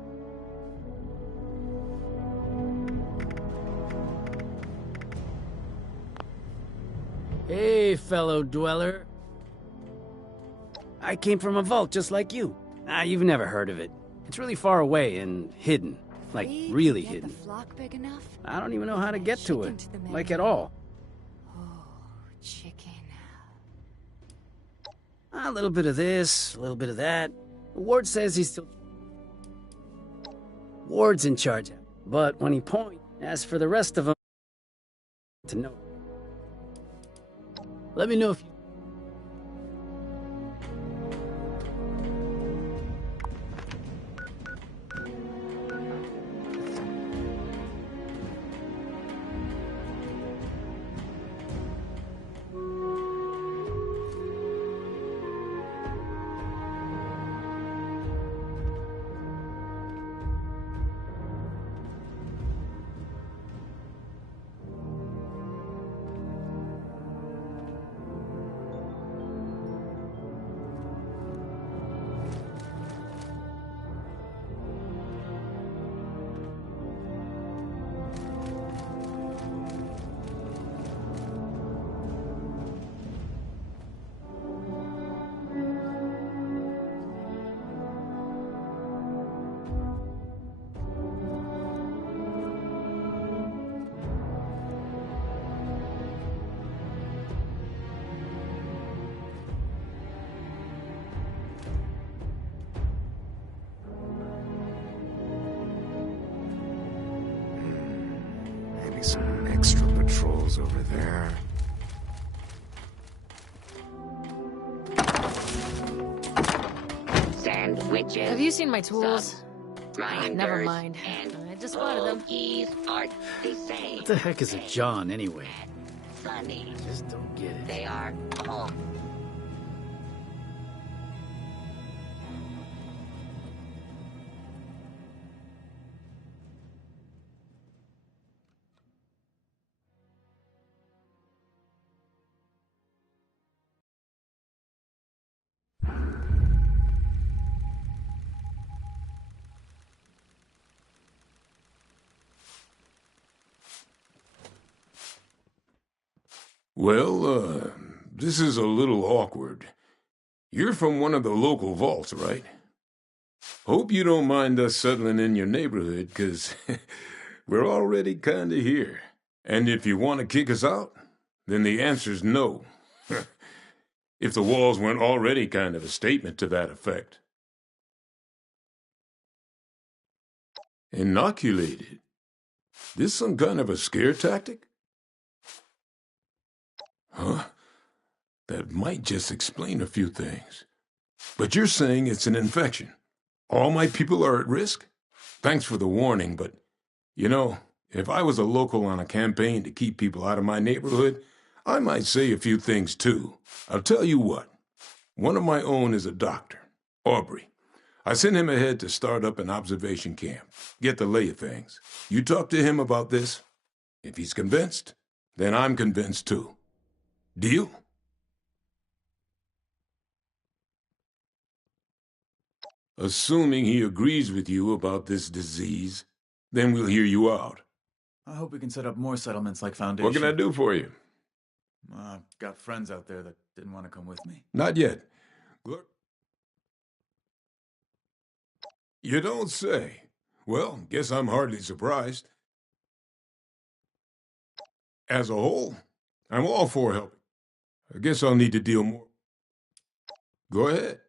Hey, fellow dweller. I came from a vault just like you. You've never heard of it. It's really far away and hidden. Like, really hidden. Flock big enough? I don't even know how to get to it. Like, at all. Chicken. A little bit of this, a little bit of that. Ward says he's still... Ward's in charge. But when he points, as for the rest of them... to know. Let me know if you... Maybe some extra patrols over there. Sandwiches. Have you seen my tools? Grinders Never mind. and I just spotted them. hoagies are the same. What the heck is a John, anyway? Sonny. Just don't get it. They are home. Well, this is a little awkward. You're from one of the local vaults, right? Hope you don't mind us settling in your neighborhood, 'cause we're already kinda here. And if you want to kick us out, then the answer's no. If the walls weren't already kind of a statement to that effect. Inoculated? This some kind of a scare tactic? Huh? That might just explain a few things. But you're saying it's an infection. All my people are at risk? Thanks for the warning, but, you know, if I was a local on a campaign to keep people out of my neighborhood, I might say a few things too. I'll tell you what. One of my own is a doctor, Aubrey. I sent him ahead to start up an observation camp, get the lay of things. You talk to him about this. If he's convinced, then I'm convinced too. Deal? Assuming he agrees with you about this disease, then we'll hear you out. I hope we can set up more settlements like Foundation. What can I do for you? I've got friends out there that didn't want to come with me. Not yet. Look. You don't say. Well, guess I'm hardly surprised. As a whole, I'm all for helping. I guess I'll need to deal more. Go ahead.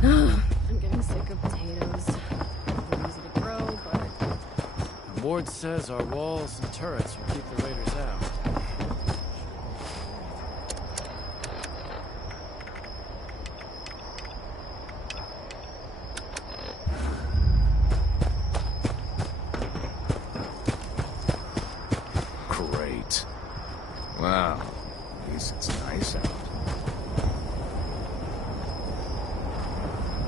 I'm getting sick of potatoes. They're easy to grow, but... The board says our walls and turrets will keep the raiders out. Great. Wow. At least it's nice out.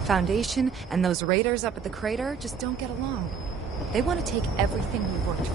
Foundation and those raiders up at the crater just don't get along. They want to take everything we worked for.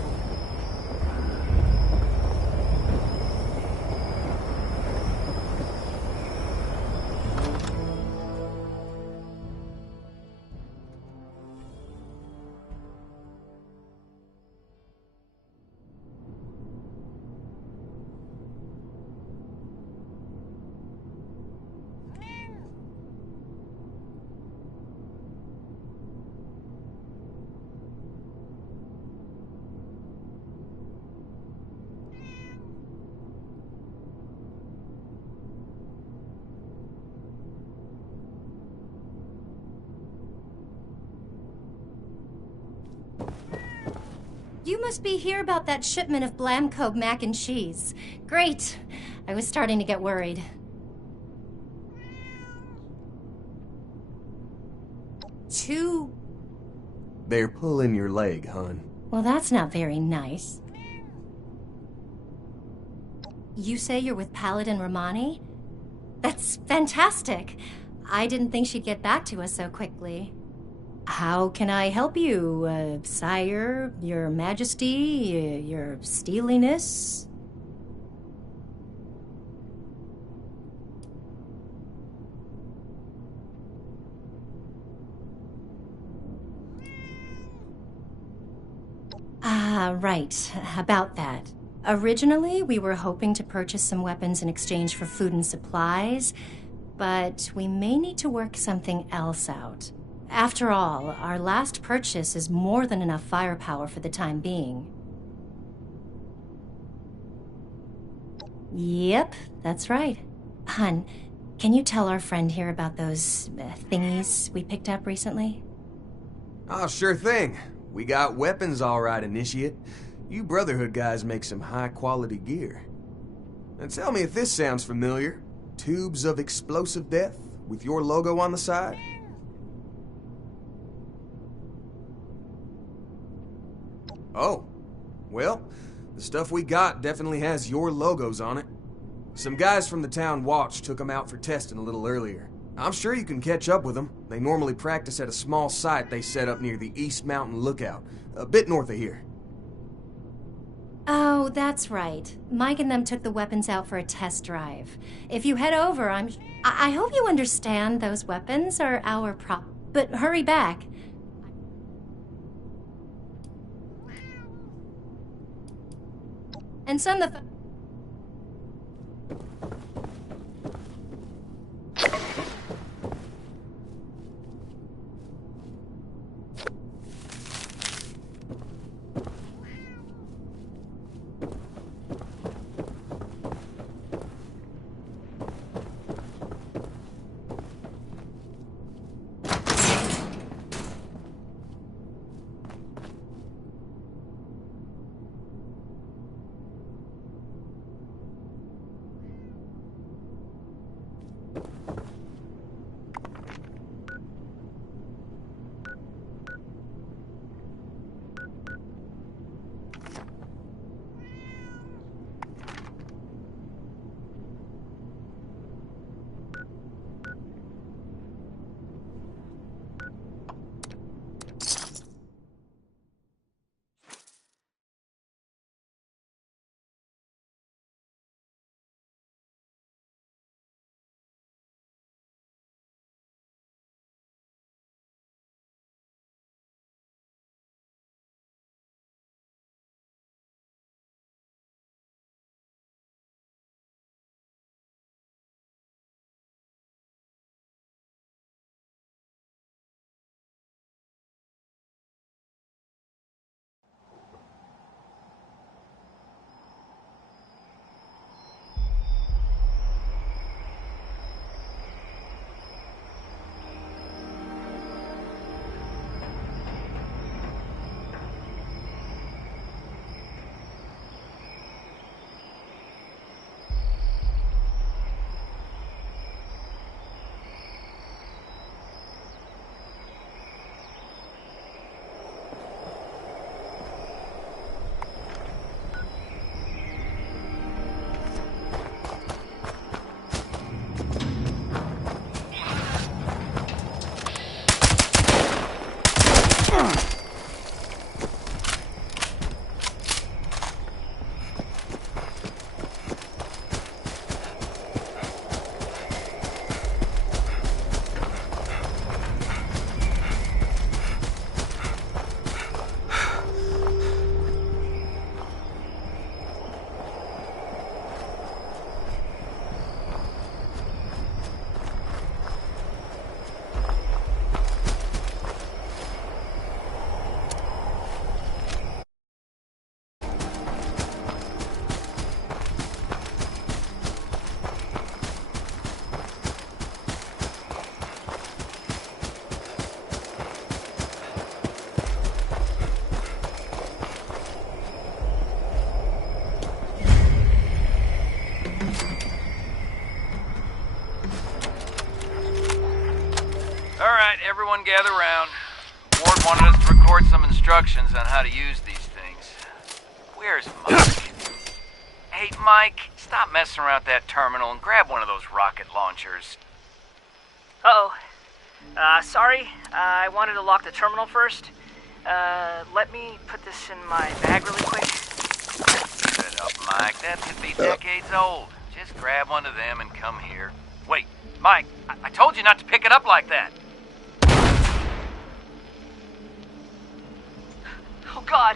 You must be here about that shipment of Blamco mac and cheese. Great. I was starting to get worried. Two... They're pulling your leg, hon. Well, that's not very nice. You say you're with Paladin Romani? That's fantastic. I didn't think she'd get back to us so quickly. How can I help you, sire, your majesty, your steeliness? Right, about that. Originally, we were hoping to purchase some weapons in exchange for food and supplies, but we may need to work something else out. After all, our last purchase is more than enough firepower for the time being. Yep, that's right. Hun, can you tell our friend here about those thingies we picked up recently? Oh, sure thing. We got weapons all right, Initiate. You Brotherhood guys make some high-quality gear. And tell me if this sounds familiar. Tubes of explosive death with your logo on the side? Oh, well, the stuff we got definitely has your logos on it. Some guys from the town watch took them out for testing a little earlier. I'm sure you can catch up with them. They normally practice at a small site they set up near the East Mountain Lookout, a bit north of here. Oh, that's right. Mike and them took the weapons out for a test drive. If you head over, I hope you understand those weapons are our prop. But hurry back. And send the... everyone gather round. Ward wanted us to record some instructions on how to use these things. Where's Mike? Hey, Mike, stop messing around with that terminal and grab one of those rocket launchers. Uh-oh. Sorry. I wanted to lock the terminal first. Let me put this in my bag really quick. Shut up, Mike. That could be decades old. Just grab one of them and come here. Wait, Mike, I told you not to pick it up like that. Oh, God.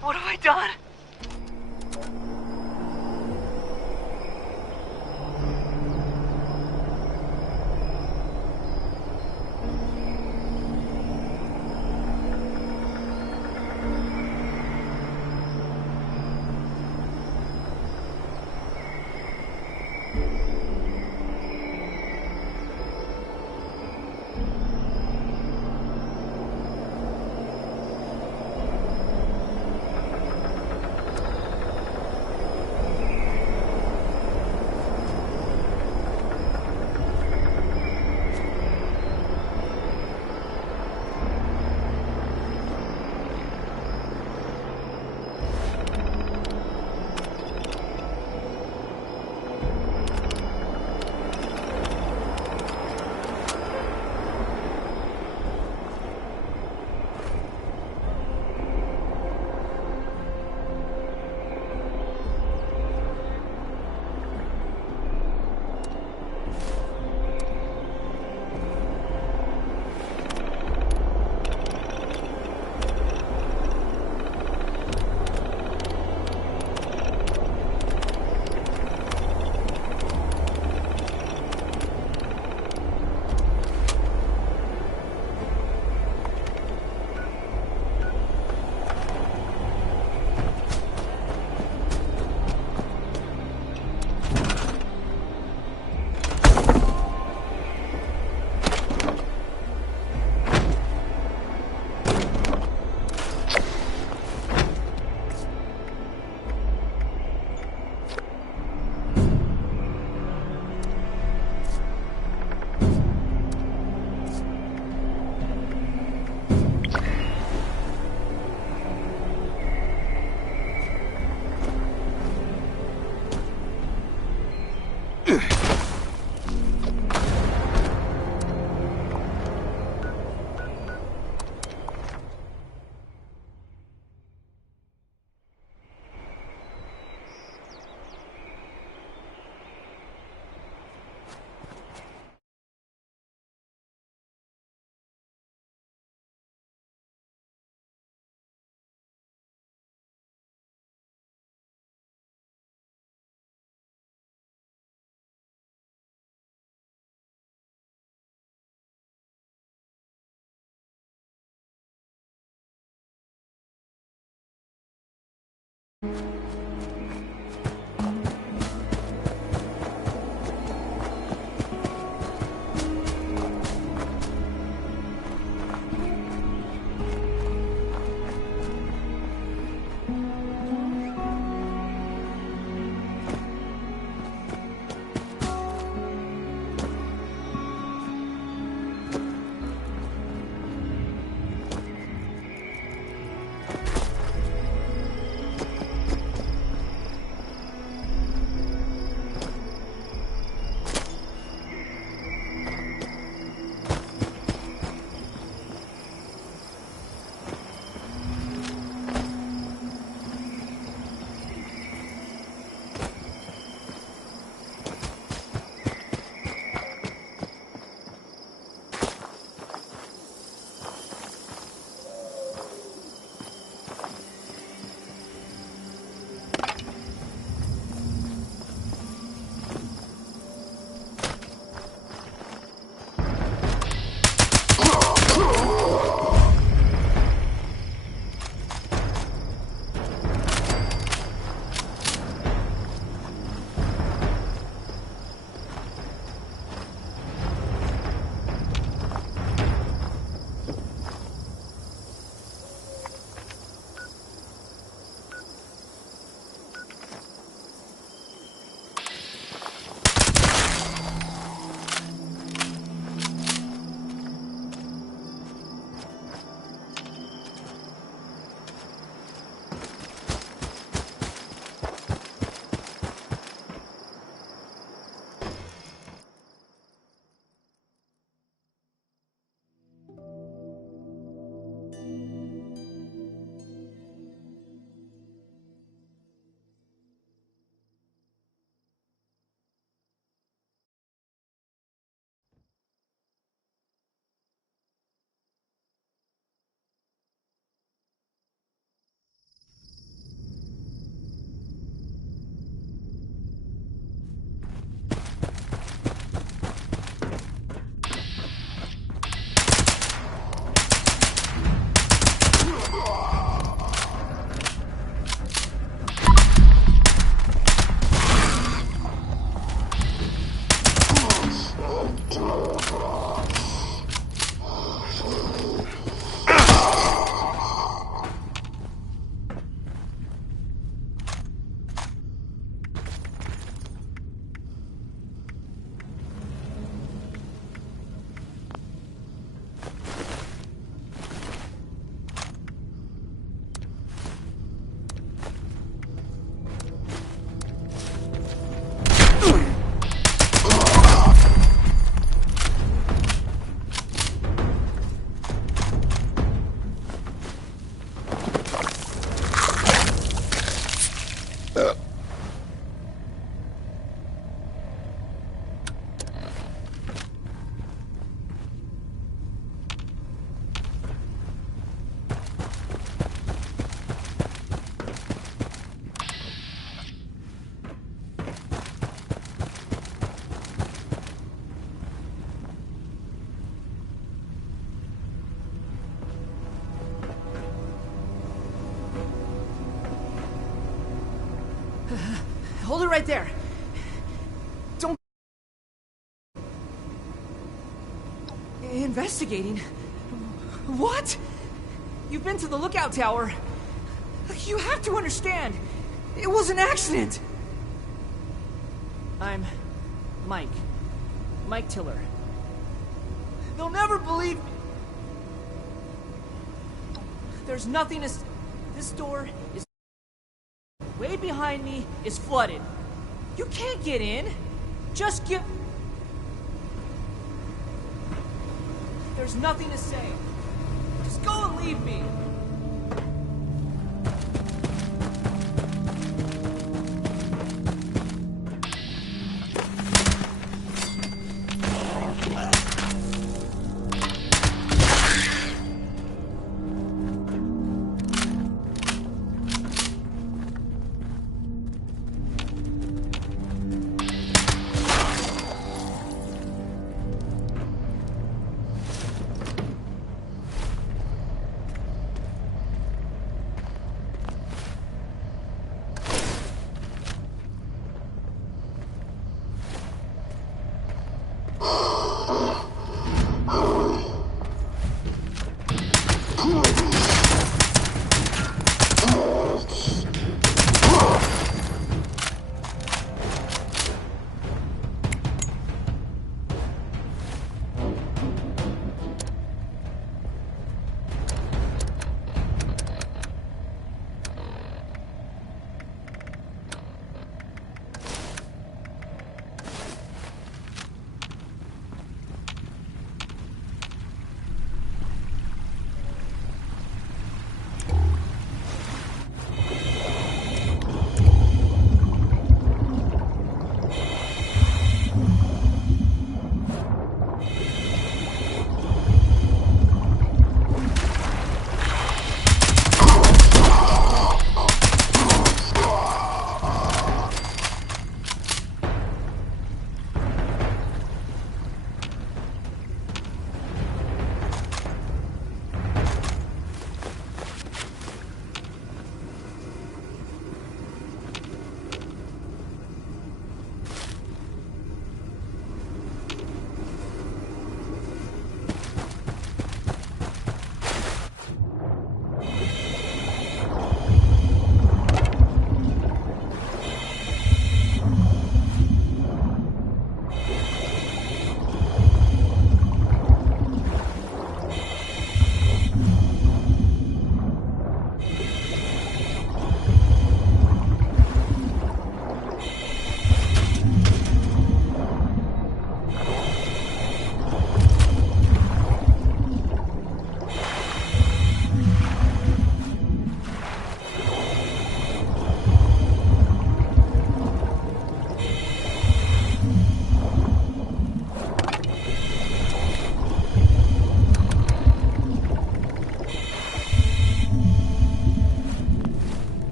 What have I done? it right there. Don't... Investigating? What? You've been to the lookout tower. You have to understand. It was an accident. I'm Mike. Mike Tiller. They'll never believe me. There's nothing to... This door is... Way behind me is flooded. You can't get in. Just give... There's nothing to say. Just go and leave me.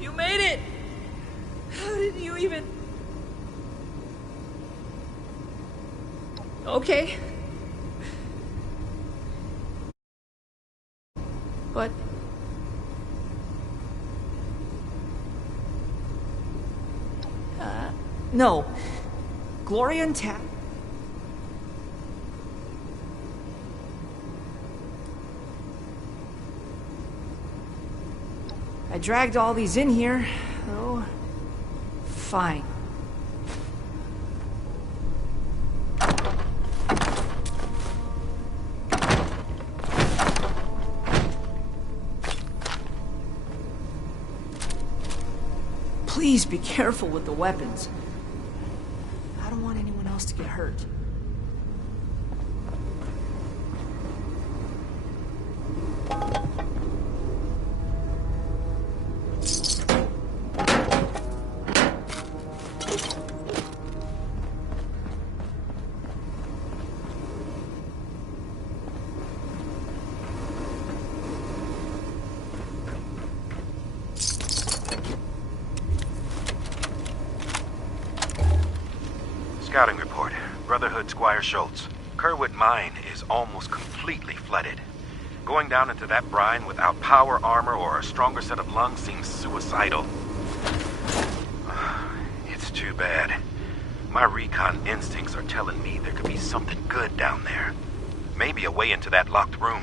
You made it! How did you even... Okay. But... no. Gloria and Tat... I dragged all these in here, though. Fine. Please be careful with the weapons. I don't want anyone else to get hurt. Scouting report. Brotherhood Squire Schultz. Kerwood Mine is almost completely flooded. Going down into that brine without power armor or a stronger set of lungs seems suicidal. It's too bad. My recon instincts are telling me there could be something good down there. Maybe a way into that locked room.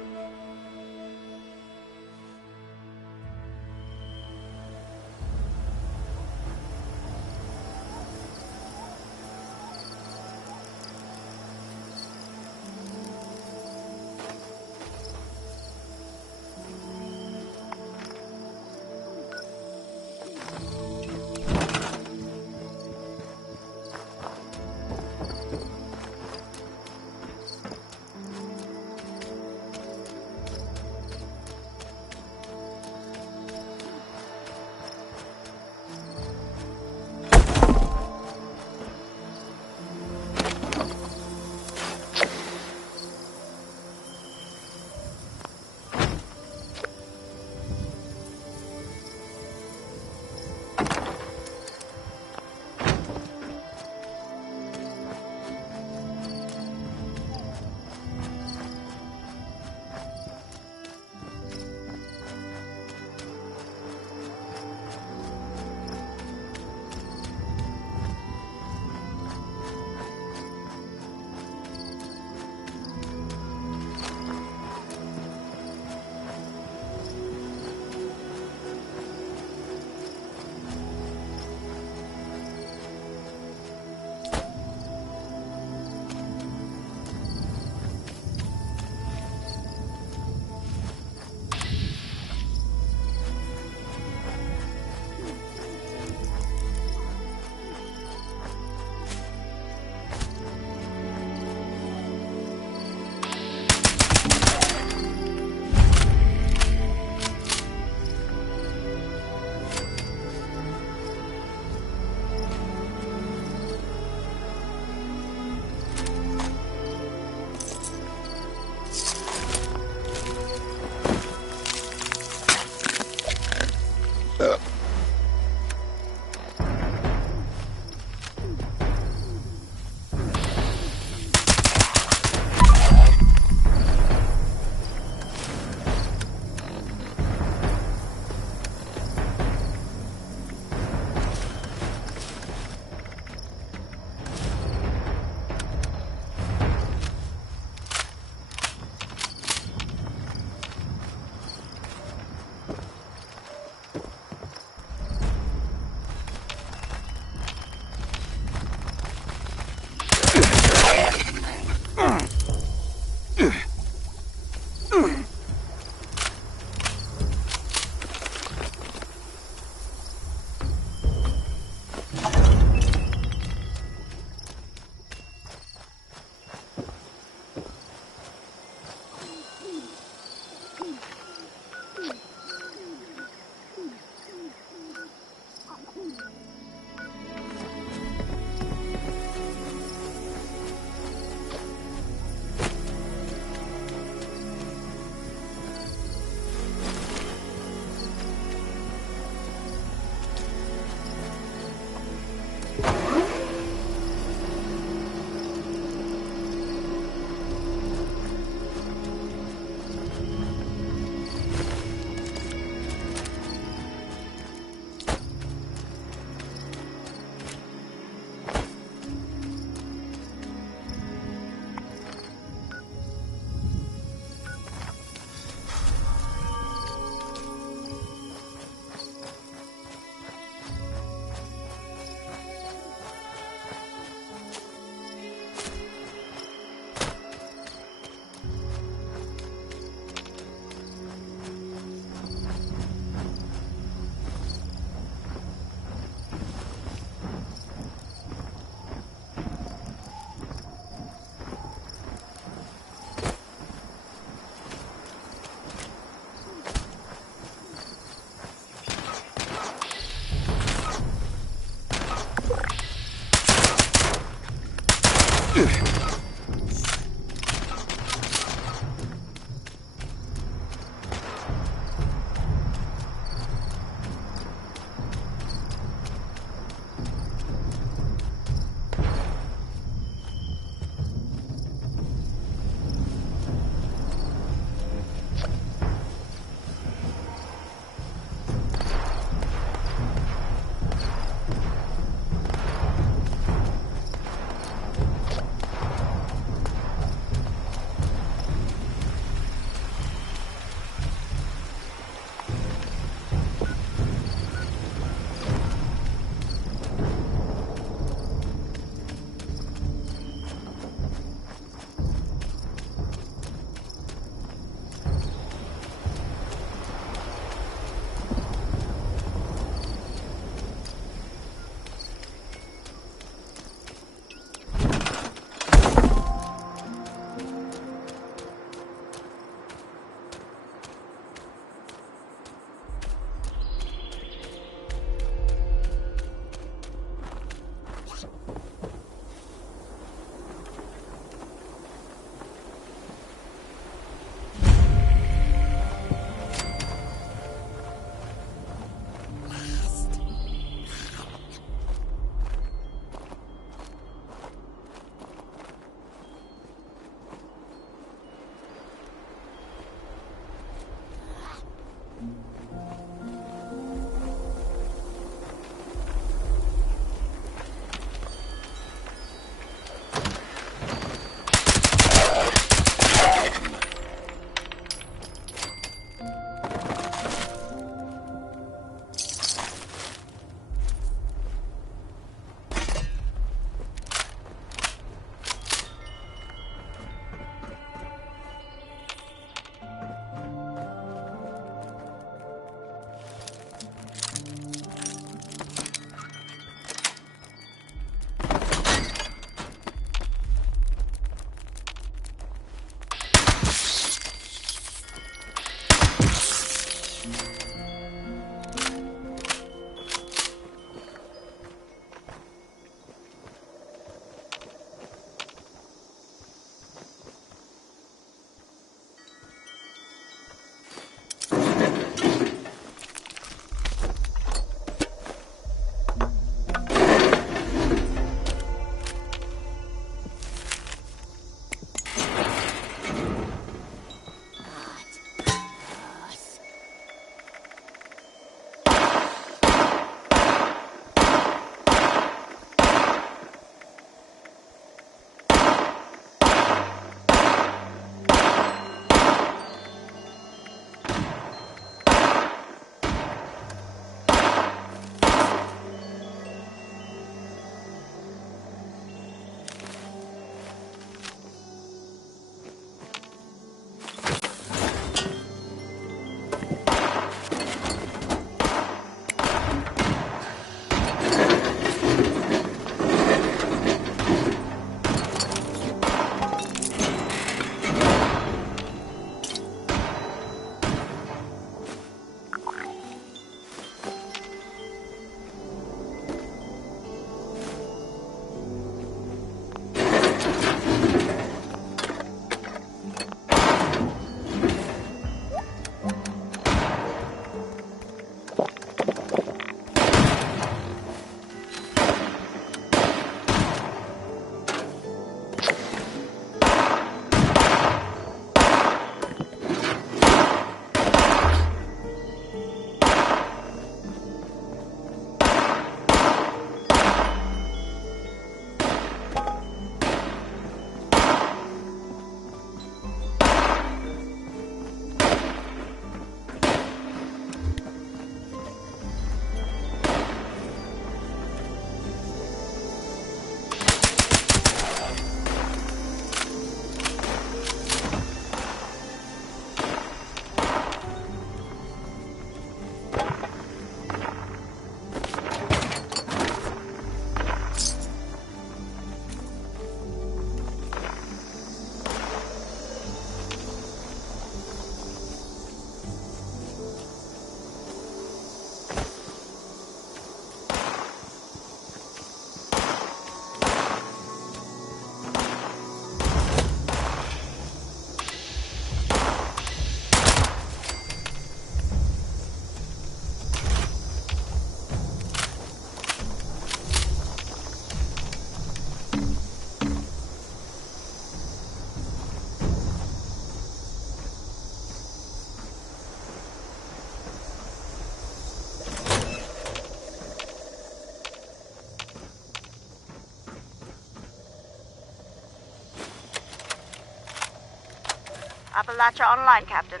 Appalachia Online, Captain.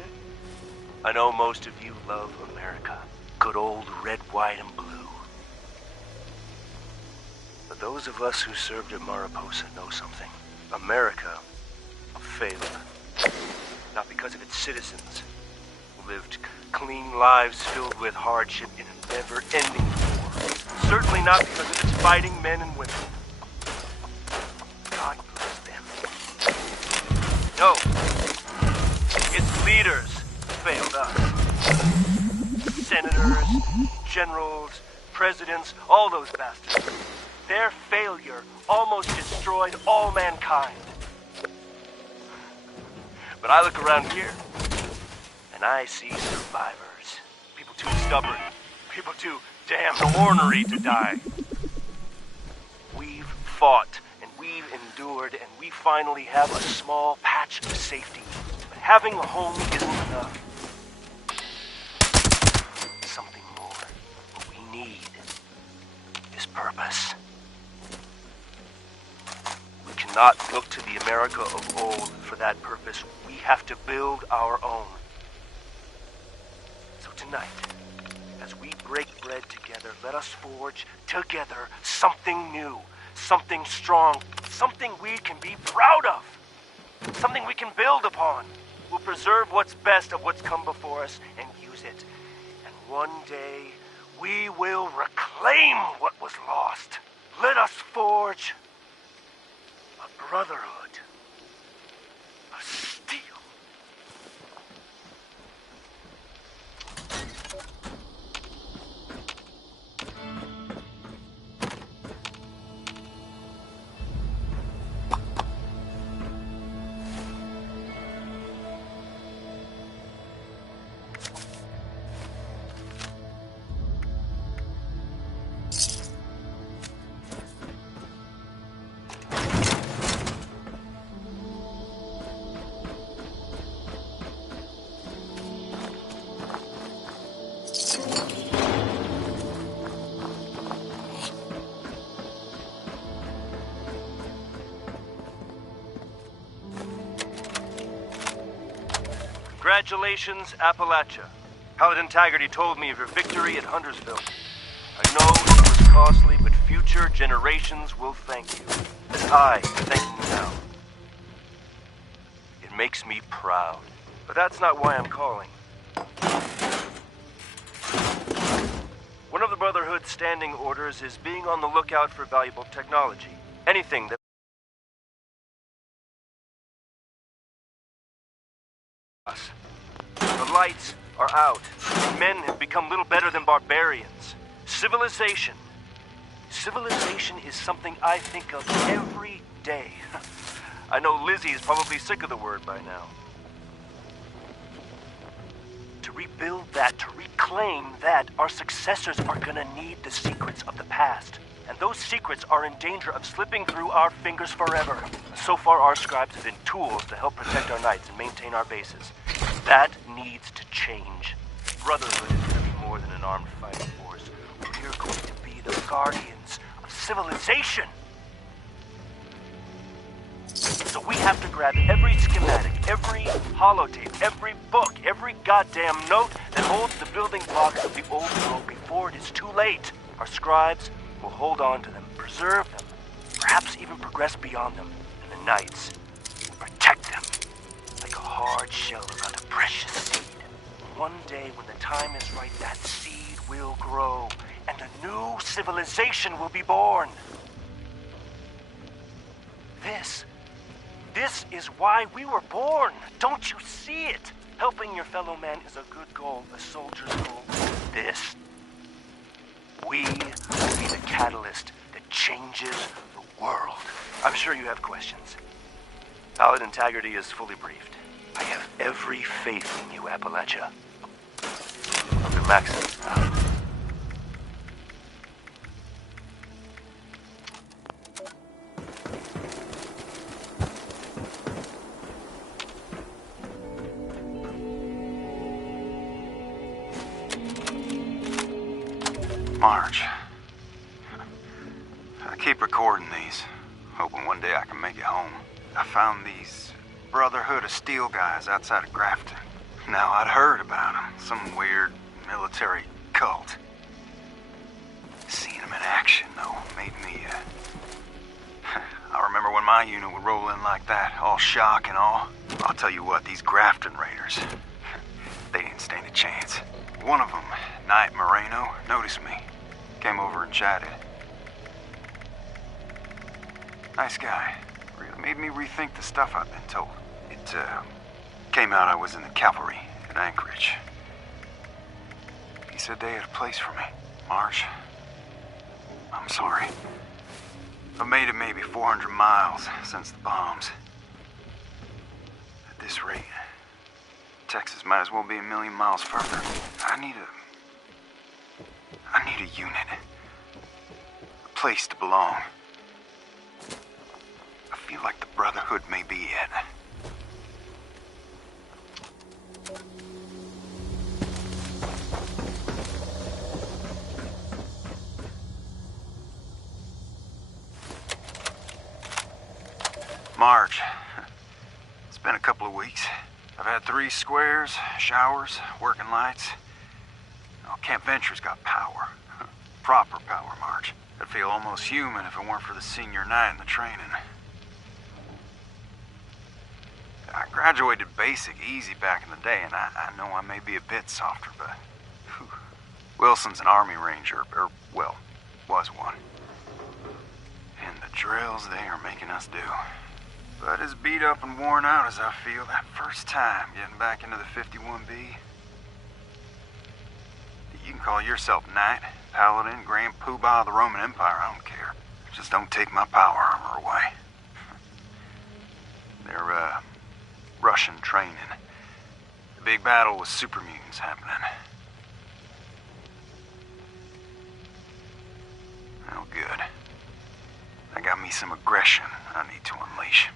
I know most of you love America. Good old red, white, and blue. But those of us who served at Mariposa know something. America failed. Not because of its citizens, who lived clean lives filled with hardship in a never-ending war. Certainly not because of its fighting men and women. God bless them. No. Its leaders failed us. Senators, generals, presidents, all those bastards. Their failure almost destroyed all mankind. But I look around here, and I see survivors. People too stubborn. People too damn ornery to die. We've fought, and we've endured, and we finally have a small patch of safety. But having a home isn't enough. Something more. What we need is purpose. We cannot look to the America of old for that purpose. We have to build our own. So tonight, as we break bread together, let us forge together something new, something strong, something we can be proud of, something we can build upon. We'll preserve what's best of what's come before us and use it. And one day, we will reclaim what was lost. Let us forge a brotherhood of steel. Congratulations, Appalachia. Paladin Taggarty told me of your victory at Huntersville. I know it was costly, but future generations will thank you. And I thank you now. It makes me proud. But that's not why I'm calling. One of the Brotherhood's standing orders is being on the lookout for valuable technology. Anything that the lights are out. Men have become little better than barbarians. Civilization. Civilization is something I think of every day. I know Lizzie is probably sick of the word by now. To rebuild that, to reclaim that, our successors are gonna need the secrets of the past. And those secrets are in danger of slipping through our fingers forever. So far, our scribes have been tools to help protect our knights and maintain our bases. That needs to change. Brotherhood is going to be more than an armed fighting force. We're going to be the guardians of civilization. So we have to grab every schematic, every holotape, every book, every goddamn note that holds the building blocks of the old world before it is too late. Our scribes will hold on to them, preserve them, perhaps even progress beyond them. And the knights will protect them like a hard shell around a precious seed. One day when the time is right, that seed will grow, and a new civilization will be born. This is why we were born. Don't you see it? Helping your fellow man is a good goal, a soldier's goal. This, we will be the catalyst that changes the world. I'm sure you have questions. Paladin Taggarty is fully briefed. I have every faith in you, Appalachia. Uncle Maxon, out. Marge. I keep recording these, hoping one day I can make it home. I found these Brotherhood of Steel guys outside of Grafton. Now, I'd heard about them. Some weird military cult. Seeing them in action, though, made me, I remember when my unit would roll in like that, all shock and all. I'll tell you what, these Grafton Raiders, they didn't stand a chance. One of them, Knight Moreno, noticed me. Came over and chatted. Nice guy. Really made me rethink the stuff I'd been told. It, came out I was in the cavalry at Anchorage. He said they had a place for me. Marge, I'm sorry. I've made it maybe 400 miles since the bombs. At this rate, Texas might as well be a million miles further. I need a unit. A place to belong. I feel like the Brotherhood may be it. Marge, it's been a couple of weeks. I've had 3 squares, showers, working lights. Oh, Camp Venture's got power. Proper power, Marge. I'd feel almost human if it weren't for the senior night and the training. I graduated basic easy back in the day, and I know I may be a bit softer, but... Whew. Wilson's an Army Ranger, or, well, was one. And the drills they are making us do. But as beat up and worn out as I feel that first time getting back into the 51B. You can call yourself Knight, Paladin, Grand Poobah of the Roman Empire, I don't care. Just don't take my power armor away. They're, Russian training. The big battle with super mutants happening. Oh, good. I got me some aggression I need to unleash.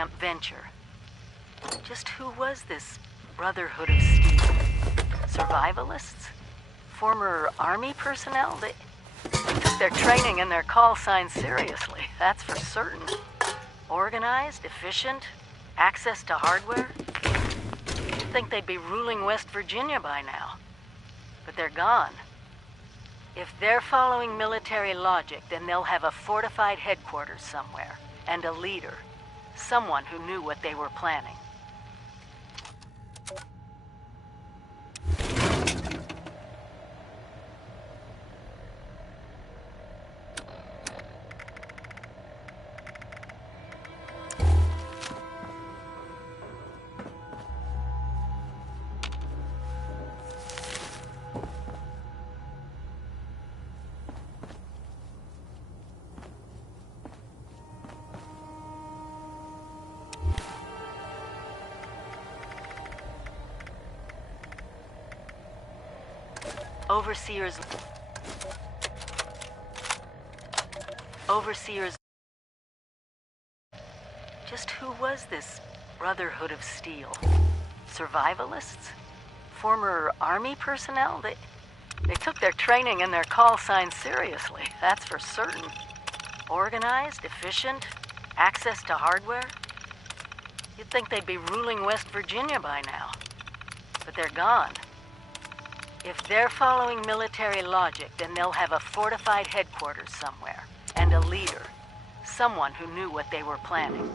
camp venture. Just who was this Brotherhood of Steel? Survivalists? Former army personnel? They took their training and their call signs seriously, that's for certain. Organized, efficient, access to hardware. You'd think they'd be ruling West Virginia by now. But they're gone. If they're following military logic, then they'll have a fortified headquarters somewhere, and a leader. Someone who knew what they were planning. Overseers. Just who was this Brotherhood of Steel? Survivalists? Former army personnel? They took their training and their call signs seriously, that's for certain. Organized, efficient, access to hardware. You'd think they'd be ruling West Virginia by now. But they're gone. If they're following military logic, then they'll have a fortified headquarters somewhere, and a leader. Someone who knew what they were planning.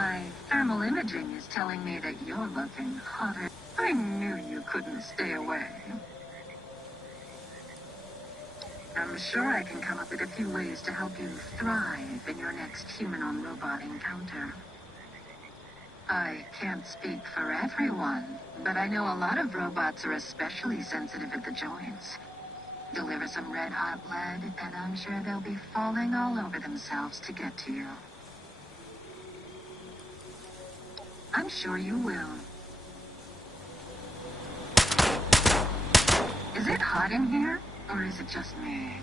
My thermal imaging is telling me that you're looking hotter. I knew you couldn't stay away. I'm sure I can come up with a few ways to help you thrive in your next human-on-robot encounter. I can't speak for everyone, but I know a lot of robots are especially sensitive at the joints. Deliver some red-hot lead, and I'm sure they'll be falling all over themselves to get to you. I'm sure you will. Is it hot in here, or is it just me?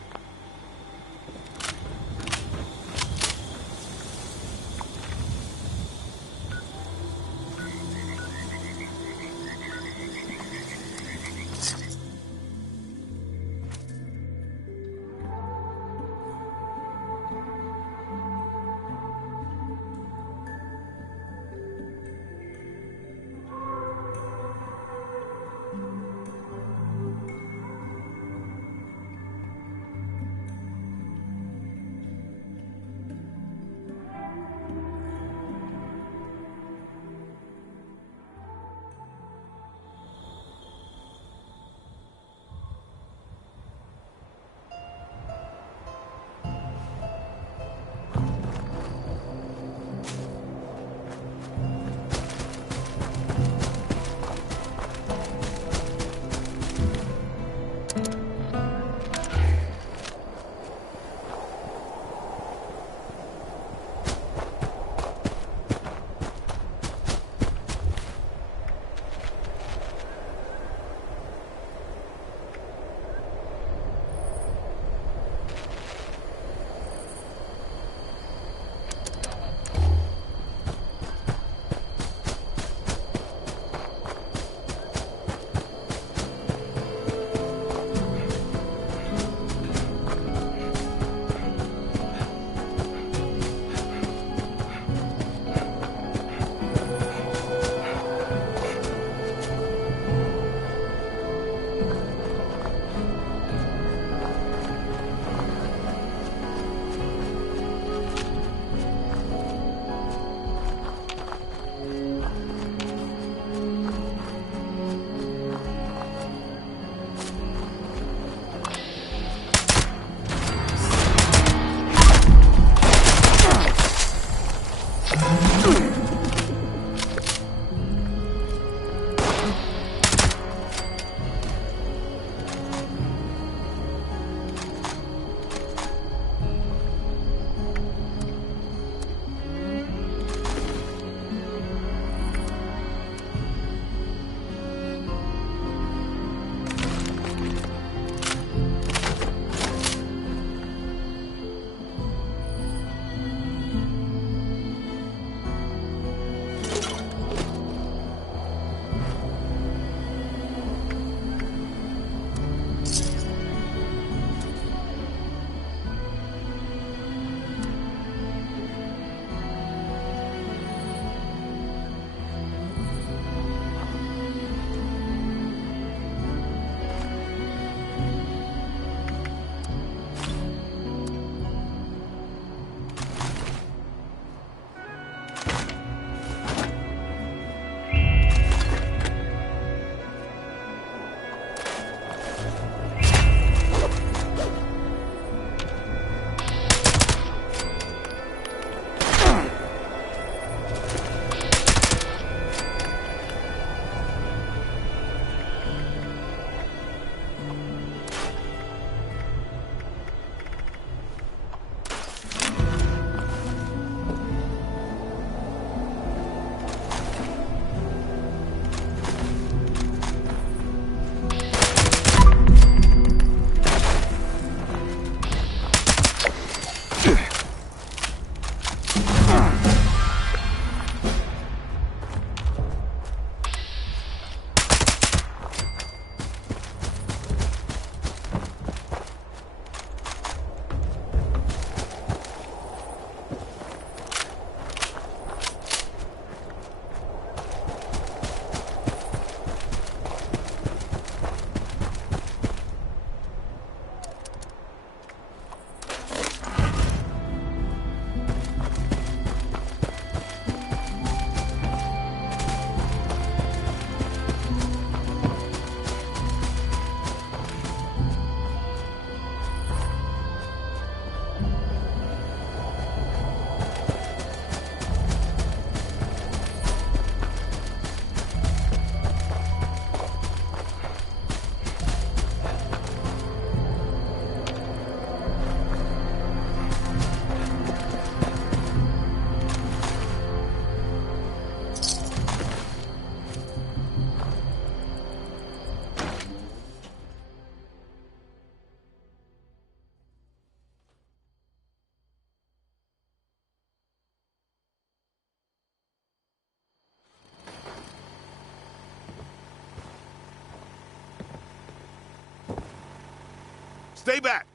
Stay back!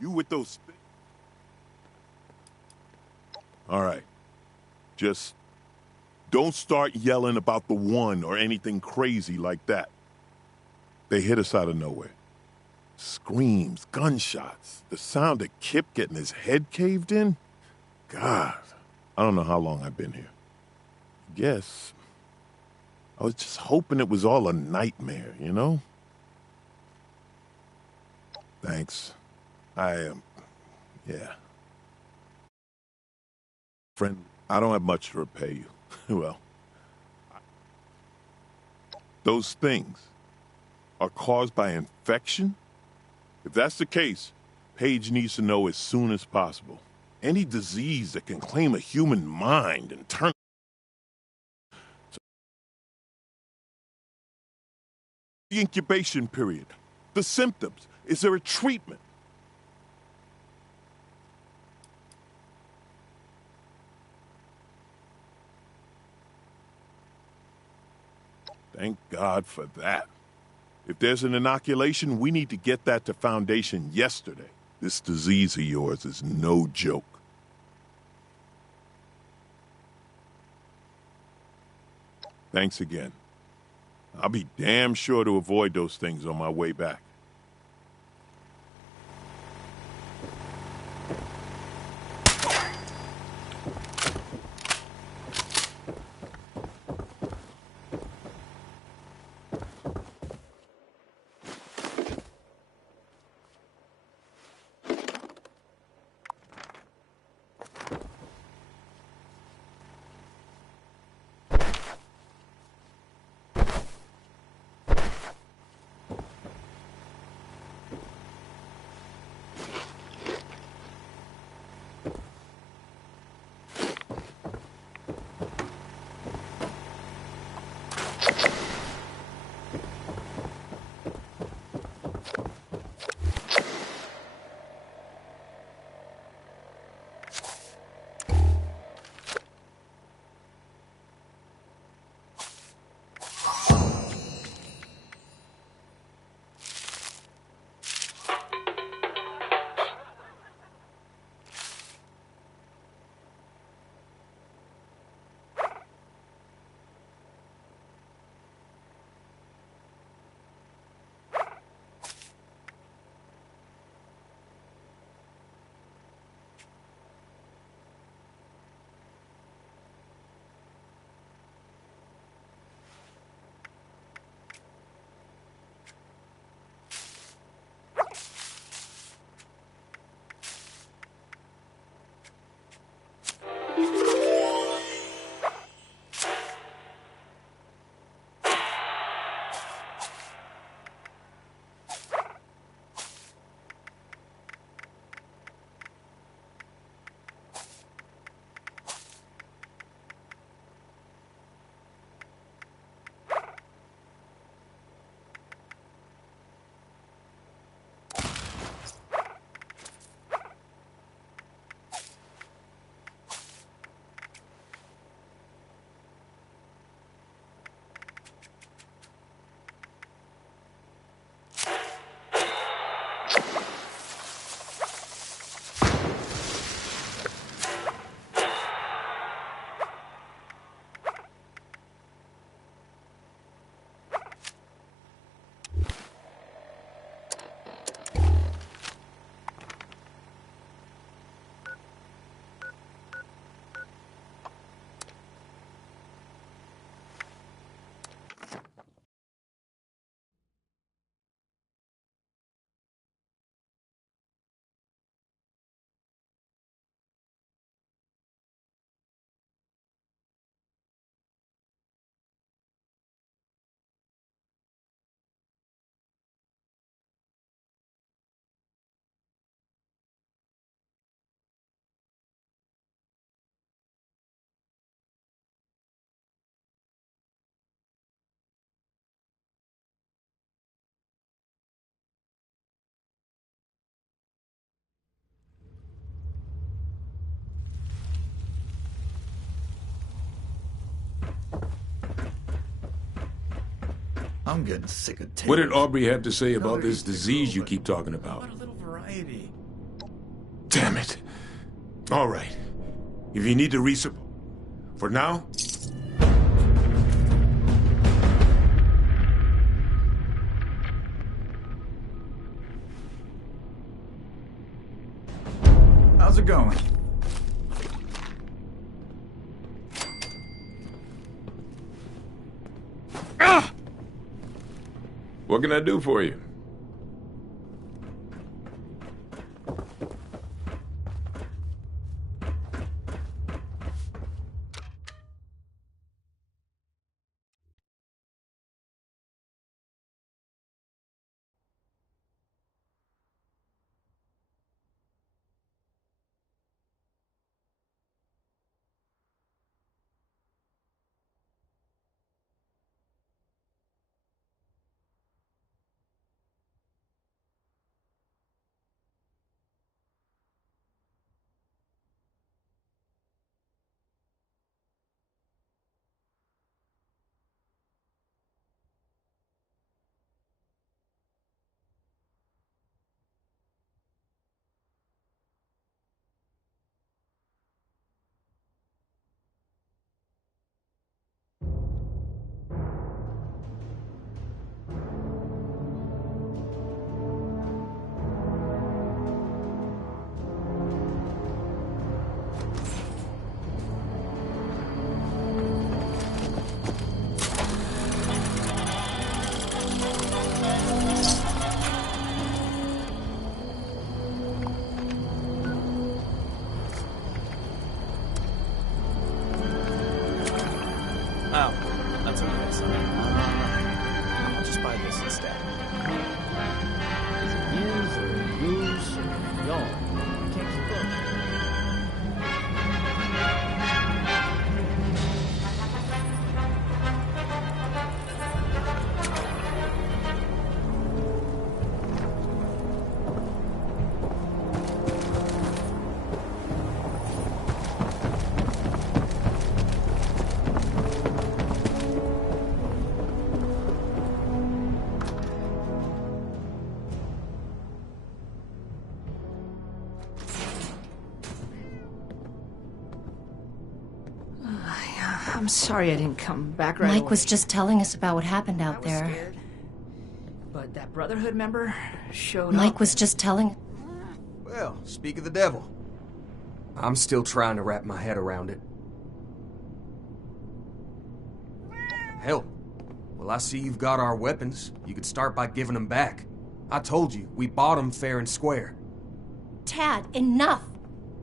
You with those... All right. Just don't start yelling about the one or anything crazy like that. They hit us out of nowhere. Screams, gunshots, the sound of Kip getting his head caved in. God, I don't know how long I've been here. I guess I was just hoping it was all a nightmare, you know? Thanks. Yeah. Friend, I don't have much to repay you. Well, those things are caused by infection? If that's the case, Paige needs to know as soon as possible. Any disease that can claim a human mind and turn... The incubation period. The symptoms. Is there a treatment? Thank God for that. If there's an inoculation, we need to get that to Foundation yesterday. This disease of yours is no joke. Thanks again. I'll be damn sure to avoid those things on my way back. I'm getting sick of tables. What did Aubrey have to say about Nobody this eats the disease crew, you but keep talking about? What a little variety. Damn it. All right. If you need to resupply... For now... How's it going? What can I do for you? Oh, that's okay, son. I'll just buy this instead. Is it years or use or y'all? I can't keep up. I'm sorry I didn't come back right Mike away. was just telling us about what happened out there. Scared. But that Brotherhood member showed Mike up. was just telling... Well, speak of the devil. I'm still trying to wrap my head around it. Hell, well, I see you've got our weapons. You could start by giving them back. I told you, we bought them fair and square. Tad, enough!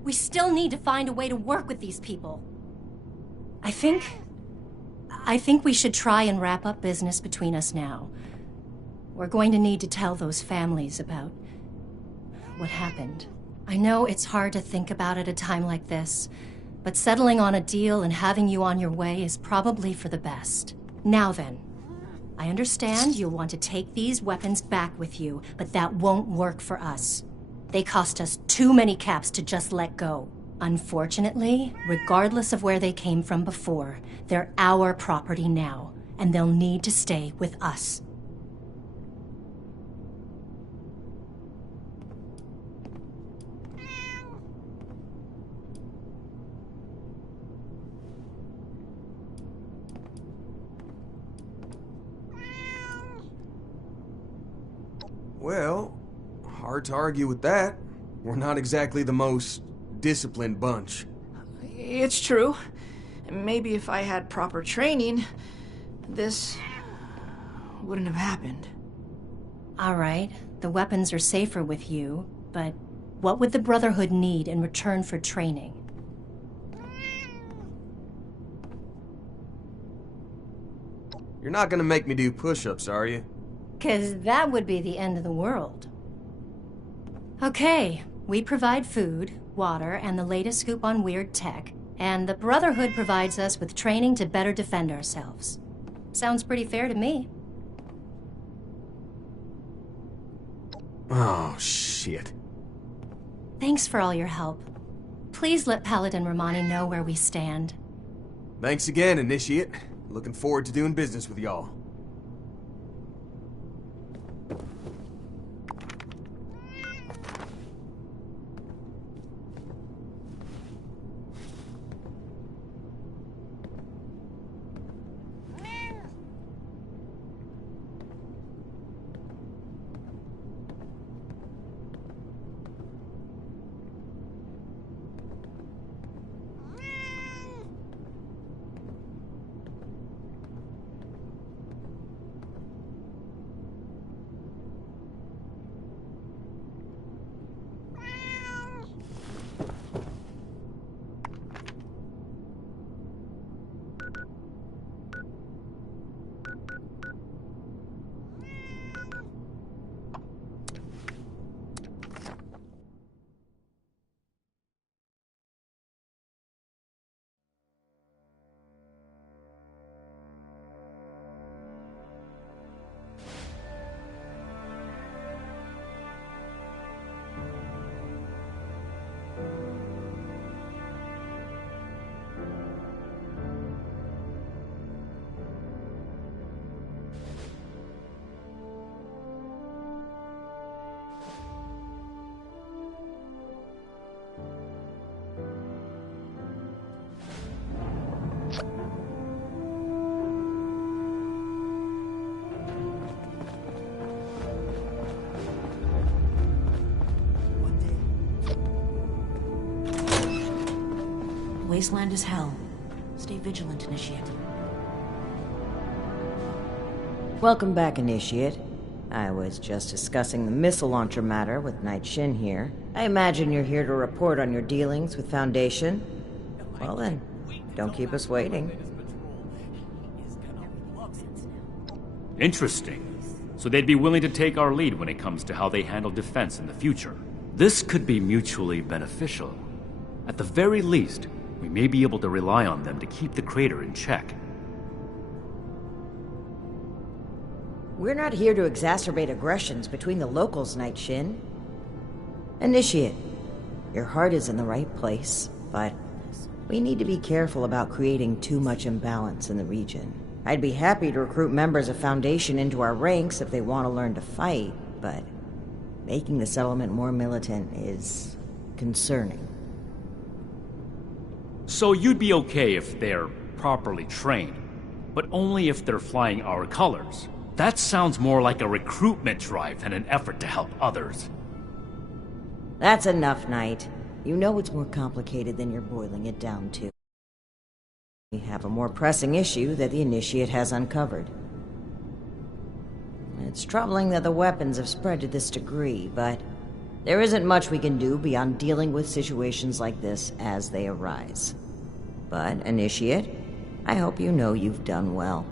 We still need to find a way to work with these people. I think we should try and wrap up business between us now. We're going to need to tell those families about what happened. I know it's hard to think about at a time like this, but settling on a deal and having you on your way is probably for the best. Now then, I understand you'll want to take these weapons back with you, but that won't work for us. They cost us too many caps to just let go. Unfortunately, regardless of where they came from before, they're our property now, and they'll need to stay with us. Well, hard to argue with that. We're not exactly the most disciplined bunch. It's true. Maybe if I had proper training, this wouldn't have happened. All right, the weapons are safer with you, but what would the Brotherhood need in return for training? You're not gonna make me do push-ups, are you? 'Cause that would be the end of the world. Okay, we provide food, water, and the latest scoop on weird tech, and the Brotherhood provides us with training to better defend ourselves. Sounds pretty fair to me. Oh, shit. Thanks for all your help. Please let Paladin Romani know where we stand. Thanks again, Initiate. Looking forward to doing business with y'all. wasteland is hell. Stay vigilant, Initiate. Welcome back, Initiate. I was just discussing the missile launcher matter with Knight Shin here. I imagine you're here to report on your dealings with Foundation. Well then, don't keep us waiting. Interesting. So they'd be willing to take our lead when it comes to how they handle defense in the future. This could be mutually beneficial. At the very least, we may be able to rely on them to keep the crater in check. We're not here to exacerbate aggressions between the locals, Knight Shin. Initiate, your heart is in the right place, but we need to be careful about creating too much imbalance in the region. I'd be happy to recruit members of Foundation into our ranks if they want to learn to fight, but making the settlement more militant is concerning. So you'd be okay if they're properly trained, but only if they're flying our colors. That sounds more like a recruitment drive than an effort to help others. That's enough, Knight. You know it's more complicated than you're boiling it down to. We have a more pressing issue that the Initiate has uncovered. It's troubling that the weapons have spread to this degree, but there isn't much we can do beyond dealing with situations like this as they arise. But, Initiate, I hope you know you've done well.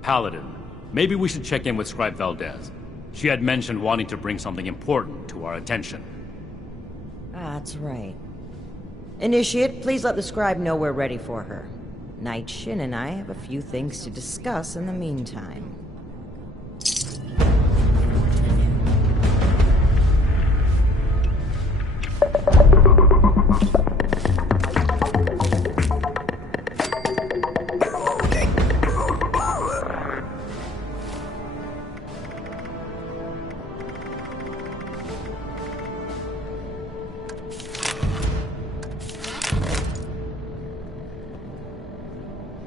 Paladin, maybe we should check in with Scribe Valdez. She had mentioned wanting to bring something important to our attention. That's right. Initiate, please let the Scribe know we're ready for her. Knight Shin and I have a few things to discuss in the meantime.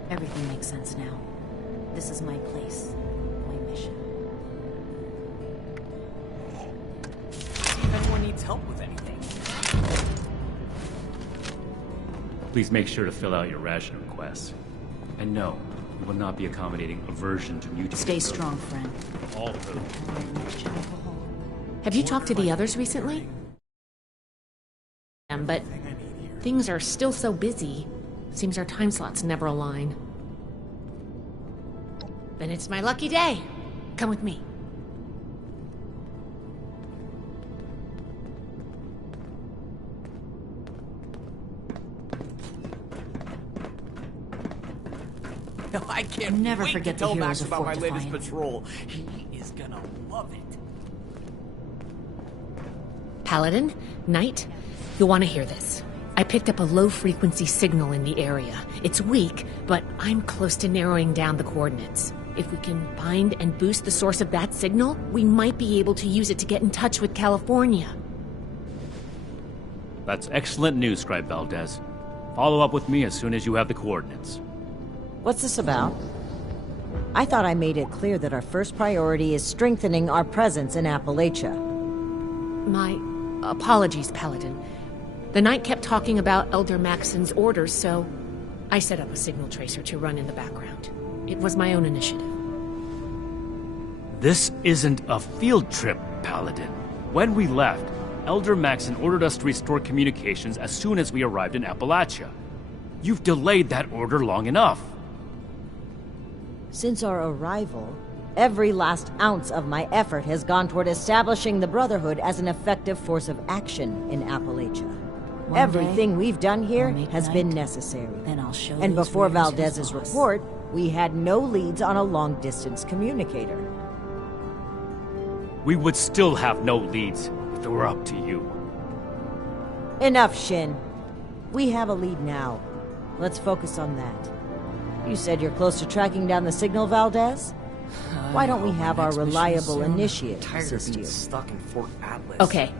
Everything makes sense now. This is my place, my mission. If anyone needs help with anything. Please make sure to fill out your ration requests. And no, we will not be accommodating aversion to mutagen. Stay strong, friend. All those. Have you talked to the others recently? But things are still so busy. Seems our time slots never align. Then it's my lucky day. Come with me. I can't Never wait forget to the tell heroes Max of about Fort my latest Defiance. patrol. He is gonna love it. Paladin, Knight, you'll want to hear this. I picked up a low-frequency signal in the area. It's weak, but I'm close to narrowing down the coordinates. If we can find and boost the source of that signal, we might be able to use it to get in touch with California. That's excellent news, Scribe Valdez. Follow up with me as soon as you have the coordinates. What's this about? I thought I made it clear that our first priority is strengthening our presence in Appalachia. My apologies, Paladin. The Knight kept talking about Elder Maxon's orders, so I set up a signal tracer to run in the background. It was my own initiative. This isn't a field trip, Paladin. When we left, Elder Maxon ordered us to restore communications as soon as we arrived in Appalachia. You've delayed that order long enough. Since our arrival, every last ounce of my effort has gone toward establishing the Brotherhood as an effective force of action in Appalachia. One Everything day, we've done here I'll make has Knight, been necessary. Then I'll show And those before raiders who's Valdez's boss. report, we had no leads on a long-distance communicator. We would still have no leads if it were up to you. Enough, Shin. We have a lead now. Let's focus on that. You said you're close to tracking down the signal, Valdez? Why don't we have our reliable initiate Tired of assist being you? stuck in Fort Atlas. Okay.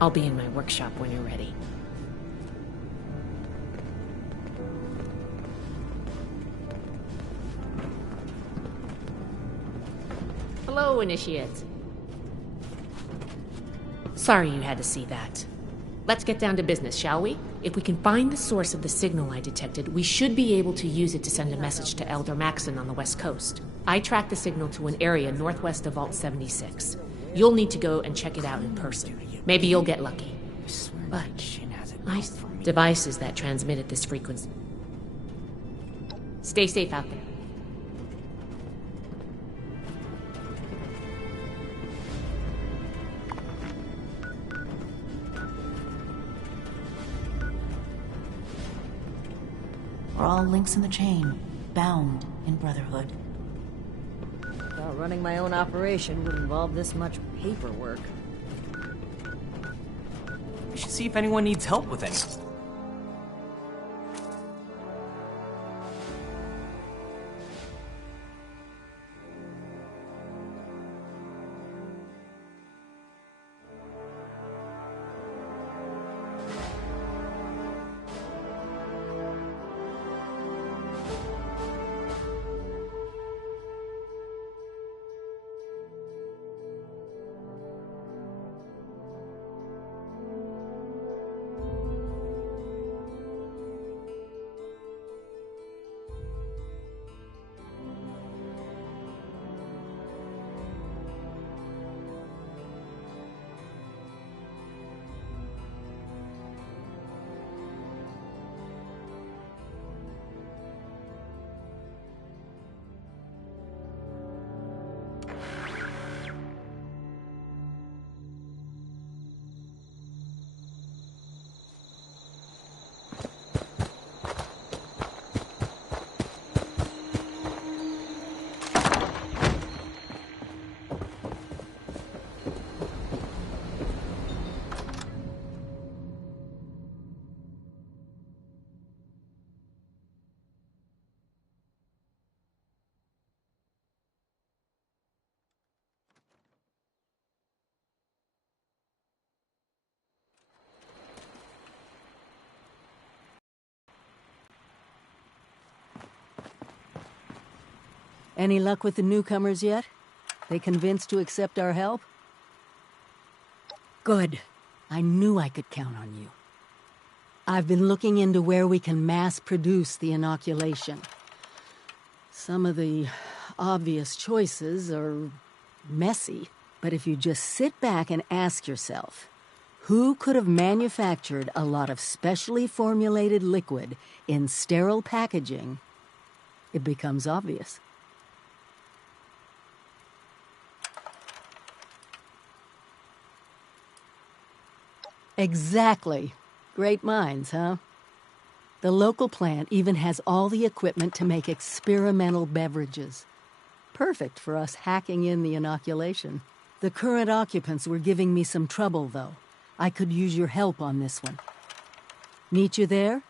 I'll be in my workshop when you're ready. Hello, Initiate. Sorry you had to see that. let's get down to business, shall we? If we can find the source of the signal I detected, we should be able to use it to send a message to Elder Maxon on the west coast. I tracked the signal to an area northwest of Vault 76. You'll need to go and check it out in person. Maybe you'll get lucky. But my devices that transmit at this frequency. Stay safe out there. We're all links in the chain, bound in brotherhood. Thought running my own operation would involve this much paperwork. We should see if anyone needs help with anything. Any luck with the newcomers yet? They convinced to accept our help? Good. I knew I could count on you. I've been looking into where we can mass produce the inoculation. Some of the obvious choices are messy, but if you just sit back and ask yourself, who could have manufactured a lot of specially formulated liquid in sterile packaging, it becomes obvious. Exactly. Great minds, huh? The local plant even has all the equipment to make experimental beverages. Perfect for us hacking in the inoculation. The current occupants were giving me some trouble, though. I could use your help on this one. Meet you there?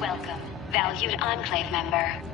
Welcome, valued Enclave member.